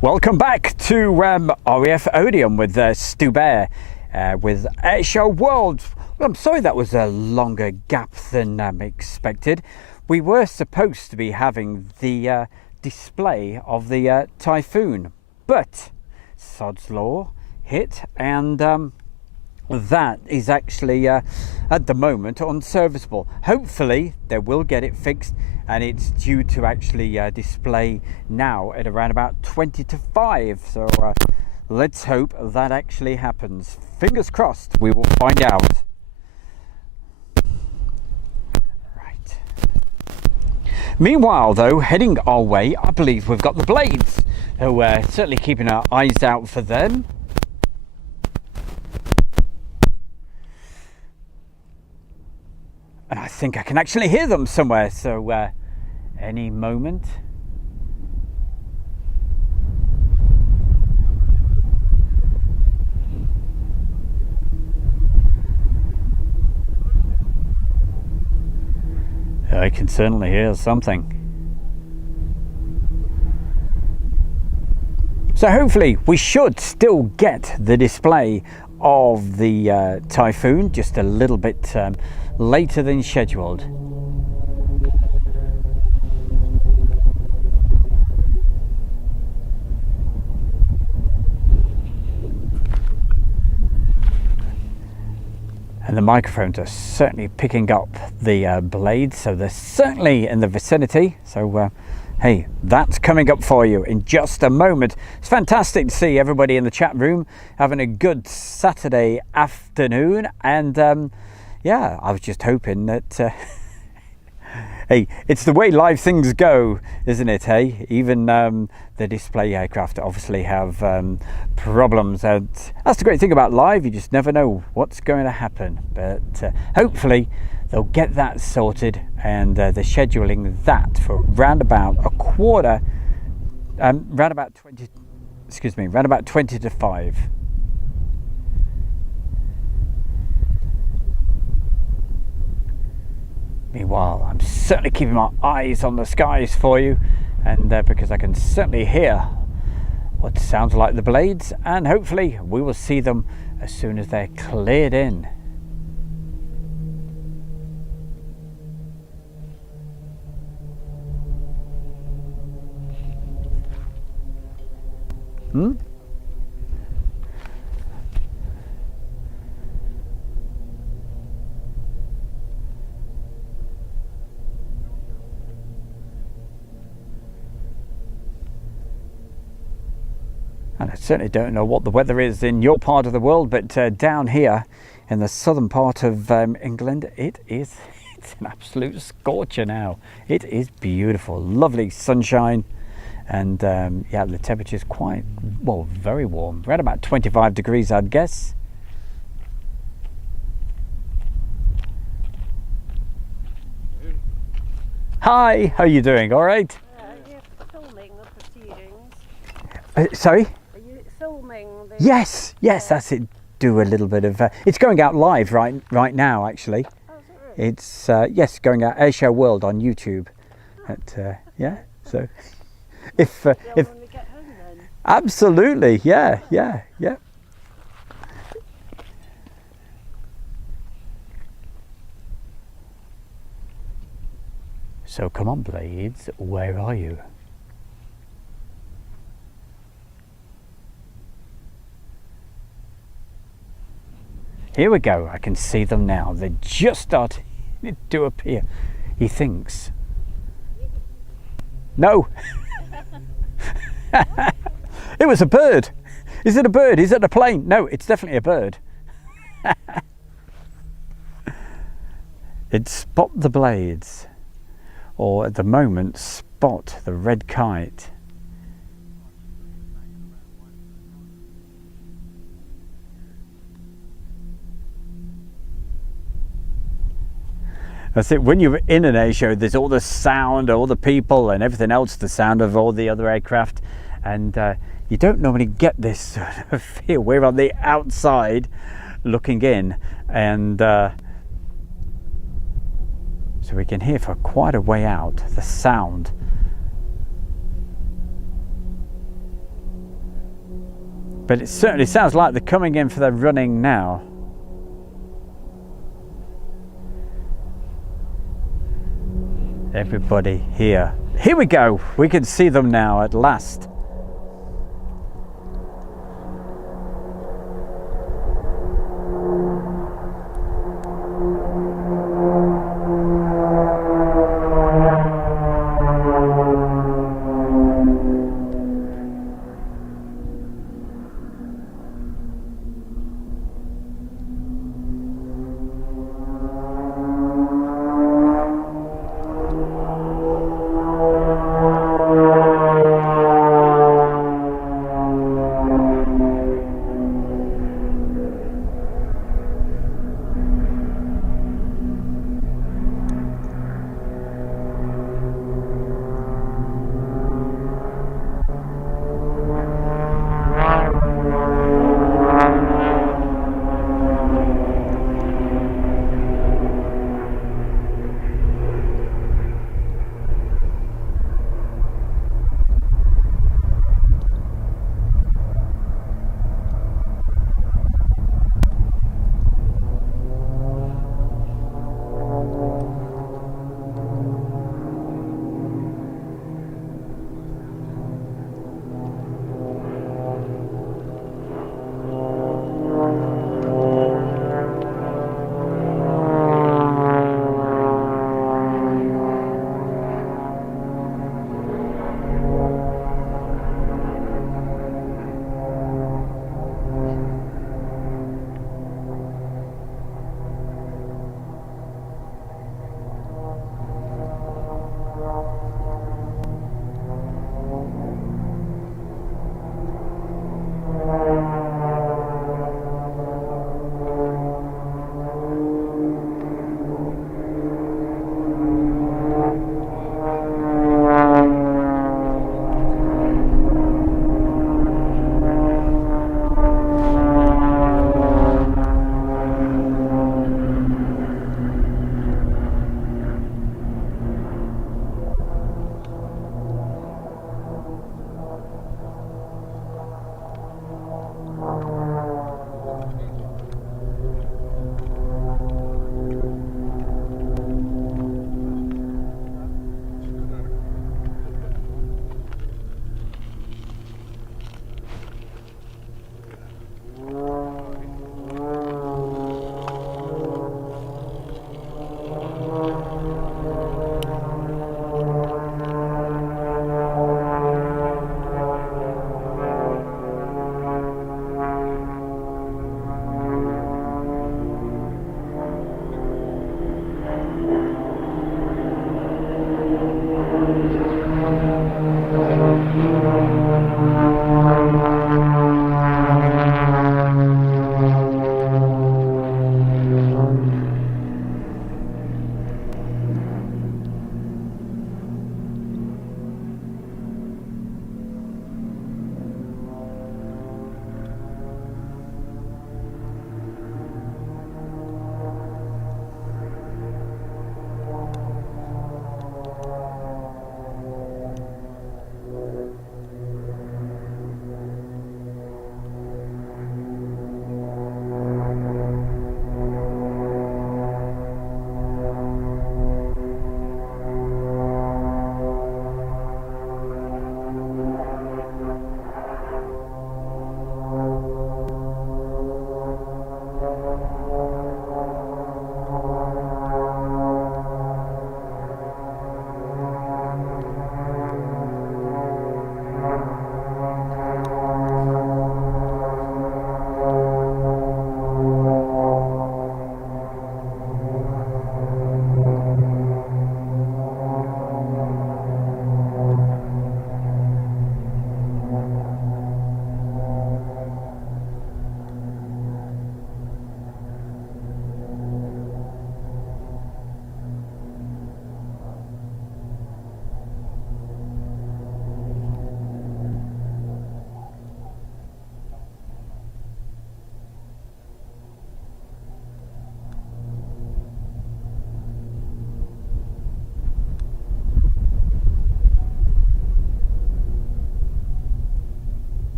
Welcome back to RAF Odiham with Stu Bear with Airshow World. Well, I'm sorry that was a longer gap than expected. We were supposed to be having the display of the Typhoon, but Sod's Law hit, and that is actually at the moment unserviceable. Hopefully they will get it fixed, and it's due to actually display now at around about 20 to 5. So let's hope that actually happens. Fingers crossed, we will find out. Right. Meanwhile, though, heading our way, I believe we've got the Blades. So we're certainly keeping our eyes out for them. And I think I can actually hear them somewhere, so any moment. I can certainly hear something. So hopefully we should still get the display of the Typhoon just a little bit later than scheduled. And the microphones are certainly picking up the Blades, so they're certainly in the vicinity. So hey, that's coming up for you in just a moment. It's fantastic to see everybody in the chat room having a good Saturday afternoon, and yeah, I was just hoping that hey, it's the way live things go, isn't it? Hey, even the display aircraft obviously have problems, and that's the great thing about live. You just never know what's going to happen, but hopefully they'll get that sorted, and they're scheduling that for round about a quarter, round about 20 to 5. Meanwhile, I'm certainly keeping my eyes on the skies for you, and because I can certainly hear what sounds like the Blades, and hopefully we will see them as soon as they're cleared in. And I certainly don't know what the weather is in your part of the world, but down here in the southern part of England, it's an absolute scorcher now. It is beautiful, lovely sunshine, and yeah, the temperature is quite, well, very warm, around about 25 degrees, I'd guess. Hi, how are you doing? All right? Are you filming the proceedings? Sorry? Are you filming the... Yes, that's it. Do a little bit of. It's going out live right now, actually. Oh, is it really? It's yes, going out Airshow World on YouTube. Yeah. So if When we get home then. absolutely, yeah. So come on, Blades, where are you? Here we go, I can see them now. They're just starting to appear. He thinks. No! It was a bird! Is it a bird? Is it a plane? No, it's definitely a bird. It's Spot the Blades. Or at the moment, Spot the red kite. That's it. When you're in an air show, there's all the sound, all the people and everything else, the sound of all the other aircraft. And you don't normally get this sort of feel. We're on the outside looking in. And so we can hear for quite a way out the sound. But it certainly sounds like they're coming in for their running now. Everybody here. Here we go. We can see them now at last.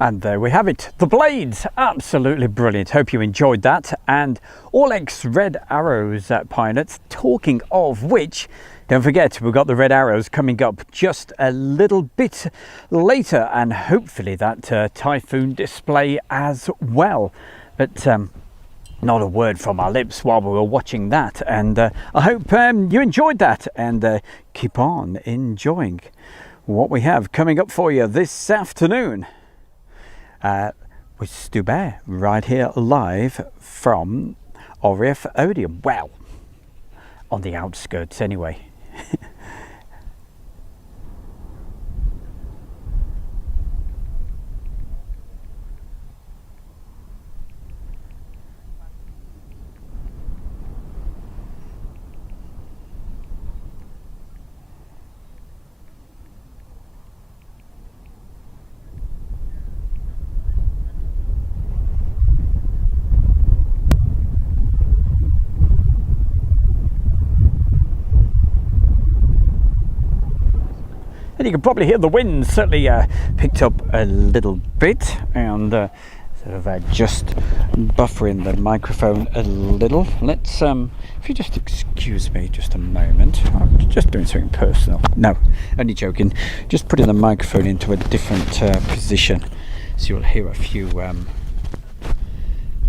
And there we have it, the blades, absolutely brilliant. Hope you enjoyed that. And all X red arrows pilots, talking of which, don't forget we've got the red arrows coming up just a little bit later, and hopefully that Typhoon display as well. But not a word from our lips while we were watching that, and I hope you enjoyed that, and keep on enjoying what we have coming up for you this afternoon. With Stu Bear right here live from Odiham. Well, on the outskirts anyway. And you can probably hear the wind certainly picked up a little bit, and sort of just buffering the microphone a little. Let's if you just excuse me just a moment, I'm just doing something personal. No, only joking. Just putting the microphone into a different position, so you'll hear a few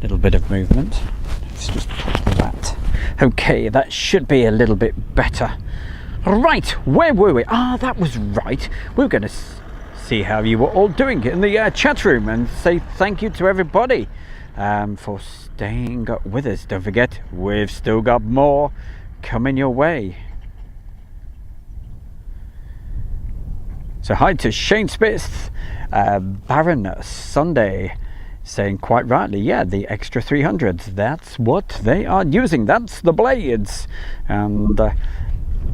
little bit of movement. Let's just put that. Okay, that should be a little bit better. Right, where were we? That was right. We were going to see how you were all doing in the chat room, and say thank you to everybody for staying with us. Don't forget, we've still got more coming your way. So hi to Shane Smith, Baron Sunday, saying quite rightly, yeah, the extra 300s, that's what they are using. That's the blades. And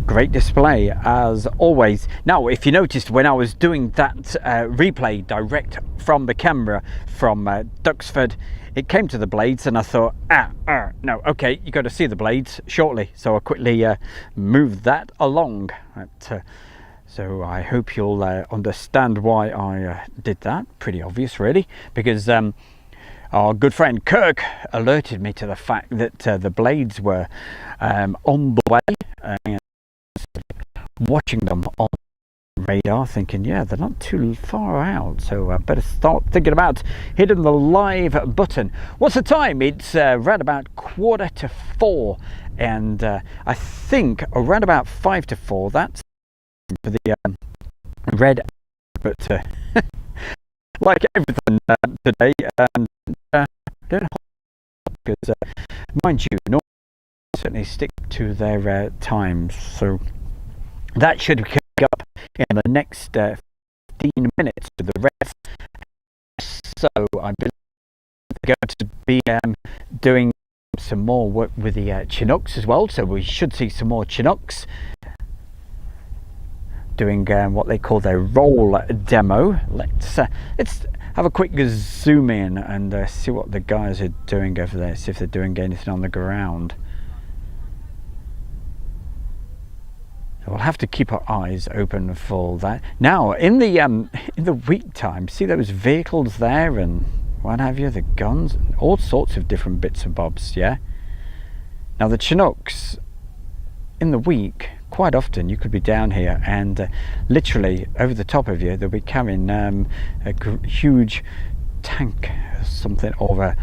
great display as always. Now, if you noticed when I was doing that replay direct from the camera from Duxford, it came to the blades and I thought, no, okay, you got to see the blades shortly. So I quickly moved that along. So I hope you'll understand why I did that. Pretty obvious, really, because our good friend Kirk alerted me to the fact that the blades were on the way, and watching them on radar, thinking, yeah, they're not too far out, so I better start thinking about hitting the live button. What's the time? It's around about 3:45, and I think around about 5 to 4, that's for the red, but like everything today, and don't because mind you, normally certainly stick to their times, so that should come up in the next 15 minutes to the rest. So I believe they're going to be doing some more work with the Chinooks as well, so we should see some more Chinooks doing what they call their roll demo. Let's have a quick zoom in and see what the guys are doing over there, see if they're doing anything on the ground. We'll have to keep our eyes open for that. Now, in the week time, see those vehicles there and what have you, the guns, all sorts of different bits and bobs, yeah? Now, the Chinooks, in the week, quite often you could be down here and literally over the top of you, they'll be carrying a huge tank or something, or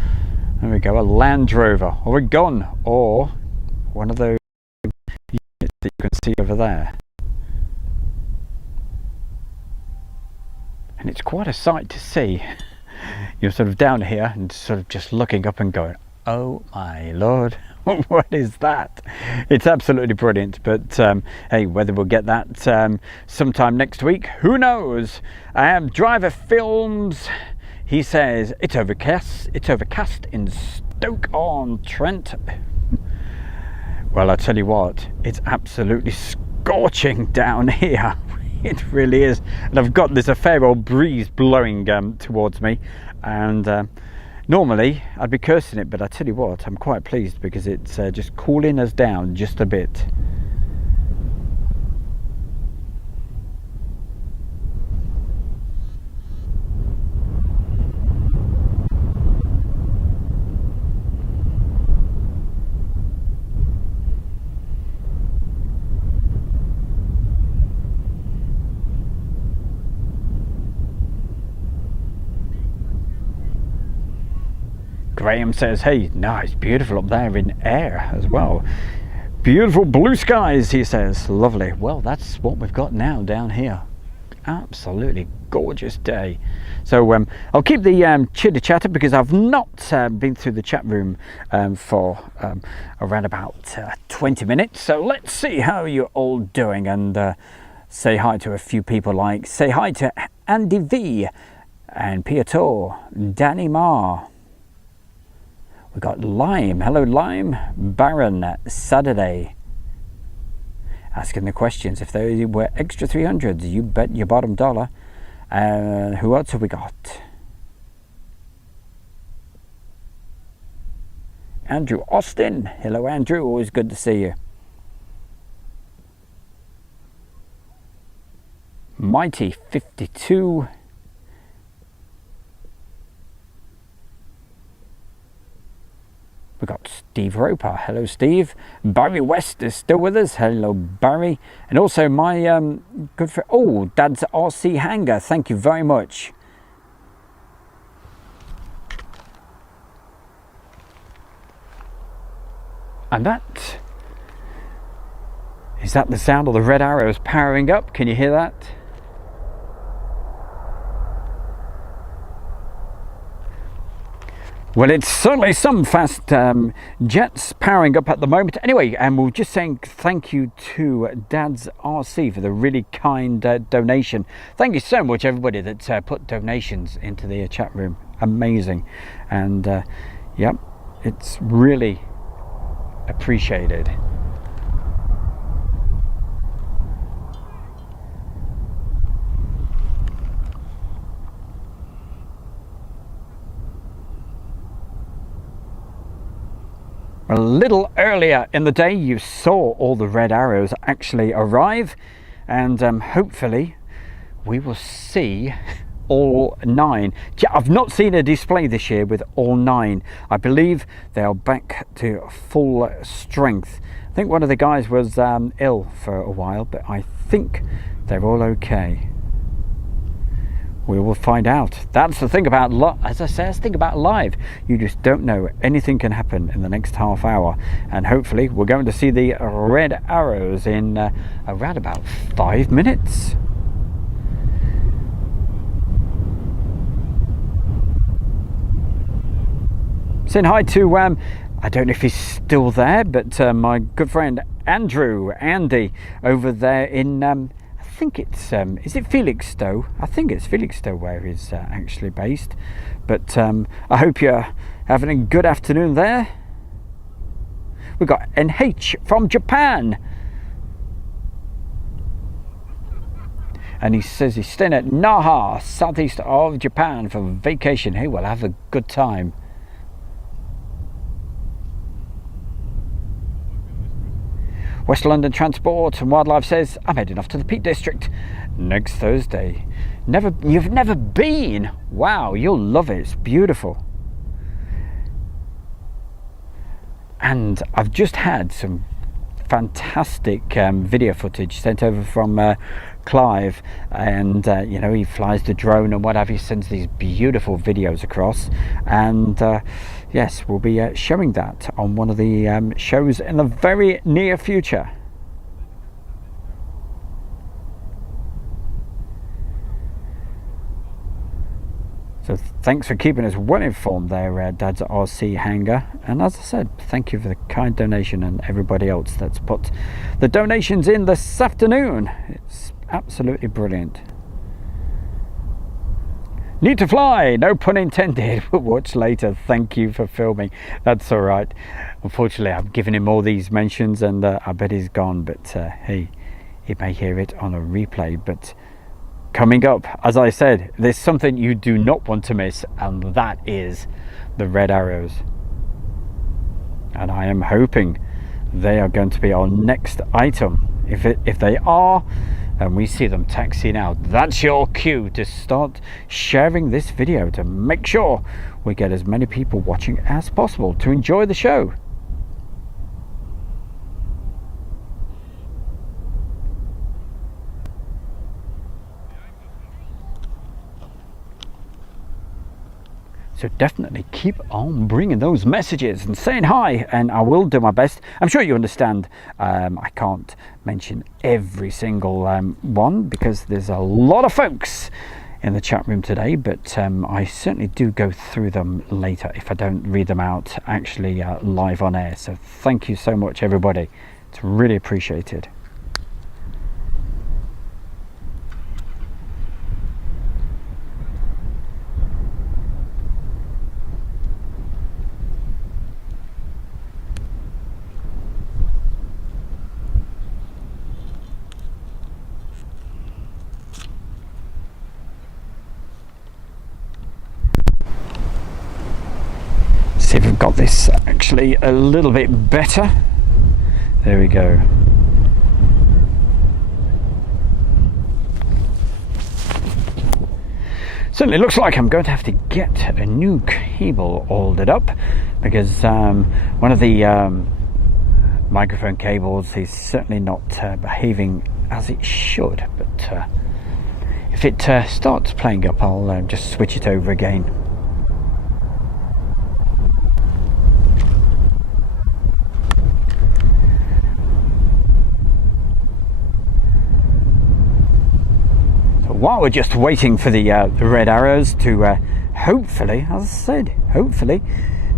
there we go, a Land Rover, or a gun, or one of those that you can see over there, and it's quite a sight to see. You're sort of down here and sort of just looking up and going, oh my lord, what is that? It's absolutely brilliant. But hey, whether we'll get that sometime next week, who knows? Driver Films, he says it's overcast in Stoke-on-Trent. Well, I tell you what, it's absolutely scorching down here. It really is. And I've got this a fair old breeze blowing towards me, and normally I'd be cursing it, but I tell you what, I'm quite pleased because it's just cooling us down just a bit. Graham says, hey, no, it's beautiful up there in air as well. Beautiful blue skies, he says. Lovely. Well, that's what we've got now down here. Absolutely gorgeous day. So I'll keep the chitter chatter because I've not been through the chat room for around about 20 minutes. So let's see how you're all doing, and say hi to a few people, like say hi to Andy V and Piotr, Danny Marr. We got Lime. Hello Lime. Baron Saturday. Asking the questions. If there were extra 300s, you bet your bottom dollar. Who else have we got? Andrew Austin. Hello Andrew, always good to see you. Mighty 52. We've got Steve Roper. Hello, Steve. Barry West is still with us. Hello, Barry. And also my good friend, oh, Dad's RC Hangar. Thank you very much. And is that the sound of the red arrows powering up? Can you hear that? Well, it's certainly some fast jets powering up at the moment. Anyway, and we're just saying thank you to Dad's RC for the really kind donation. Thank you so much, everybody that put donations into the chat room. Amazing. And yep, it's really appreciated. A little earlier in the day, you saw all the red arrows actually arrive, and hopefully we will see all 9. I've not seen a display this year with all 9. I believe they are back to full strength. I think one of the guys was ill for a while, but I think they're all okay. We will find out. That's the thing about, as I say, that's the thing about live. You just don't know. Anything can happen in the next half hour. And hopefully we're going to see the red arrows in around about 5 minutes. Saying hi to, I don't know if he's still there, but my good friend Andy, over there in, I think it's, is it Felixstowe? I think it's Felixstowe where he's actually based. But I hope you're having a good afternoon there. We've got NH from Japan. And he says he's staying at Naha, southeast of Japan for vacation. Hey, we'll have a good time. West London Transport and Wildlife says, I'm heading off to the Peak District next Thursday. You've never been? Wow, you'll love it. It's beautiful. And I've just had some fantastic video footage sent over from Clive, and you know, he flies the drone and what have you, sends these beautiful videos across, and yes, we'll be showing that on one of the shows in the very near future. So thanks for keeping us well informed there, Dad's RC Hangar. And as I said, thank you for the kind donation, and everybody else that's put the donations in this afternoon. It's absolutely brilliant. Need to fly, no pun intended. We'll watch later. Thank you for filming. That's all right. Unfortunately, I've given him all these mentions, and I bet he's gone. But hey, he may hear it on a replay. But coming up, as I said, there's something you do not want to miss, and that is the red arrows. And I am hoping they are going to be our next item. If they are, and we see them taxiing out, that's your cue to start sharing this video to make sure we get as many people watching as possible to enjoy the show. So definitely keep on bringing those messages and saying hi, and I will do my best. I'm sure you understand I can't mention every single one because there's a lot of folks in the chat room today, but I certainly do go through them later if I don't read them out actually live on air. So thank you so much, everybody. It's really appreciated. See if we've got this actually a little bit better. There we go. Certainly looks like I'm going to have to get a new cable ordered up because one of the microphone cables is certainly not behaving as it should, but if it starts playing up, I'll just switch it over again. While we're just waiting for the red arrows to hopefully, as I said, hopefully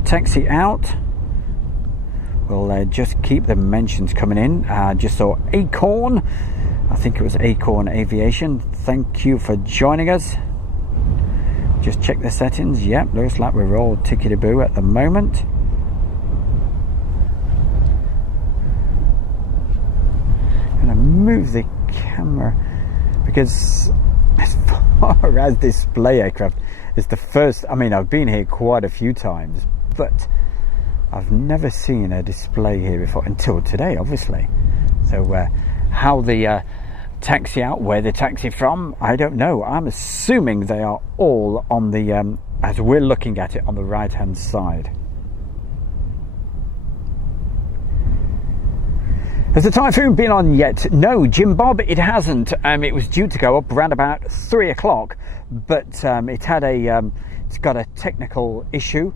taxi out, we'll just keep the mentions coming in. Just saw Acorn, I think it was Acorn Aviation. Thank you for joining us. Just check the settings. Yep, looks like we're all tickety-boo at the moment. I'm gonna move the camera because as far as display aircraft, it's the first, I mean, I've been here quite a few times, but I've never seen a display here before until today, obviously. So how the taxi out, where they taxi from, I don't know. I'm assuming they are all on the as we're looking at it, on the right hand side. Has the typhoon been on yet? No, Jim Bob, it hasn't. It was due to go up around about 3 o'clock, but it had it's got a technical issue.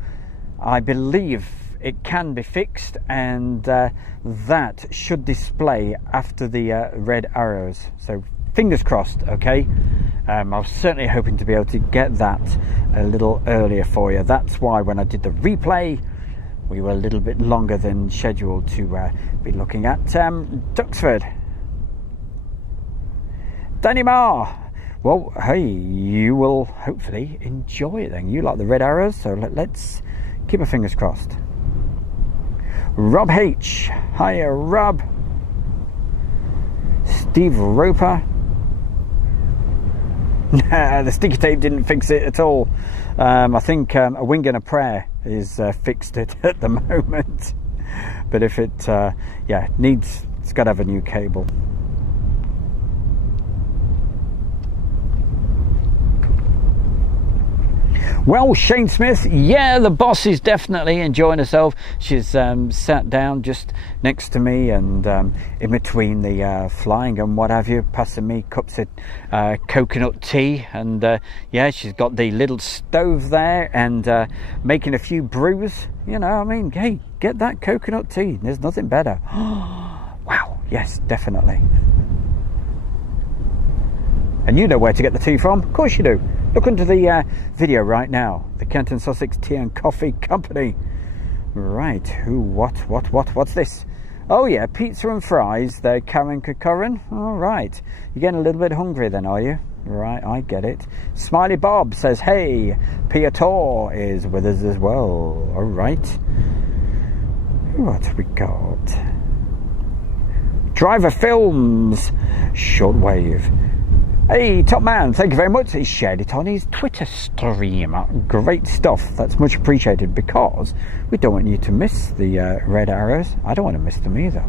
I believe it can be fixed, and that should display after the red arrows. So fingers crossed, okay? I was certainly hoping to be able to get that a little earlier for you. That's why when I did the replay, we were a little bit longer than scheduled to be looking at Duxford. Danny Marr, well, hey, you will hopefully enjoy it then. You like the red arrows, so let's keep our fingers crossed. Rob H, hiya Rob. Steve Roper. The sticky tape didn't fix it at all. I think a wing and a prayer is fixed it at the moment, but if it yeah, it's got to have a new cable. Well, Shane Smith, yeah, the boss is definitely enjoying herself. She's sat down just next to me and in between the flying and what have you, passing me cups of coconut tea, and yeah, she's got the little stove there and making a few brews. You know, I mean, hey, get that coconut tea. There's nothing better. Wow, yes, definitely. And you know where to get the tea from? Of course you do. Look under the video right now. The Kent and Sussex Tea and Coffee Company. Right, what's this? Oh yeah, pizza and fries. They're Karen Kakoran. All right. You're getting a little bit hungry then, are you? Right, I get it. Smiley Bob says, hey, Piator is with us as well. All right. What have we got? Driver Films. Shortwave. Hey, top man, thank you very much. He shared it on his Twitter stream. Great stuff. That's much appreciated because we don't want you to miss the red arrows. I don't want to miss them either.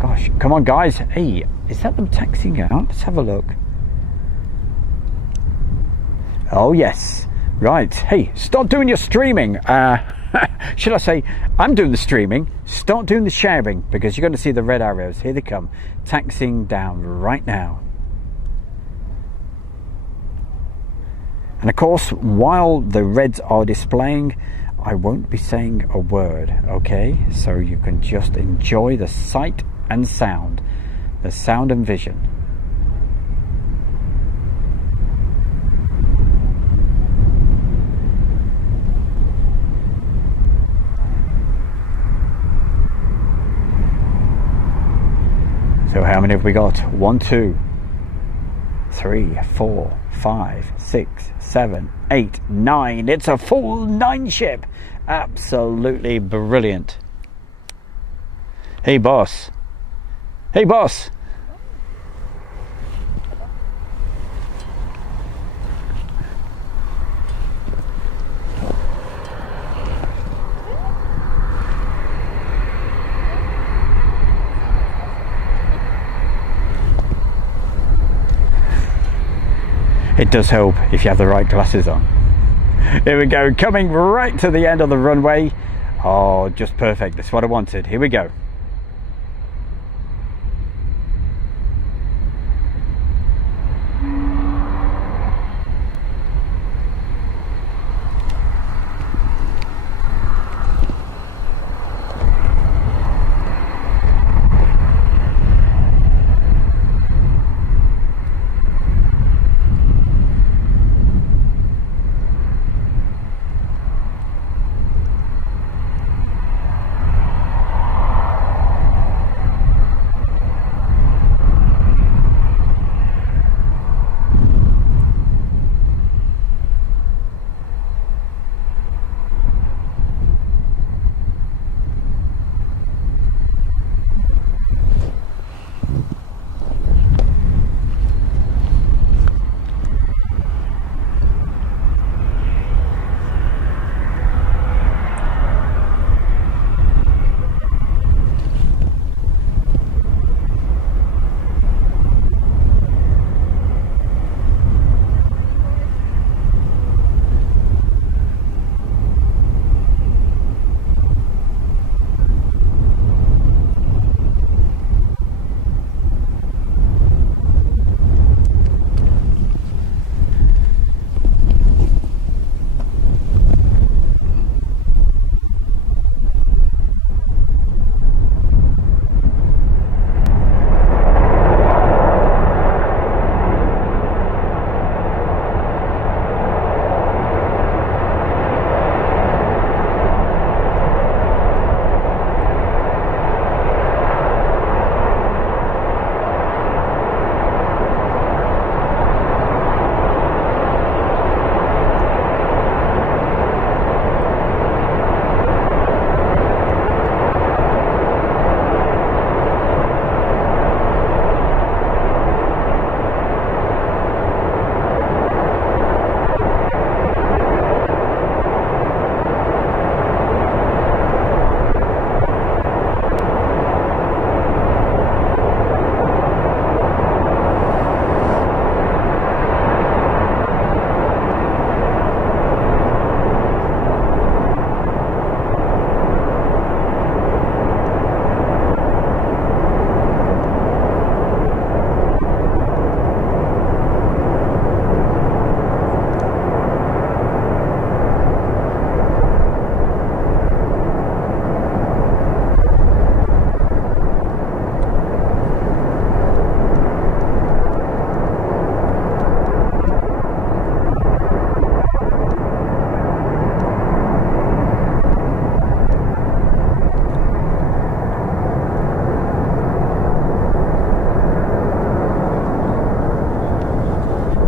Gosh, come on, guys. Hey, is that them taxiing out? Let's have a look. Oh, yes. Right. Hey, start doing your streaming. Should I say, I'm doing the streaming. Start doing the sharing because you're going to see the red arrows. Here they come. Taxiing down right now. And of course, while the reds are displaying, I won't be saying a word, okay? So you can just enjoy the sight and sound, the sound and vision. So how many have we got? 1, 2, 3, 4, 5, 6, 7, 8, 9. It's a full 9 ship. Absolutely brilliant. Hey boss. Hey boss. It does help if you have the right glasses on. Here we go, coming right to the end of the runway. Oh, just perfect. That's what I wanted. Here we go.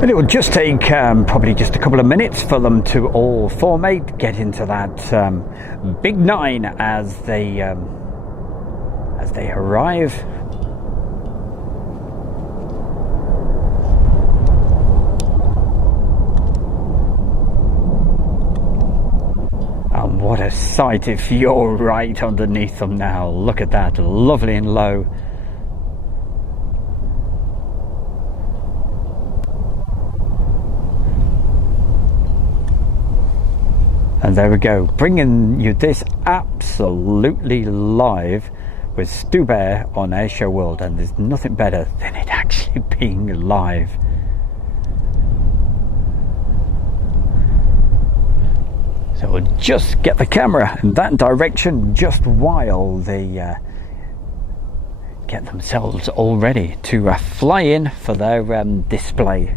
But it will just take probably just a couple of minutes for them to all formate, get into that big 9 as they arrive. And what a sight if you're right underneath them now. Look at that, lovely and low. And there we go, bringing you this absolutely live with Stu Bear on Airshow World, and there's nothing better than it actually being live. just get the camera in that direction just while they get themselves all ready to fly in for their display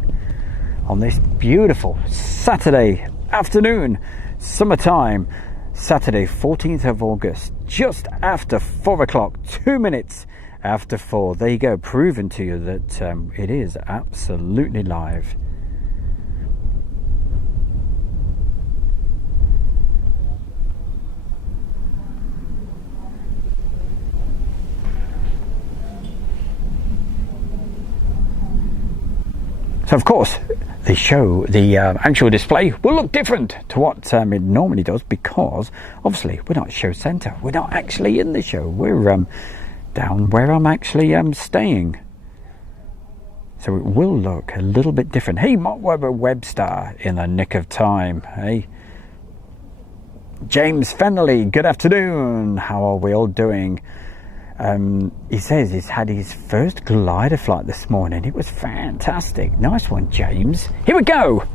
on this beautiful Saturday afternoon, summertime, Saturday 14th of August, just after 4 o'clock, 2 minutes after 4. There you go, proving to you that it is absolutely live. So of course, the show, the actual display will look different to what it normally does, because obviously we're not show centre. We're not actually in the show. We're down where I'm actually staying. So it will look a little bit different. Hey, Mark Webster in the nick of time. Hey, James Fennelly, good afternoon. How are we all doing? He says he's had his first glider flight this morning. It was fantastic. Nice one, James. Here we go.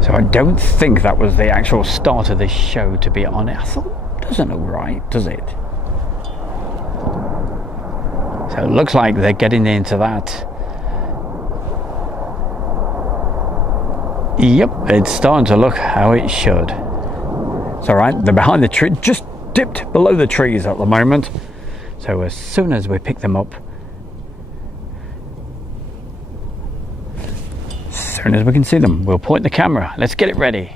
So I don't think that was the actual start of this show, to be honest. I thought, doesn't look right, does it? So it looks like they're getting into that. Yep, it's starting to look how it should. It's alright, they're behind the tree, just dipped below the trees at the moment. So as soon as we pick them up, as soon as we can see them, we'll point the camera. Let's get it ready.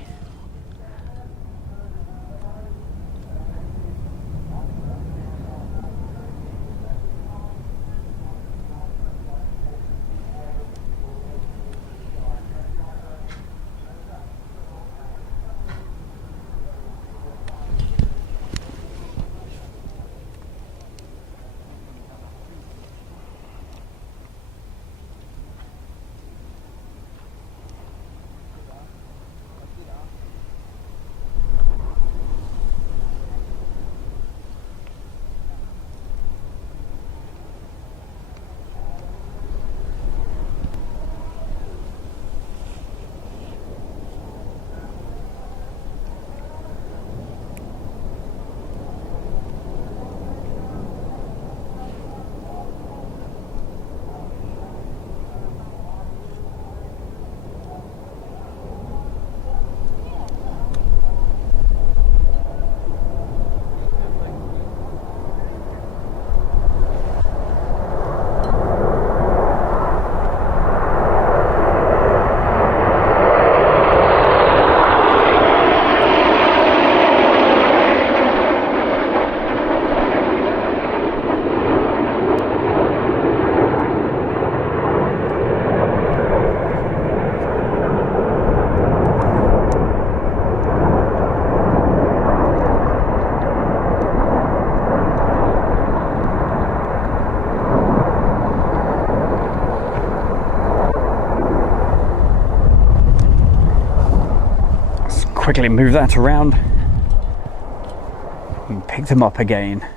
Quickly move that around. and pick them up again.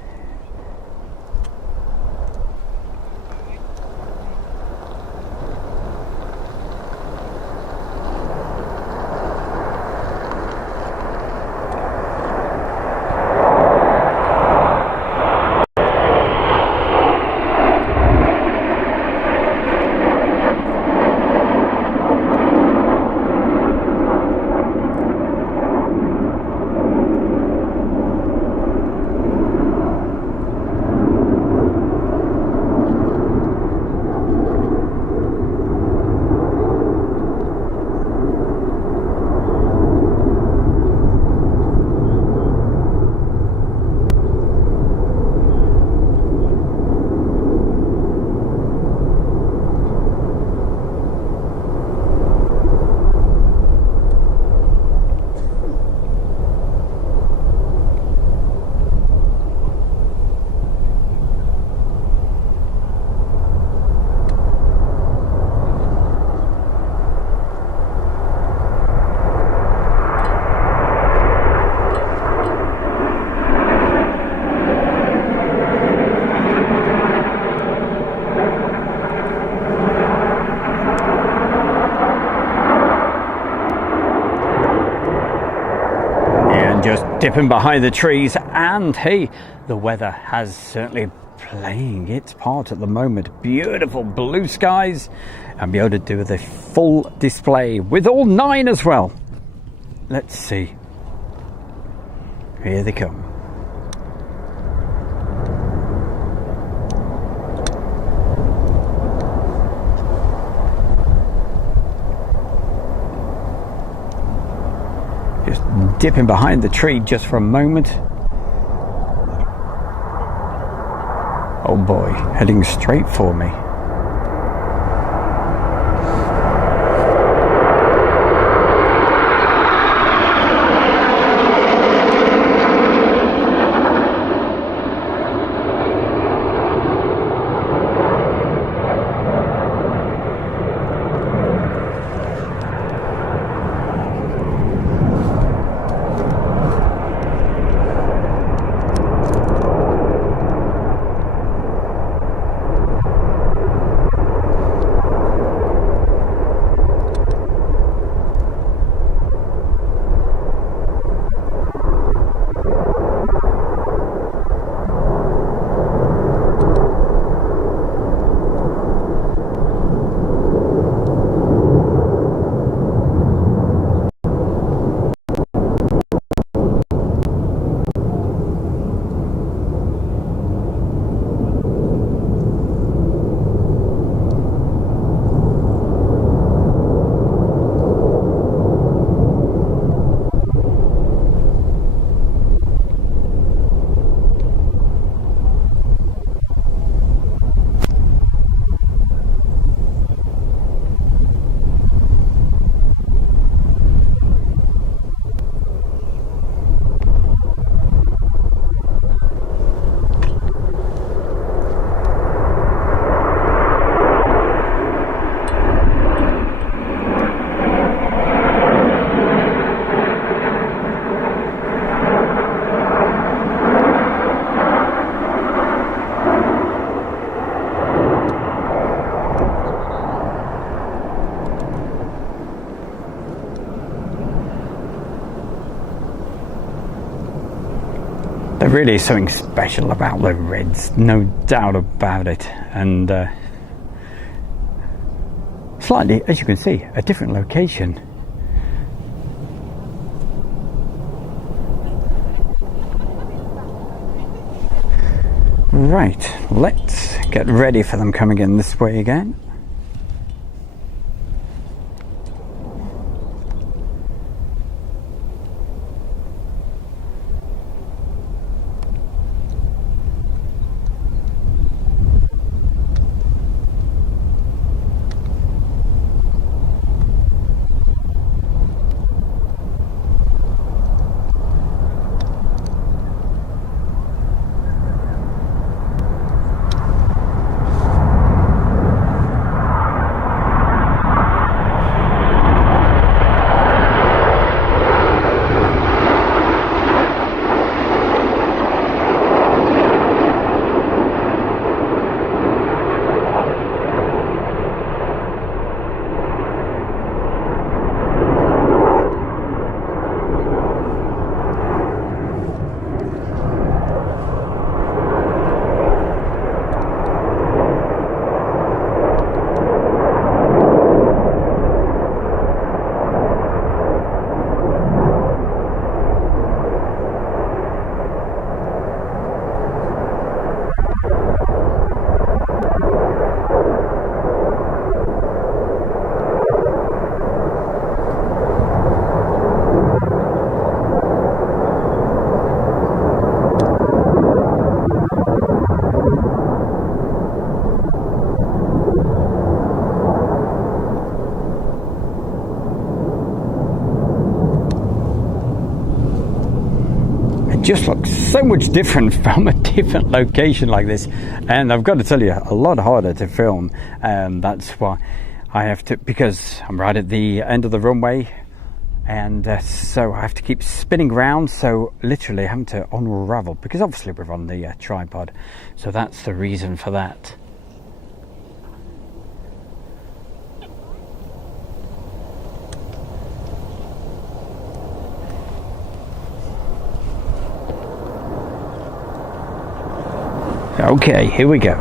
Just dipping behind the trees, and hey, the weather has certainly playing its part at the moment. Beautiful blue skies, and be able to do the full display with all 9 as well. Let's see. Here they come. Just dipping behind the tree just for a moment. Oh boy, heading straight for me. There really is something special about the Reds, no doubt about it. And slightly, as you can see, a different location. Right, let's get ready for them coming in this way again. just looks so much different from a different location like this, and I've got to tell you, a lot harder to film. That's why I have to, because I'm right at the end of the runway, and so I have to keep spinning around, so literally having to unravel, because obviously we're on the tripod, so that's the reason for that. Okay, here we go.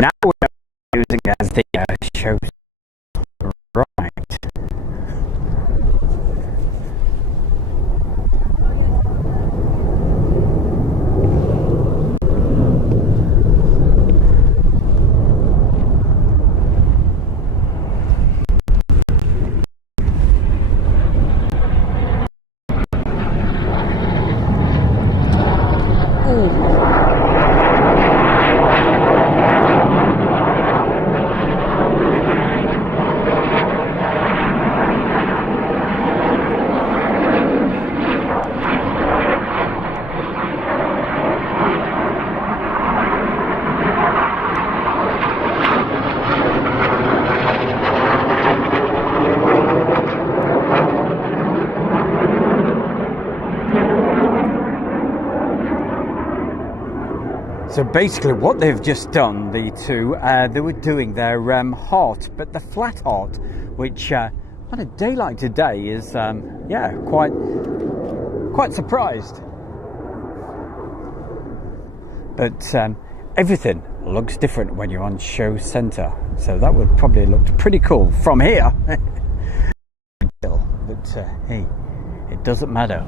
Now we're using it as the show right. So basically what they've just done, the two, they were doing their heart, but the flat heart, which on a day like today is, yeah, quite surprised. But everything looks different when you're on show centre, so that would probably look pretty cool from here. But hey, it doesn't matter.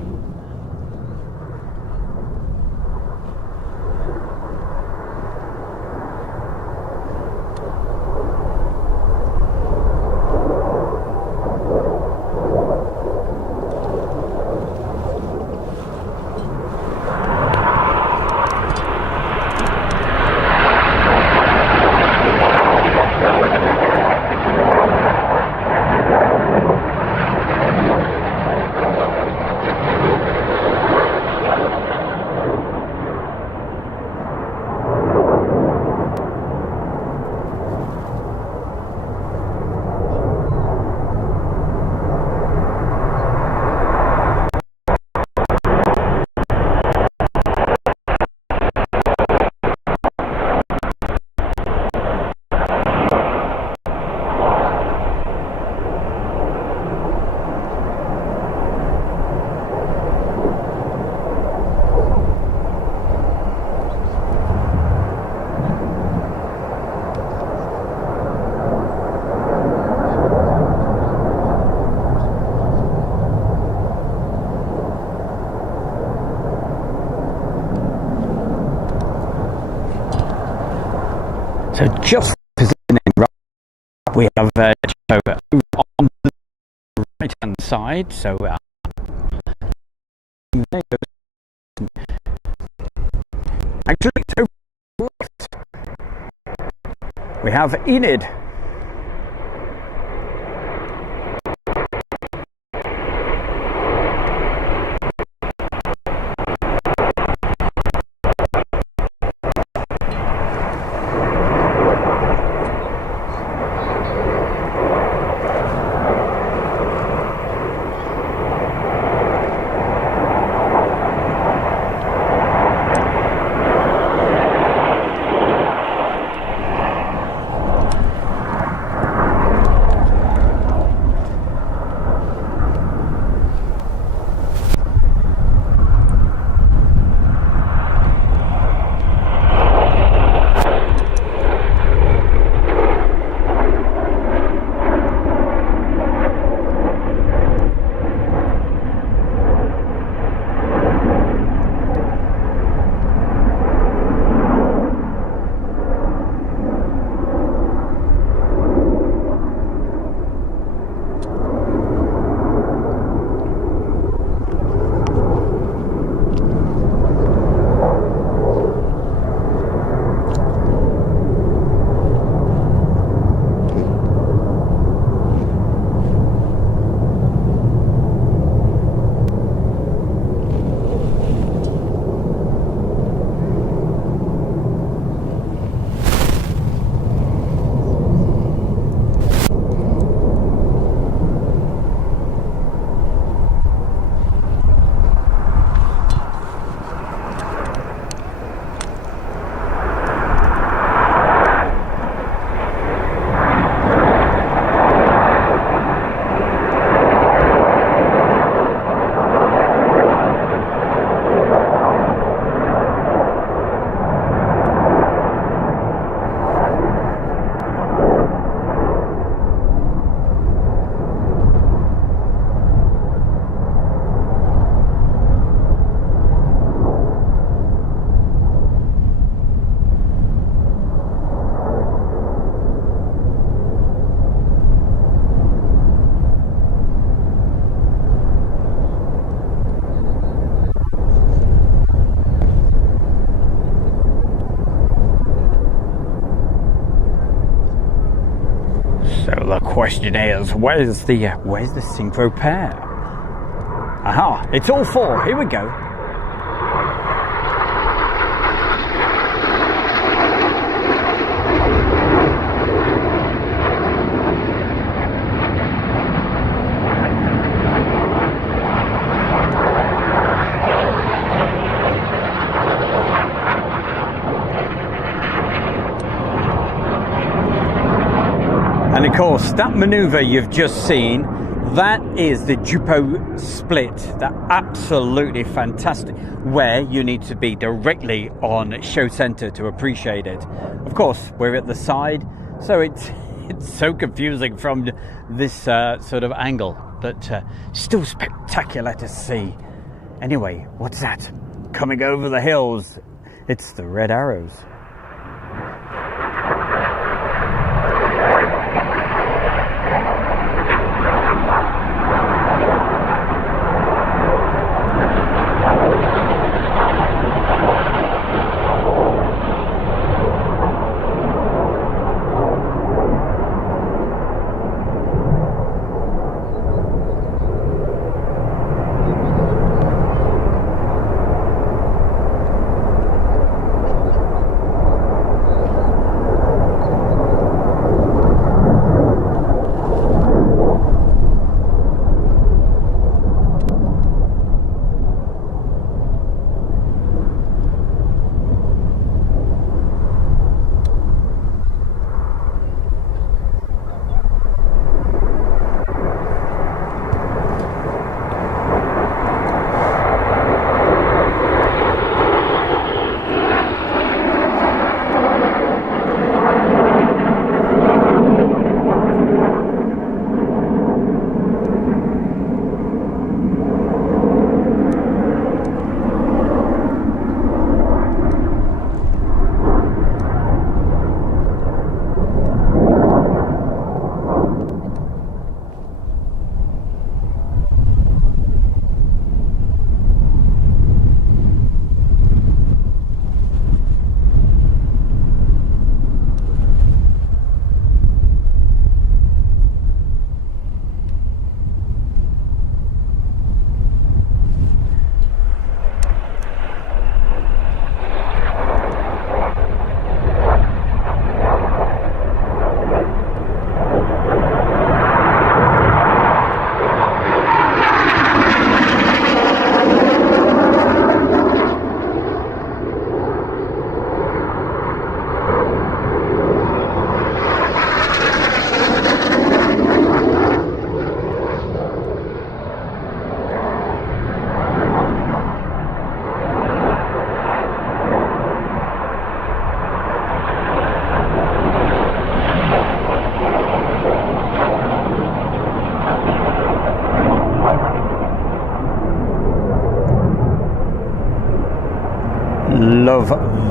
So just positioning right, we have over on the right hand side. So actually, to we have Enid. So the question is, where's the synchro pair? Aha, it's all four. Here we go. And of course, that maneuver you've just seen, that is the Dupo split. That absolutely fantastic, where you need to be directly on show center to appreciate it. Of course, we're at the side, so it's so confusing from this sort of angle, but still spectacular to see. Anyway, what's that? Coming over the hills, it's the Red Arrows.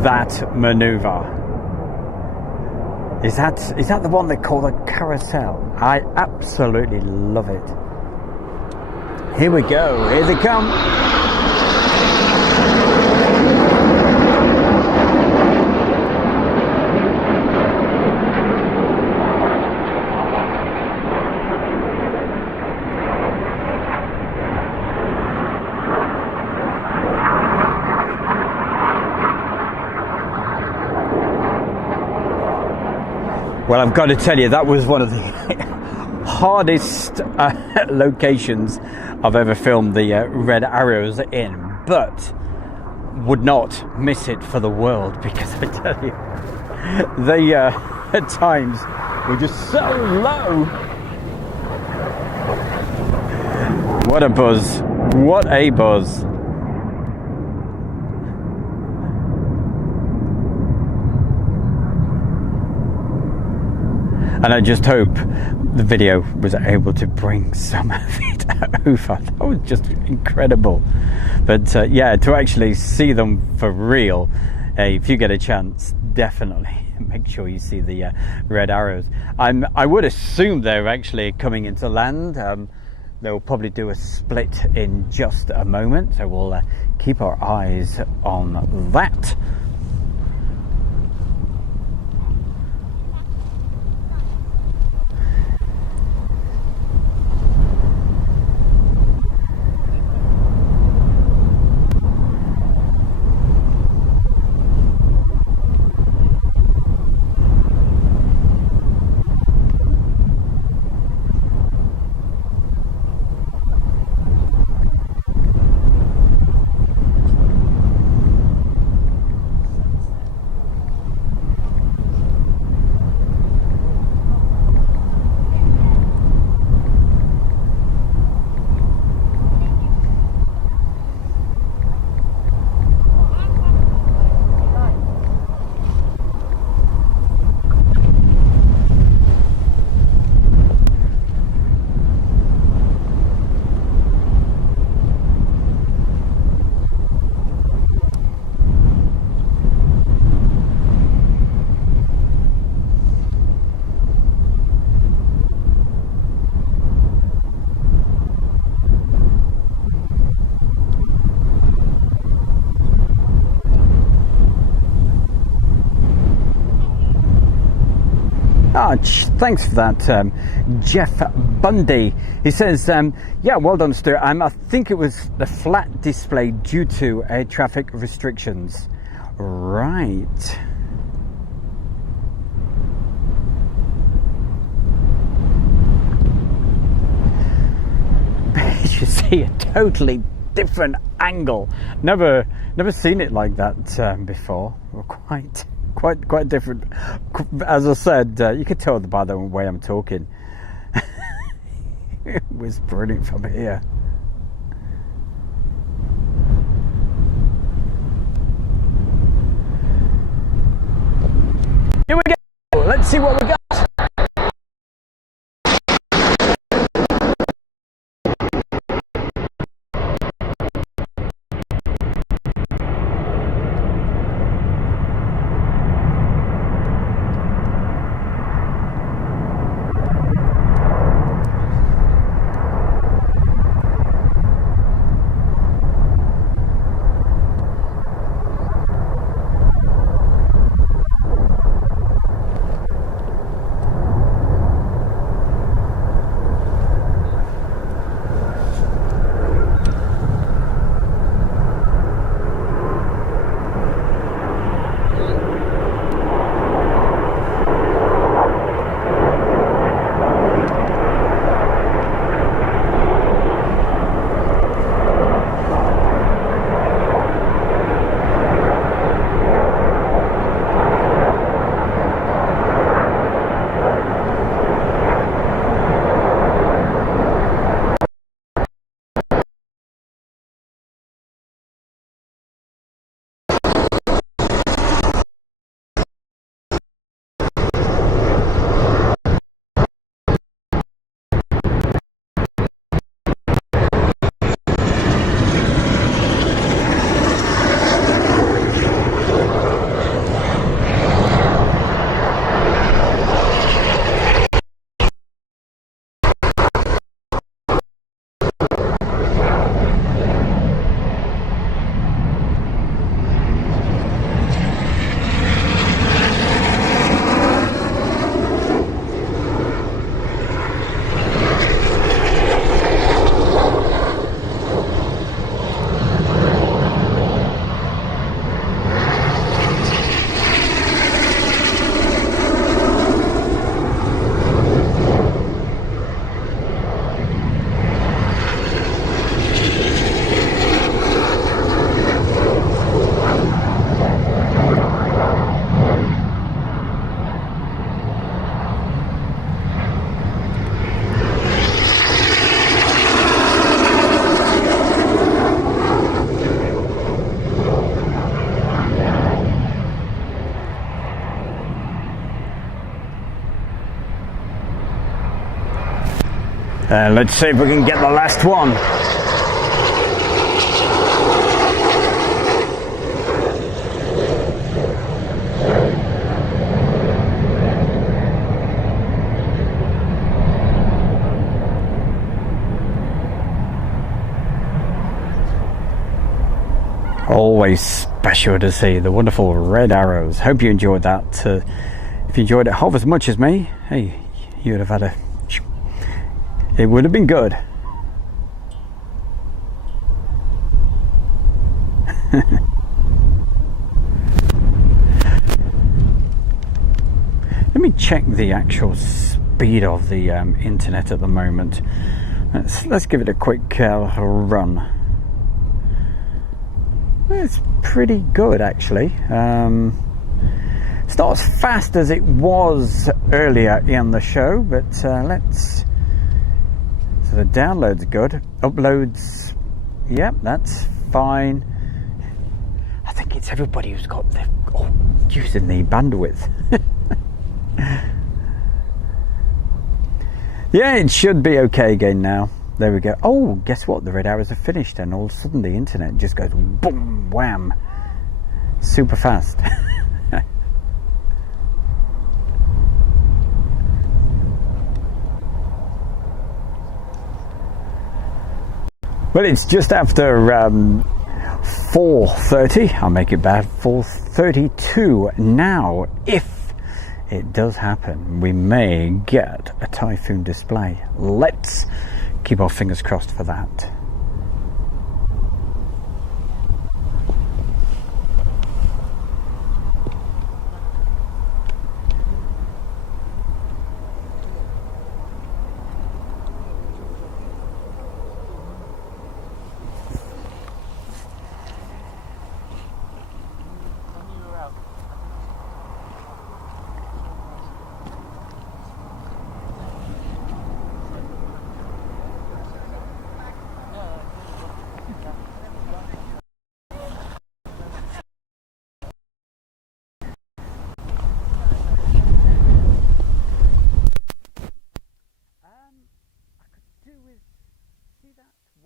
that maneuver. Is that the one they call a carousel? I absolutely love it. Here we go, here they come. Well, I've got to tell you, that was one of the hardest locations I've ever filmed the red arrows in, but would not miss it for the world, because I tell you, they at times were just so low. What a buzz, what a buzz. And I just hope the video was able to bring some of it over. That was just incredible. But yeah, to actually see them for real, if you get a chance, definitely make sure you see the red arrows. I would assume they're actually coming into land. They'll probably do a split in just a moment, so we'll keep our eyes on that. Thanks for that, Jeff Bundy. He says, yeah, well done, Stuart. I think it was the flat display due to air traffic restrictions. Right. You see a totally different angle. Never seen it like that before. Quite different. As I said, you could tell by the way I'm talking. It was brilliant from here. Here we go. Let's see what we got. Let's see if we can get the last one. Always special to see the wonderful red arrows. Hope you enjoyed that. If you enjoyed it half as much as me, hey, you would have had a... It would have been good. Let me check the actual speed of the internet at the moment. Let's give it a quick run. It's pretty good actually. It's not as fast as it was earlier in the show, but let's... So the download's good. Uploads, yep, that's fine. I think it's everybody who's got the using the bandwidth. Yeah, it should be okay again now. There we go. Oh, guess what? The red arrows are finished, and all of a sudden the internet just goes boom, wham, super fast. Well, it's just after 4:30. I'll make it bad. 4:32 now. If it does happen, we may get a Typhoon display. Let's keep our fingers crossed for that.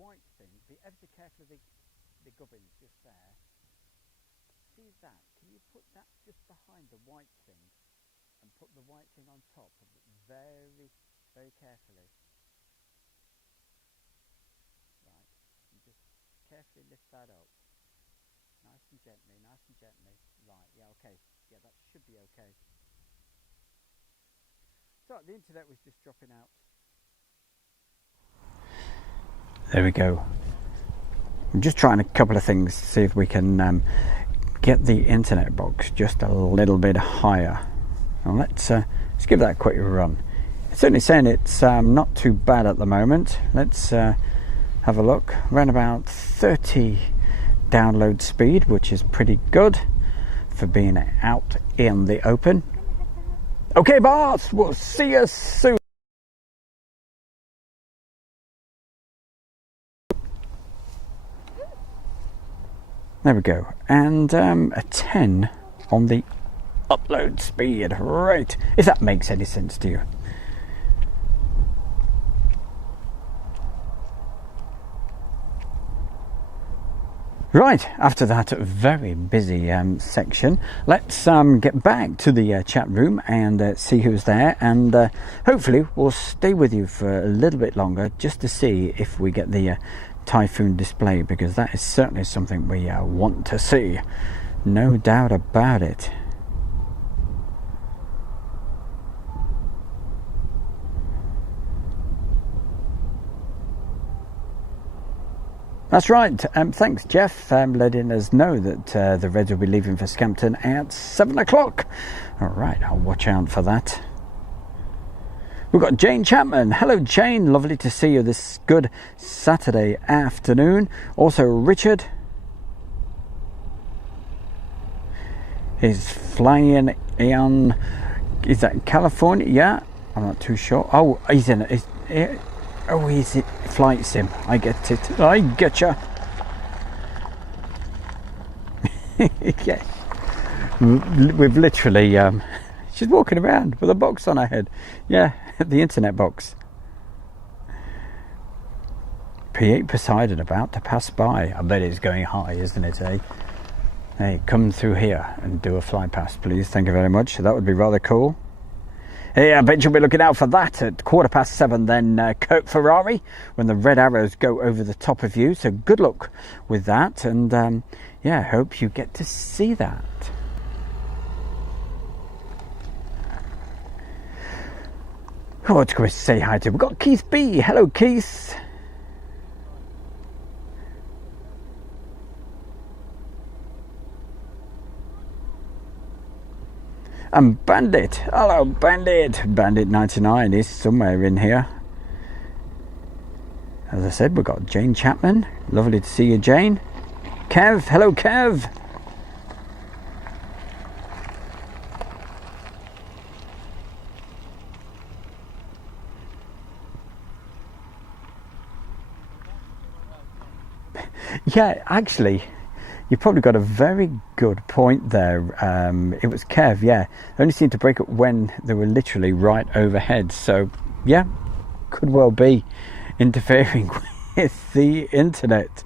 White thing, be ever so careful of the gubbins just there. See that? Can you put that just behind the white thing and put the white thing on top of it very, very carefully? Right, and just carefully lift that up. Nice and gently, nice and gently. Right, yeah, okay. Yeah, that should be okay. So the internet was just dropping out. There we go. I'm just trying a couple of things to see if we can get the internet box just a little bit higher. Now let's give that a quick run. It's certainly saying it's not too bad at the moment. Let's have a look. Around about 30 download speed, which is pretty good for being out in the open. Okay, boss, we'll see you soon. There we go, and a 10 on the upload speed, right, if that makes any sense to you. Right, after that very busy section, let's get back to the chat room and see who's there, and hopefully we'll stay with you for a little bit longer just to see if we get the Typhoon display, because that is certainly something we want to see, no doubt about it. That's right. Thanks, Jeff, letting us know that the Reds will be leaving for Scampton at 7 o'clock. All right, I'll watch out for that. We've got Jane Chapman. Hello, Jane. Lovely to see you this good Saturday afternoon. Also, Richard is flying in. Is that California? Yeah, I'm not too sure. Oh, he's in it. Oh, he's it. Flight sim. I get it. I getcha. Yeah. We've literally. She's walking around with a box on her head. Yeah, the internet box. P8 Poseidon about to pass by. I bet it's going high, isn't it, eh? Hey, come through here and do a fly past, please. Thank you very much. That would be rather cool. Hey, I bet you'll be looking out for that at 7:15 then, Coke Ferrari, when the red arrows go over the top of you. So good luck with that, and yeah, hope you get to see that. Oh, let's go say hi to. We've got Keith B. Hello, Keith. And Bandit. Hello, Bandit. Bandit 99 is somewhere in here. As I said, we've got Jane Chapman. Lovely to see you, Jane. Kev. Hello, Kev. Yeah, actually, you probably got a very good point there. It was Kev, yeah. They only seemed to break up when they were literally right overhead. So, yeah, could well be interfering with the internet.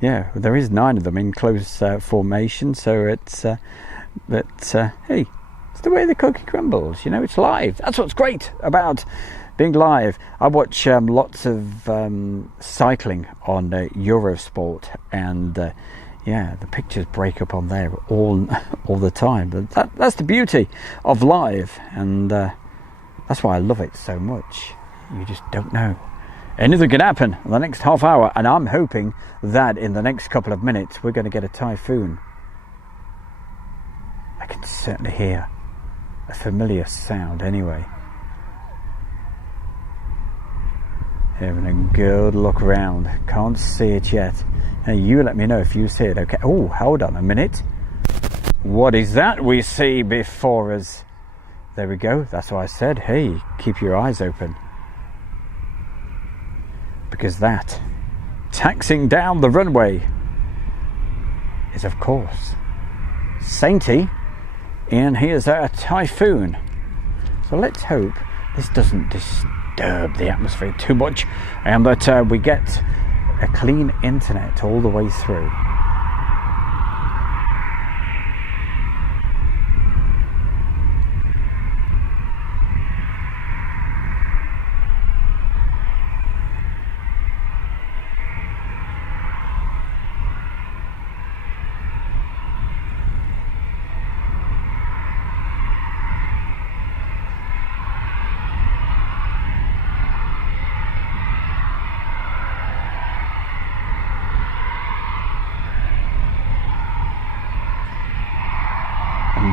Yeah, there is 9 of them in close formation. So it's, hey, it's the way the cookie crumbles. You know, it's live. That's what's great about being live. I watch lots of cycling on Eurosport, and yeah, the pictures break up on there all the time. But that's the beauty of live, and that's why I love it so much. You just don't know. Anything can happen in the next half hour, and I'm hoping that in the next couple of minutes we're going to get a typhoon. I can certainly hear a familiar sound anyway. Having a good look around. Can't see it yet. Now you let me know if you see it. Okay. Oh, hold on a minute. What is that we see before us? There we go. That's why I said, hey, keep your eyes open. Because that, taxing down the runway, is of course Sainty, and here's a typhoon. So let's hope this doesn't disturb the atmosphere too much, and that we get a clean internet all the way through.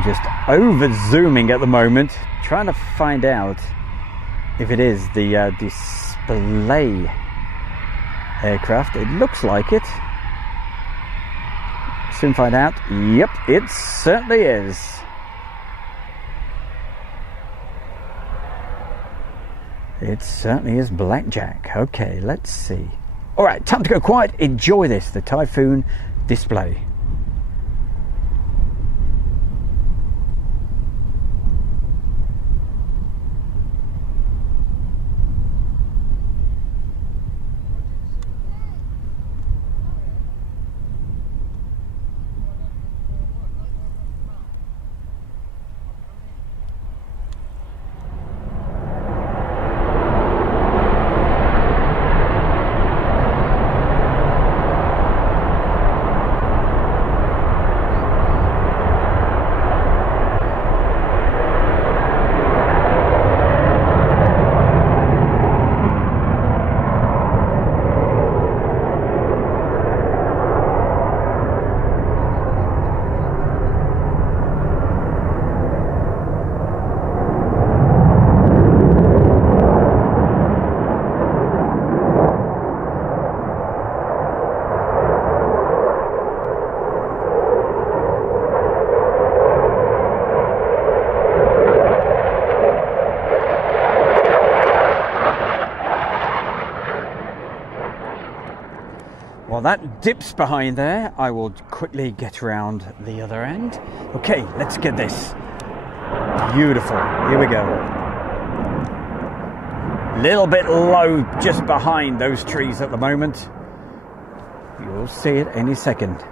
Just over zooming at the moment, trying to find out if it is the display aircraft. It looks like it. Soon find out. Yep, it certainly is. It certainly is Blackjack. Okay, let's see. All right, time to go quiet. Enjoy this, the typhoon display. While that dips behind there, I will quickly get around the other end. Okay, let's get this. Beautiful. Here we go. Little bit low just behind those trees at the moment. We'll see it any second.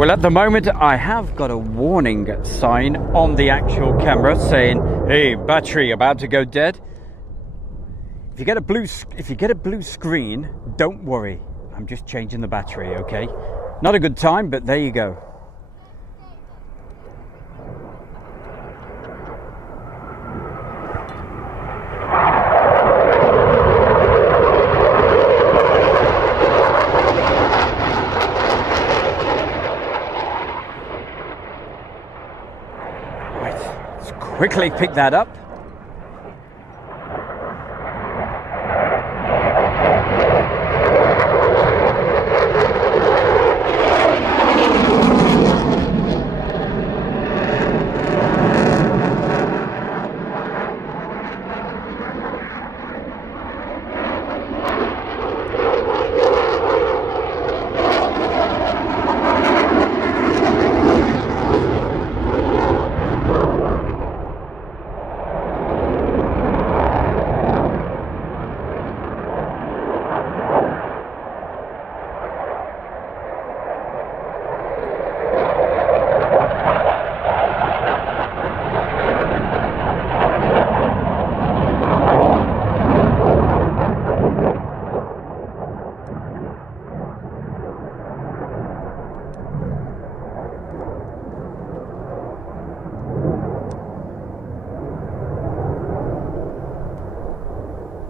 Well, at the moment I have got a warning sign on the actual camera saying, hey, battery about to go dead. If you get a blue screen, don't worry, I'm just changing the battery, okay? Not a good time, but there you go. Quickly pick that up.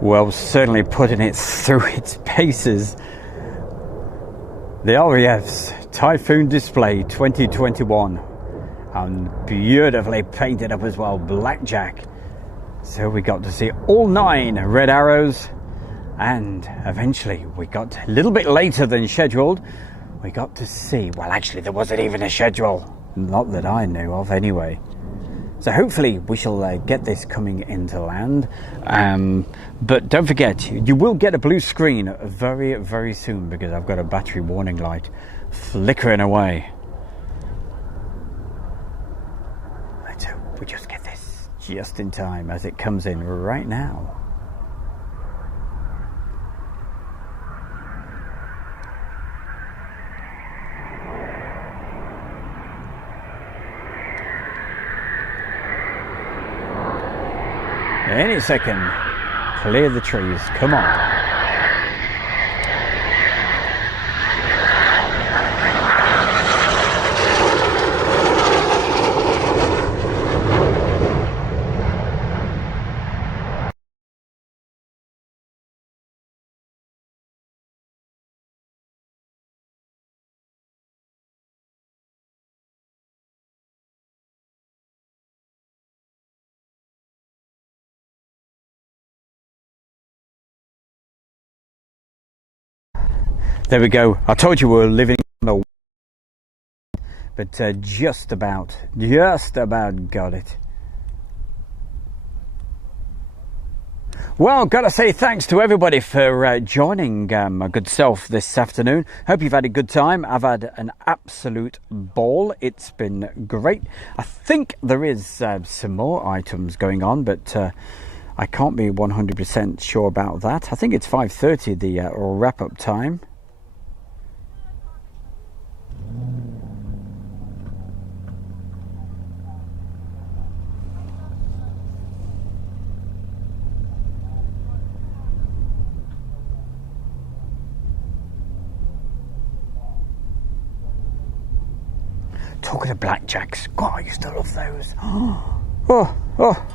Well, certainly putting it through its paces. The RAF's Typhoon Display 2021, and beautifully painted up as well, blackjack. So we got to see all 9 red arrows, and eventually we got a little bit later than scheduled. We got to see, well, actually there wasn't even a schedule, not that I knew of anyway. So hopefully we shall get this coming into land. But don't forget, you will get a blue screen very, very soon, because I've got a battery warning light flickering away. Let's hope we just get this just in time as it comes in right now. Any second, clear the trees, come on. There we go. I told you we were living on a... But just about got it. Well, gotta say thanks to everybody for joining my good self this afternoon. Hope you've had a good time. I've had an absolute ball. It's been great. I think there is some more items going on, but I can't be 100% sure about that. I think it's 5:30, the wrap-up time. Talking of blackjacks, God, I used to love those. Oh.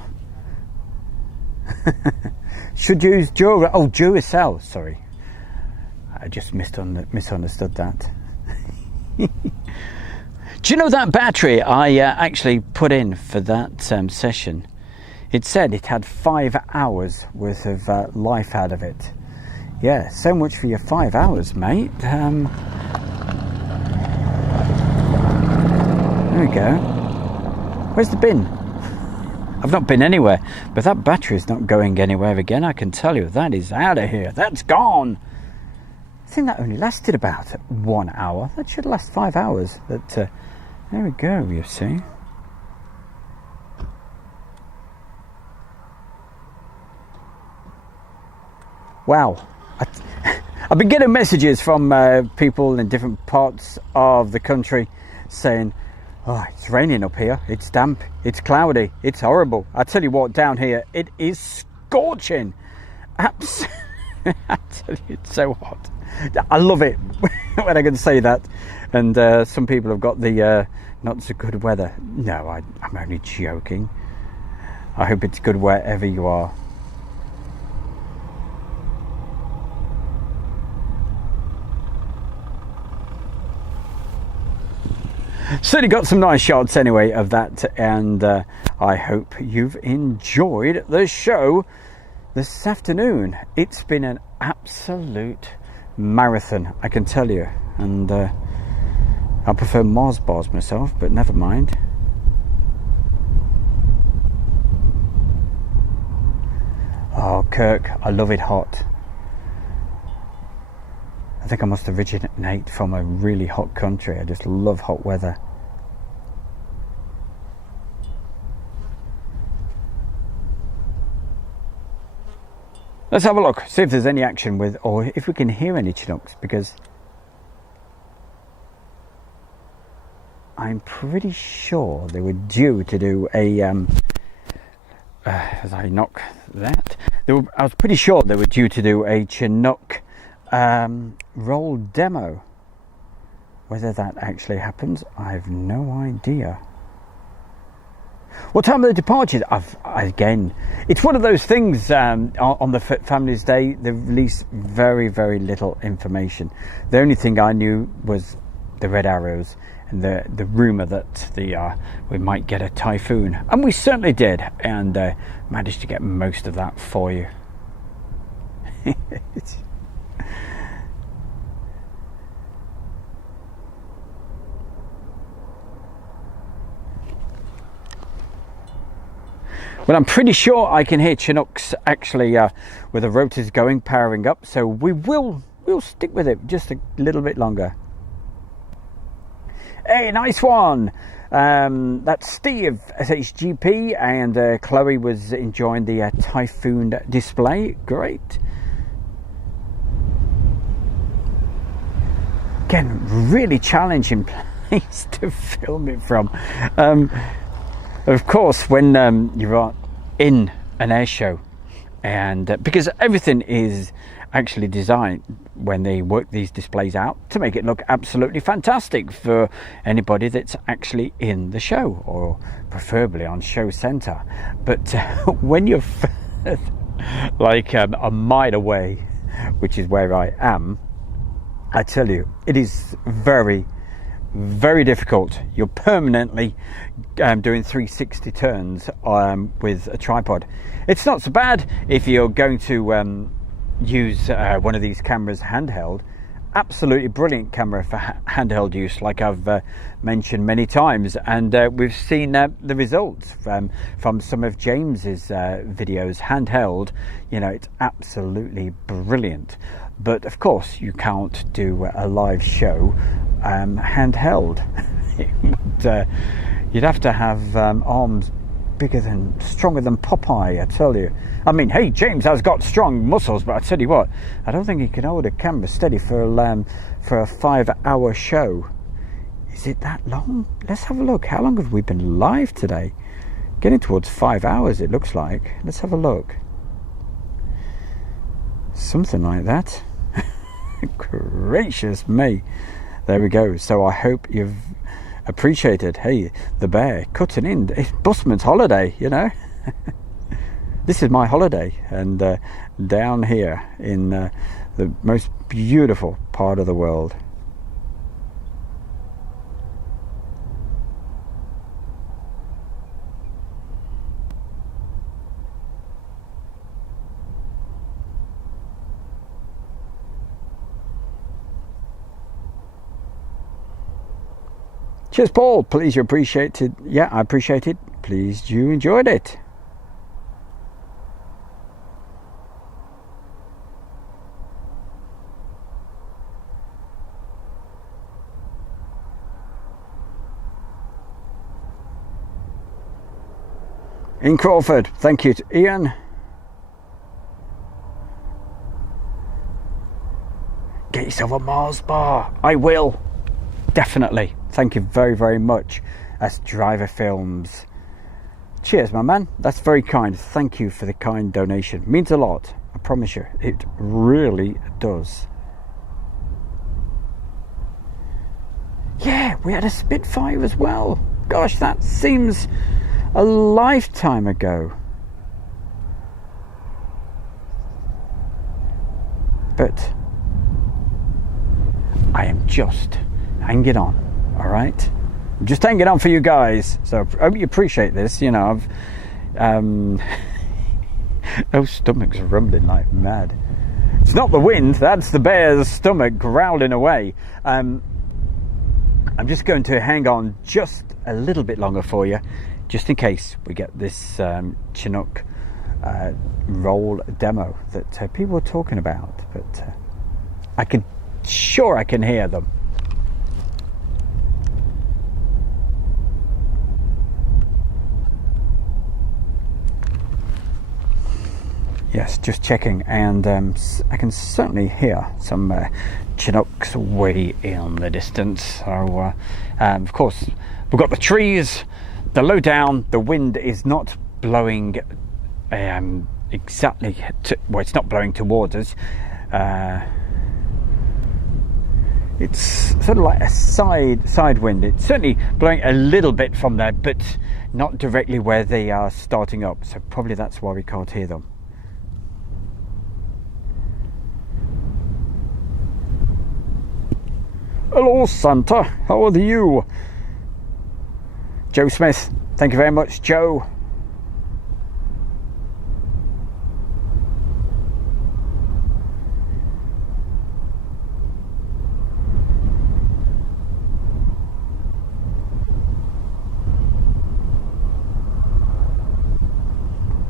Should use Duracell, sorry. I just misunderstood that. Do you know that battery I actually put in for that session? It said it had 5 hours worth of life out of it. Yeah, so much for your 5 hours, mate. There we go. Where's the bin? I've not been anywhere, but that battery is not going anywhere again, I can tell you. That is out of here. That's gone. I think that only lasted about 1 hour. That should last 5 hours. But there we go, you see. Wow. I've been getting messages from people in different parts of the country saying, oh, it's raining up here, it's damp, it's cloudy, it's horrible. I tell you what, down here it is scorching. Absolutely. I tell you, it's so hot. I love it when I can say that. And some people have got the not so good weather. No, I'm only joking. I hope it's good wherever you are. Certainly got some nice shots anyway of that, and I hope you've enjoyed the show this afternoon. It's been an absolute marathon, I can tell you, and I prefer Mars bars myself, but never mind. Oh, Kirk, I love it hot. I think I must originate from a really hot country. I just love hot weather. Let's have a look, see if there's any action with, or if we can hear any Chinooks, because I'm pretty sure they were due to do a, as I knock that, I was pretty sure they were due to do a Chinook roll demo. Whether that actually happens, I've no idea. What time are the departures? Again, it's one of those things, on the Family's Day, they release very, very little information. The only thing I knew was the red arrows and the rumour that we might get a typhoon. And we certainly did, and managed to get most of that for you. Well, I'm pretty sure I can hear Chinooks actually with the rotors going, powering up. So we'll stick with it just a little bit longer. Hey, nice one. That's Steve, SHGP, and Chloe was enjoying the Typhoon display. Great. Again, really challenging place to film it from. Of course, when you are in an air show, and because everything is actually designed when they work these displays out to make it look absolutely fantastic for anybody that's actually in the show, or preferably on show center. But when you're like a mile away, which is where I am, I tell you, it is very, very difficult. You're permanently doing 360 turns with a tripod. It's not so bad if you're going to use one of these cameras handheld. Absolutely brilliant camera for handheld use, like I've mentioned many times, and we've seen the results from some of James's videos handheld. You know, it's absolutely brilliant. But of course you can't do a live show handheld. You'd have to have arms stronger than Popeye, I tell you. I mean, hey, James has got strong muscles, but I tell you what, I don't think he can hold a camera steady for a 5-hour show. Is it that long? Let's have a look. How long have we been live today? Getting towards 5 hours, it looks like. Let's have a look. Something like that. Gracious me. There we go. So I hope you've appreciated, hey, the bear cutting in. It's busman's holiday, you know. This is my holiday, and down here in the most beautiful part of the world. Cheers, Paul. Please, you appreciated. Yeah, I appreciate it. Please, you enjoyed it. In Crawford, thank you to Ian. Get yourself a Mars bar. I will. definitely. Thank you very, very much. That's Driver Films. Cheers, my man. That's very kind. Thank you for the kind donation. Means a lot. I promise you. It really does. Yeah, we had a Spitfire as well. Gosh, that seems a lifetime ago. But I am just hanging on, all right? I'm just hanging on for you guys. So I hope you appreciate this. You know, those stomachs are rumbling like mad. It's not the wind, that's the bear's stomach growling away. I'm just going to hang on just a little bit longer for you, just in case we get this Chinook roll demo that people are talking about. But I can hear them. Yes, just checking, and I can certainly hear some Chinooks way in the distance. So, of course, we've got the trees, the low down, the wind is not blowing exactly, well, it's not blowing towards us. It's sort of like a side wind. It's certainly blowing a little bit from there, but not directly where they are starting up. So probably that's why we can't hear them. Hello, Santa. How are you? Joe Smith. Thank you very much, Joe.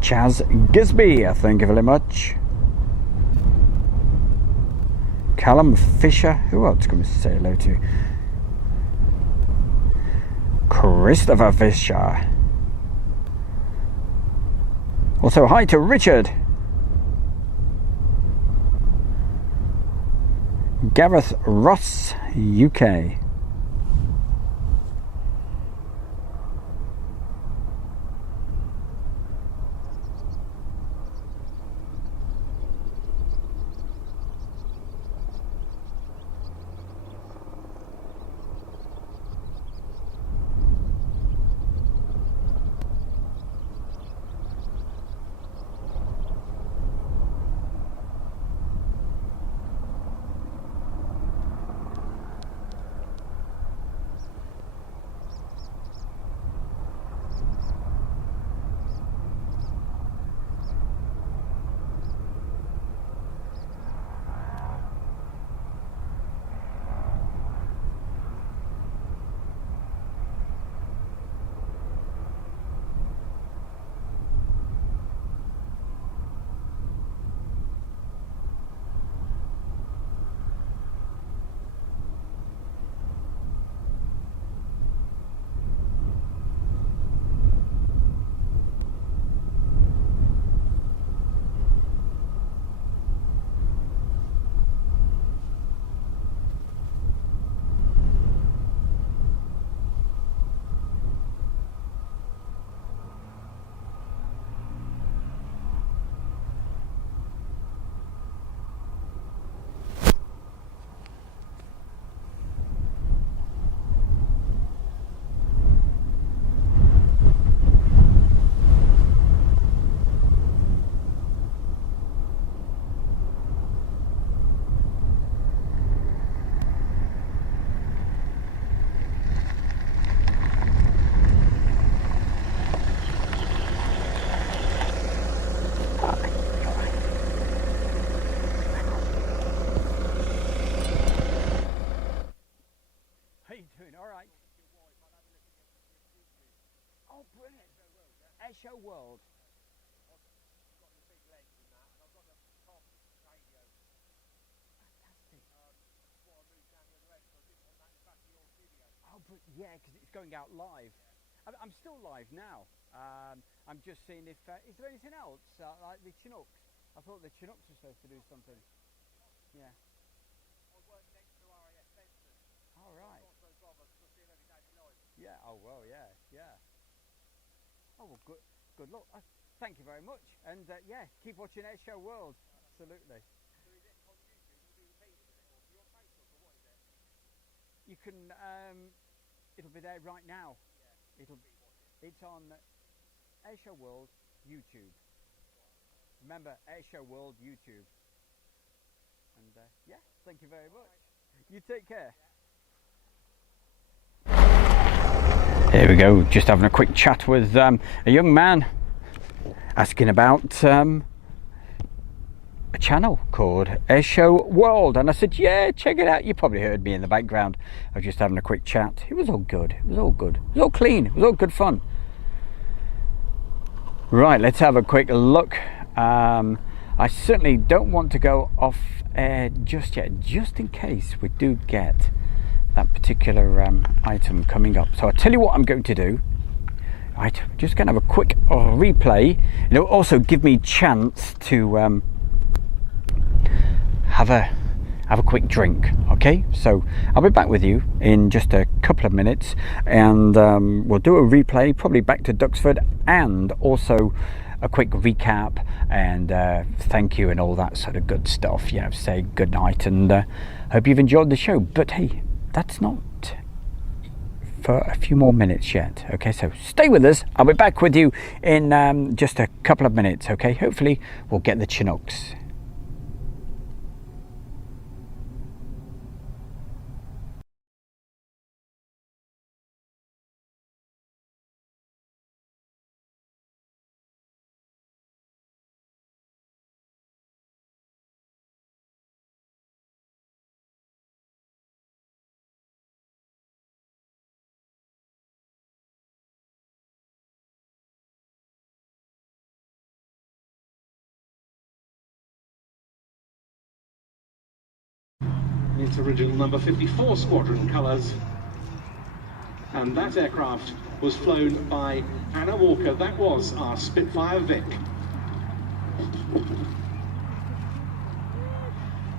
Chaz Gisby, thank you very much. Callum Fisher, who else can we say hello to? Christopher Fisher. Also, hi to Richard. Gareth Ross, UK. Airshow World. Fantastic. Oh, but yeah, because it's going out live. I'm still live now. I'm just seeing if is there anything else like the Chinooks? I thought the Chinooks were supposed to do something. Yeah. I work next to RAF Benson. All right. Yeah. Oh well. Yeah. Yeah. Oh well. Good luck. Thank you very much. And yeah, keep watching Airshow World. Absolutely. So is it on YouTube? Will you do repeats of it, or are you on Facebook, or what is it? You can. It'll be there right now. Yeah. It's on Airshow World YouTube. Remember, Airshow World YouTube. And yeah, thank you very much. You take care. There we go, just having a quick chat with a young man asking about a channel called Airshow World, and I said, yeah, check it out. You probably heard me in the background. I was just having a quick chat. It was all good. It was all good. It was all clean. It was all good fun. Right, let's have a quick look. I certainly don't want to go off air just yet, just in case we do get that particular item coming up. So I'll tell you what I'm going to do. Right, just going to have a quick replay. It'll also give me chance to have a quick drink. Okay, so I'll be back with you in just a couple of minutes, and we'll do a replay, probably back to Duxford, and also a quick recap and thank you and all that sort of good stuff. You know, say good night, and hope you've enjoyed the show. But hey, that's not for a few more minutes yet. Okay, so stay with us. I'll be back with you in just a couple of minutes. Okay, hopefully we'll get the Chinooks. Its original number 54 squadron colours. And that aircraft was flown by Anna Walker. That was our Spitfire Vic.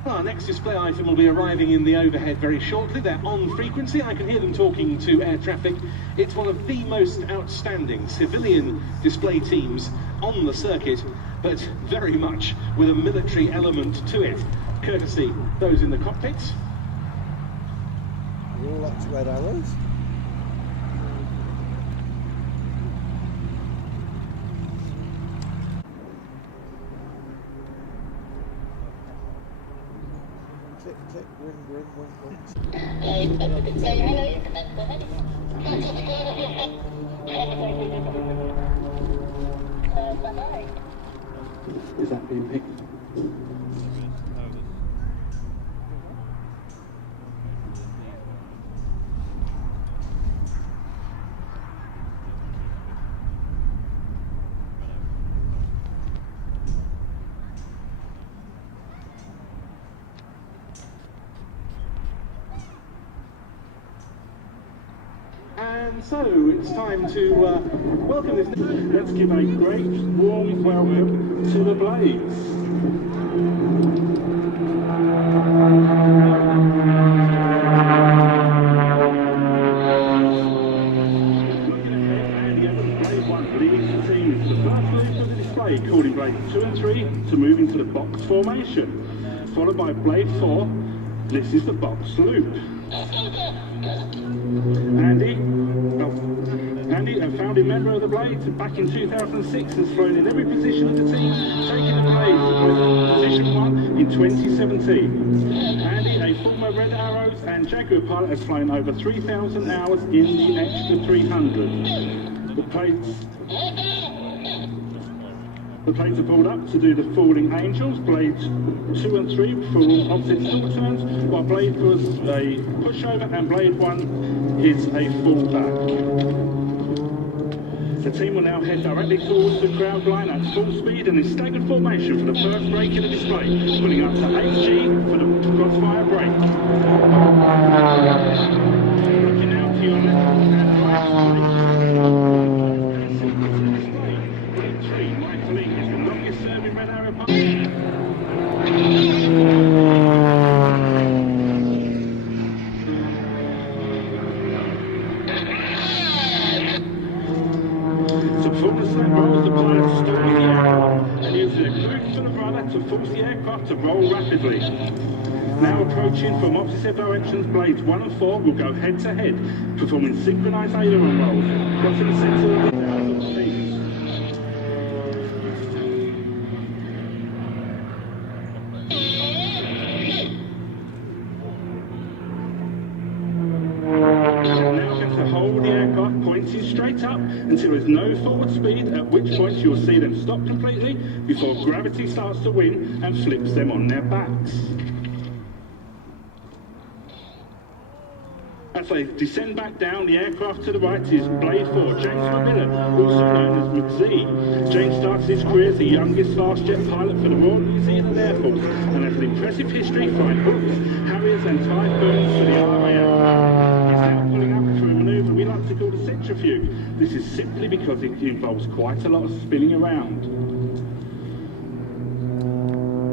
Our next display item will be arriving in the overhead very shortly. They're on frequency. I can hear them talking to air traffic. It's one of the most outstanding civilian display teams on the circuit, but very much with a military element to it, courtesy those in the cockpits. Are all up to red arrows? Click, click, ring, ring, ring, ring. Is that being picked? And so it's time to welcome this. Let's give a great warm welcome to the Blades. Called in Blade 2 and 3 to move into the box formation, followed by Blade 4. This is the box loop. Andy, a founding member of the Blades, back in 2006, has flown in every position of the team, taking the Blades to position 1 in 2017. Andy, a former Red Arrows and Jaguar pilot, has flown over 3,000 hours in the Extra 300. The plates are pulled up to do the falling angels. Blades 2 and 3 for opposite stalk turns, while blade was a pushover and blade 1 is a fallback. The team will now head directly towards the crowd line at full speed and in staggered formation for the first break in the display, pulling up to 8G for the crossfire break. Looking now to your left and right. rudder to force the aircraft to roll rapidly. Now approaching from opposite directions, blades 1 and 4 will go head to head, performing synchronized aileron rolls. Got to the center of the seat. Hold the aircraft pointing straight up until there's no forward speed, at which point you'll see them stop completely before gravity starts to win and flips them on their backs. As they descend back down, the aircraft to the right is Blade 4, James McMillan, also known as McZ. James started his career as the youngest fast jet pilot for the Royal New Zealand Air Force and has an impressive history flying Hawks, Harriers and Typhoons for the RAF. He's now pulling up through a manoeuvre we like to call the centrifuge. This is simply because it involves quite a lot of spinning around.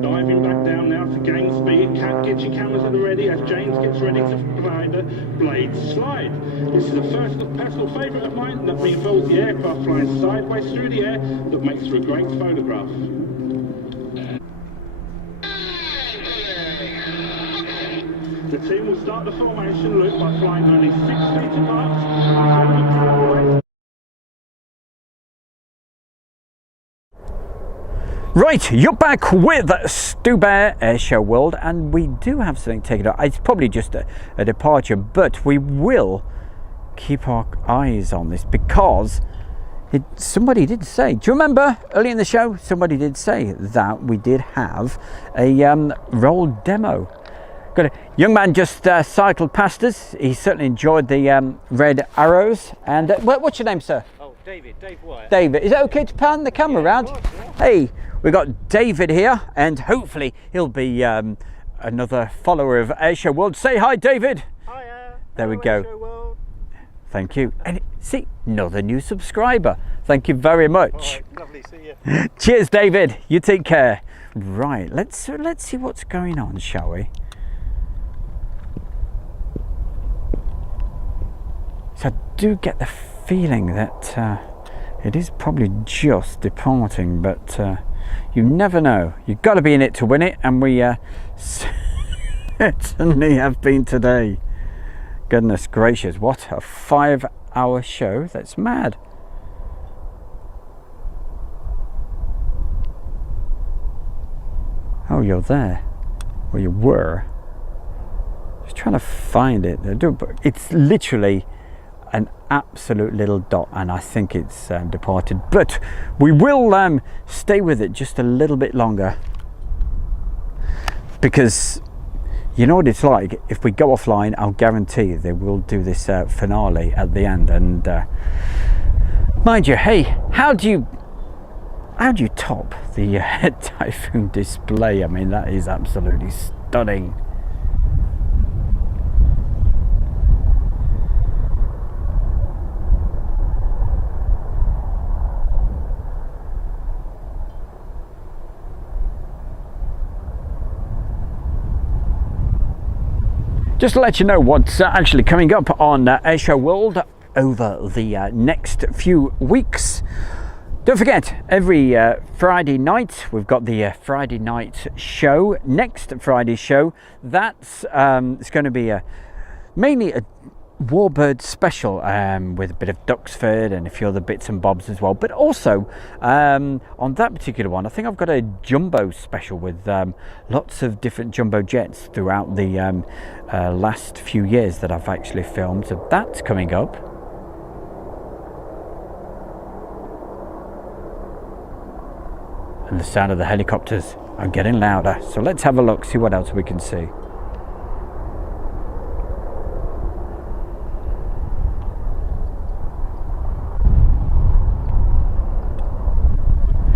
Diving back down now to gain speed. Get your cameras at the ready as James gets ready to fly the blade slide. This is a personal favourite of mine that involves the aircraft flying sideways through the air that makes for a great photograph. The team will start the formation loop by flying only 6 feet apart. Right, you're back with Stu Bear Airshow World, and we do have something taken up. It's probably just a departure, but we will keep our eyes on this because somebody did say, do you remember early in the show, somebody did say that we did have a roll demo. Got a young man just cycled past us. He certainly enjoyed the red arrows. And what's your name, sir? Oh, Dave Wyatt. David, is it okay to pan the camera around? Course, yeah. Hey, we've got David here, and hopefully he'll be another follower of Airshow World. Say hi, David. Hiya. There we Hello, go. Airshow World. Thank you. And see, another new subscriber. Thank you very much. All right, lovely, see you. Cheers, David. You take care. Right, let's see what's going on, shall we? So I do get the feeling that it is probably just departing, but you never know. You've got to be in it to win it, and we certainly have been today. Goodness gracious, what a 5-hour show. That's mad. Oh, you're there. Well, you were. Just trying to find it. It's literally an absolute little dot, and I think it's departed, but we will stay with it just a little bit longer, because you know what it's like. If we go offline, I'll guarantee they will do this finale at the end, and mind you, hey, how do you top the Typhoon display? I mean, that is absolutely stunning. Just to let you know what's actually coming up on Airshow World over the next few weeks. Don't forget, every Friday night we've got the Friday night show. Next Friday's show, that's it's going to be mainly a Warbird special with a bit of Duxford and a few other bits and bobs as well, but also on that particular one I think I've got a jumbo special with lots of different jumbo jets throughout the last few years that I've actually filmed, so that's coming up. And the sound of the helicopters are getting louder, so let's have a look, see what else we can see.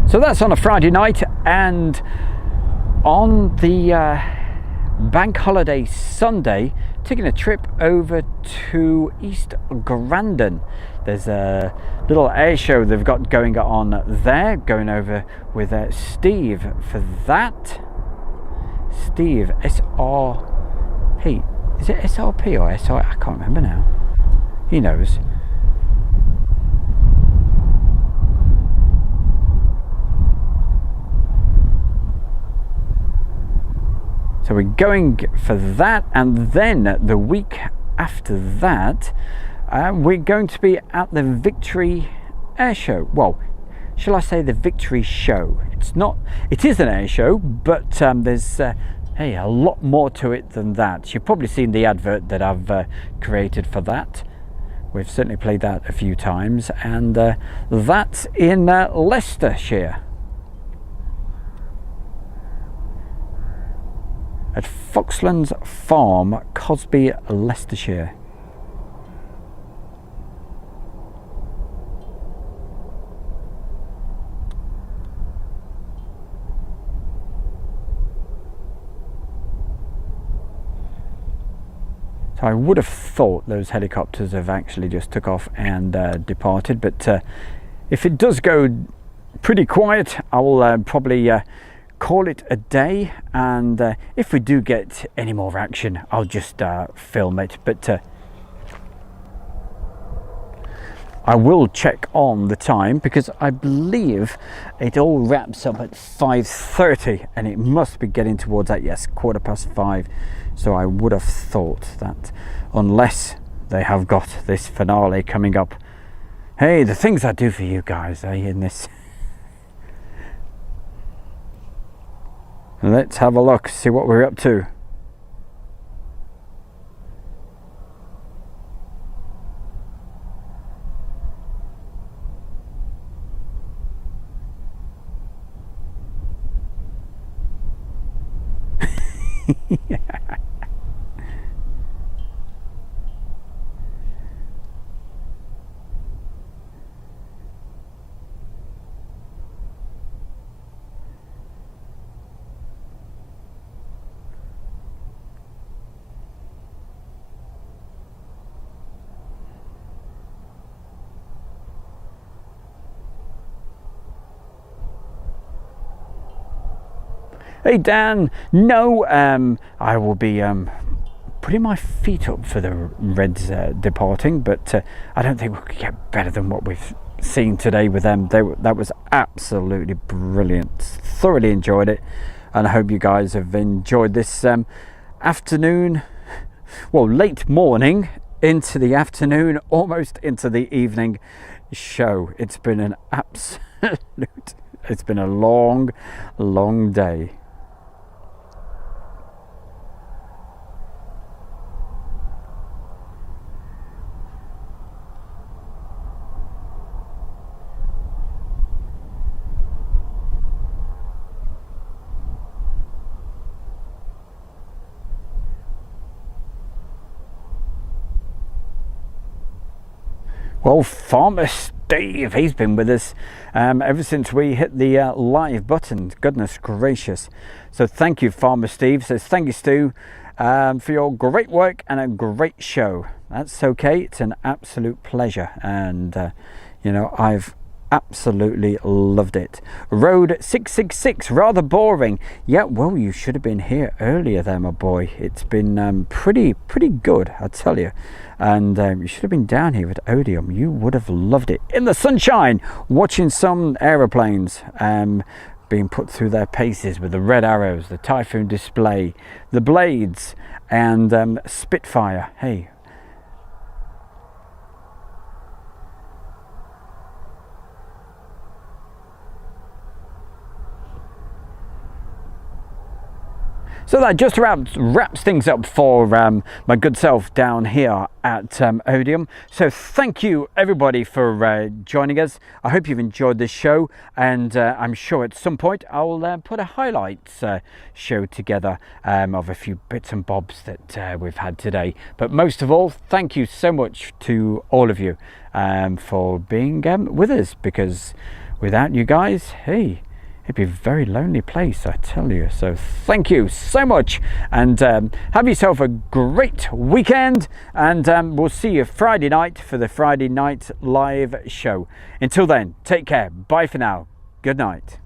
So that's on a Friday night, and on the bank holiday Sunday, taking a trip over to East Grandon. There's a little air show they've got going on there, going over with Steve for that. Steve, SRP, is it SRP or SR? I can't remember now. He knows. So we're going for that, and then the week after that, we're going to be at the Victory Air Show. Well, shall I say the Victory Show? It's not. It is an air show, but there's hey, a lot more to it than that. You've probably seen the advert that I've created for that. We've certainly played that a few times, and that's in Leicestershire. At Foxlands Farm, Cosby, Leicestershire. So I would have thought those helicopters have actually just took off and departed, but if it does go pretty quiet, I will probably call it a day, and if we do get any more action, I'll just film it. But I will check on the time, because I believe it all wraps up at 5:30, and it must be getting towards that. Yes, 5:15. So I would have thought that, unless they have got this finale coming up. Hey, the things I do for you guys, in this. Let's have a look, see what we're up to. Hey Dan, no, I will be putting my feet up for the Reds departing, but I don't think we could get better than what we've seen today with them. That was absolutely brilliant. Thoroughly enjoyed it, and I hope you guys have enjoyed this afternoon, well, late morning into the afternoon, almost into the evening show. It's been an absolute, it's been a long day. Well, Farmer Steve, he's been with us ever since we hit the live button. Goodness gracious. So thank you, Farmer Steve. Says thank you, Stu, for your great work and a great show. That's okay. It's an absolute pleasure. And, you know, I've absolutely loved it. Road 666, rather boring. Yeah, well, you should have been here earlier there, my boy. It's been pretty good, I tell you. And you should have been down here at Odiham. You would have loved it. In the sunshine, watching some aeroplanes being put through their paces with the red arrows, the Typhoon display, the blades, and Spitfire. Hey. So that just wraps things up for my good self down here at Odiham. So thank you everybody for joining us. I hope you've enjoyed this show, and I'm sure at some point I'll put a highlights show together of a few bits and bobs that we've had today. But most of all, thank you so much to all of you for being with us, because without you guys, hey, it'd be a very lonely place, I tell you. So thank you so much, and have yourself a great weekend, and we'll see you Friday night for the Friday night live show. Until then, take care. Bye for now. Good night.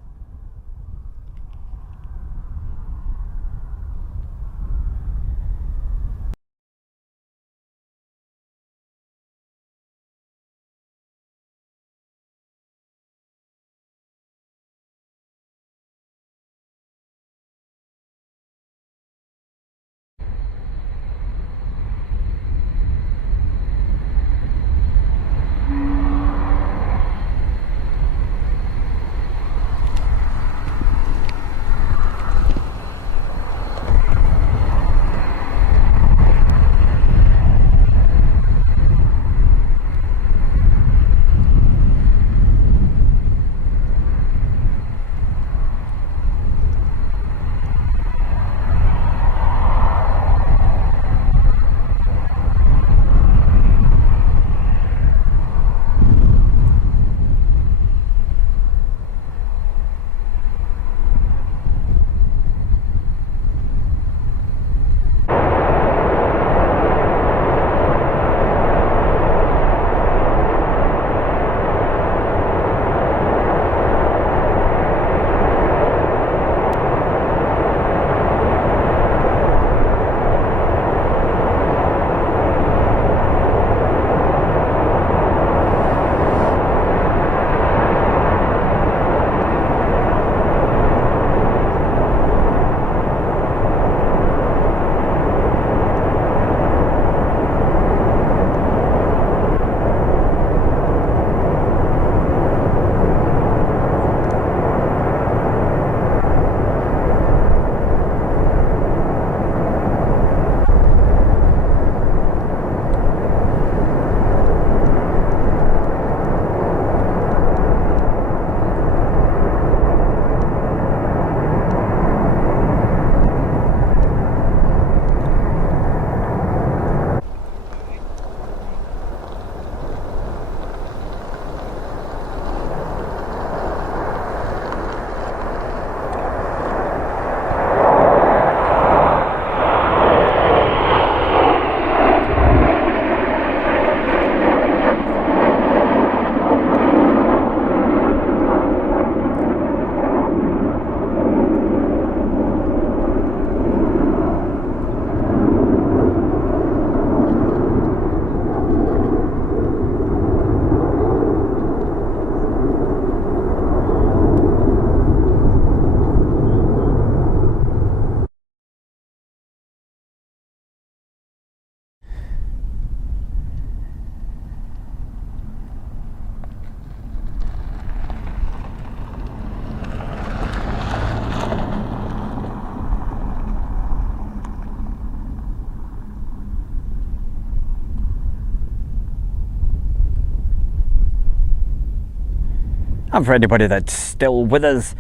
And for anybody that's still with us,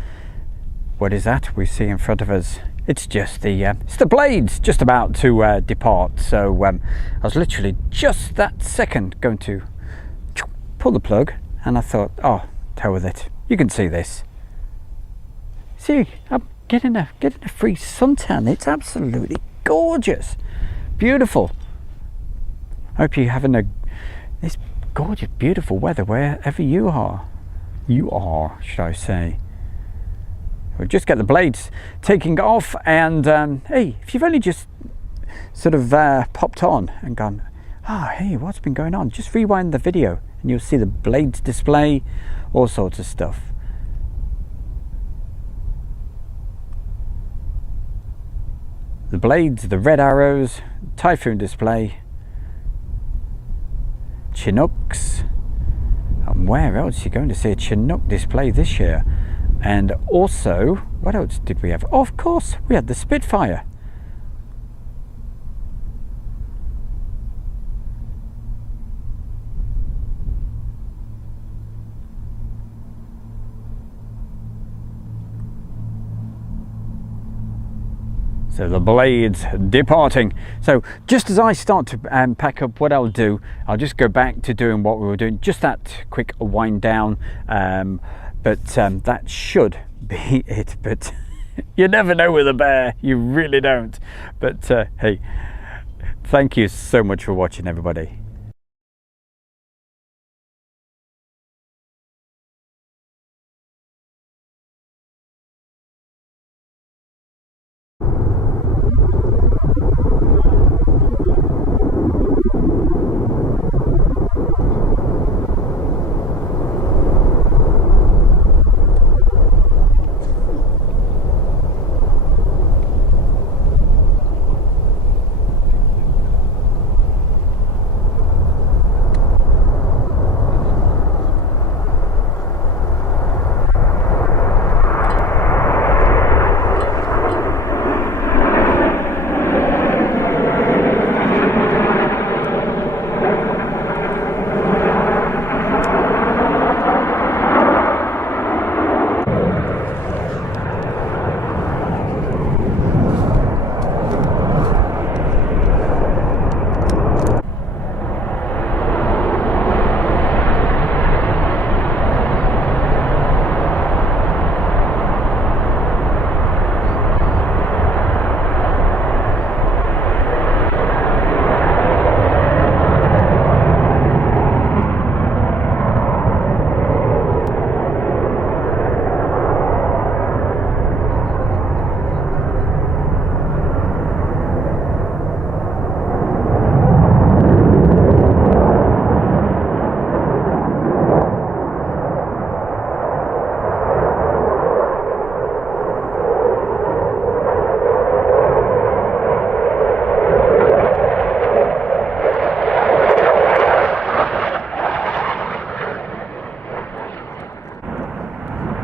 what is that we see in front of us? It's just it's the blades just about to depart. So I was literally just that second going to pull the plug, and I thought, oh, hell with it. You can see this. See, I'm getting a free suntan. It's absolutely gorgeous, beautiful. Hope you're having this gorgeous, beautiful weather wherever you are. Should I say? We'll just get the blades taking off, and hey, if you've only just sort of popped on and gone, hey, what's been going on? Just rewind the video and you'll see the blades display, all sorts of stuff. The blades, the red arrows, Typhoon display, Chinooks, and where else are you going to see a Chinook display this year? And also, what else did we have? Oh, of course, we had the Spitfire. So the blades departing. So just as I start to pack up, what I'll do, I'll just go back to doing what we were doing, just that quick wind down. But that should be it. But you never know with a bear, you really don't. But hey, thank you so much for watching, everybody.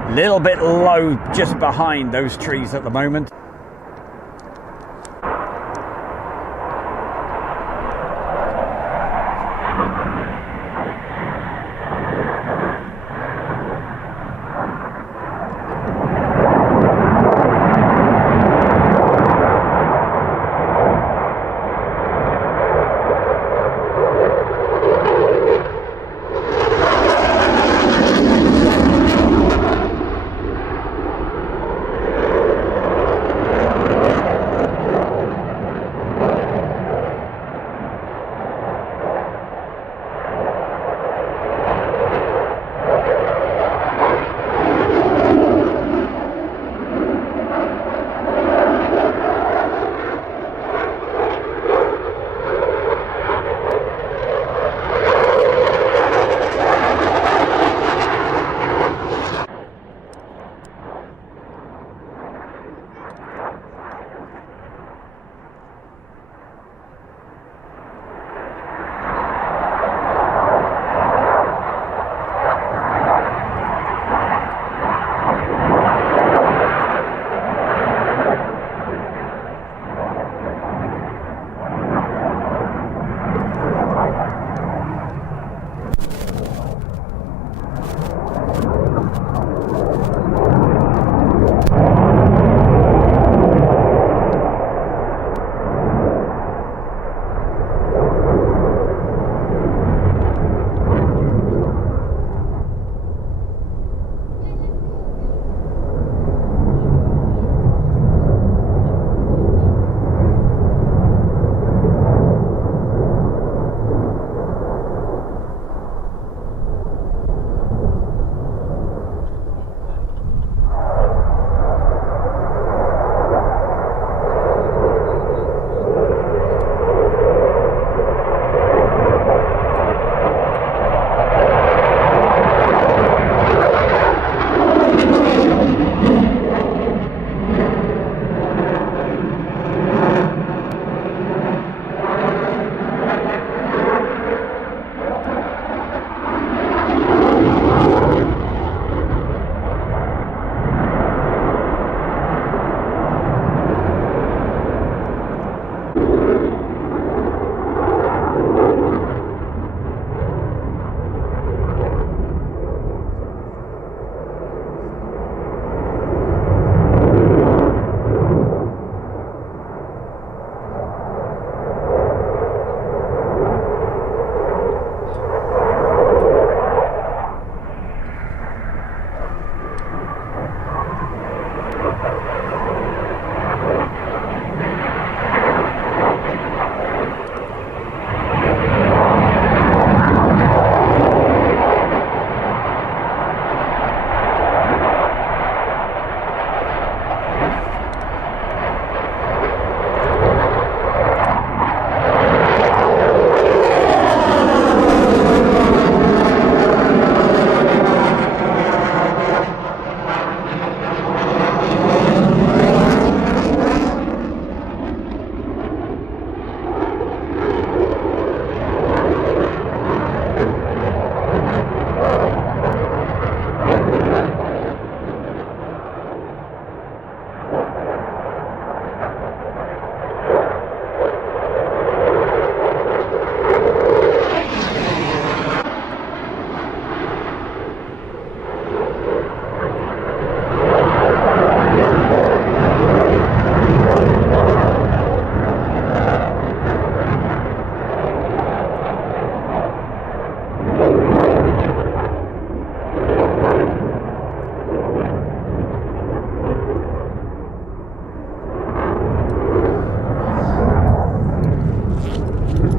Little bit low just behind those trees at the moment.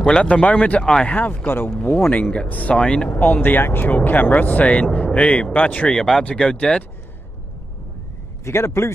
Well, at the moment, I have got a warning sign on the actual camera saying, hey, battery about to go dead. If you get a blue...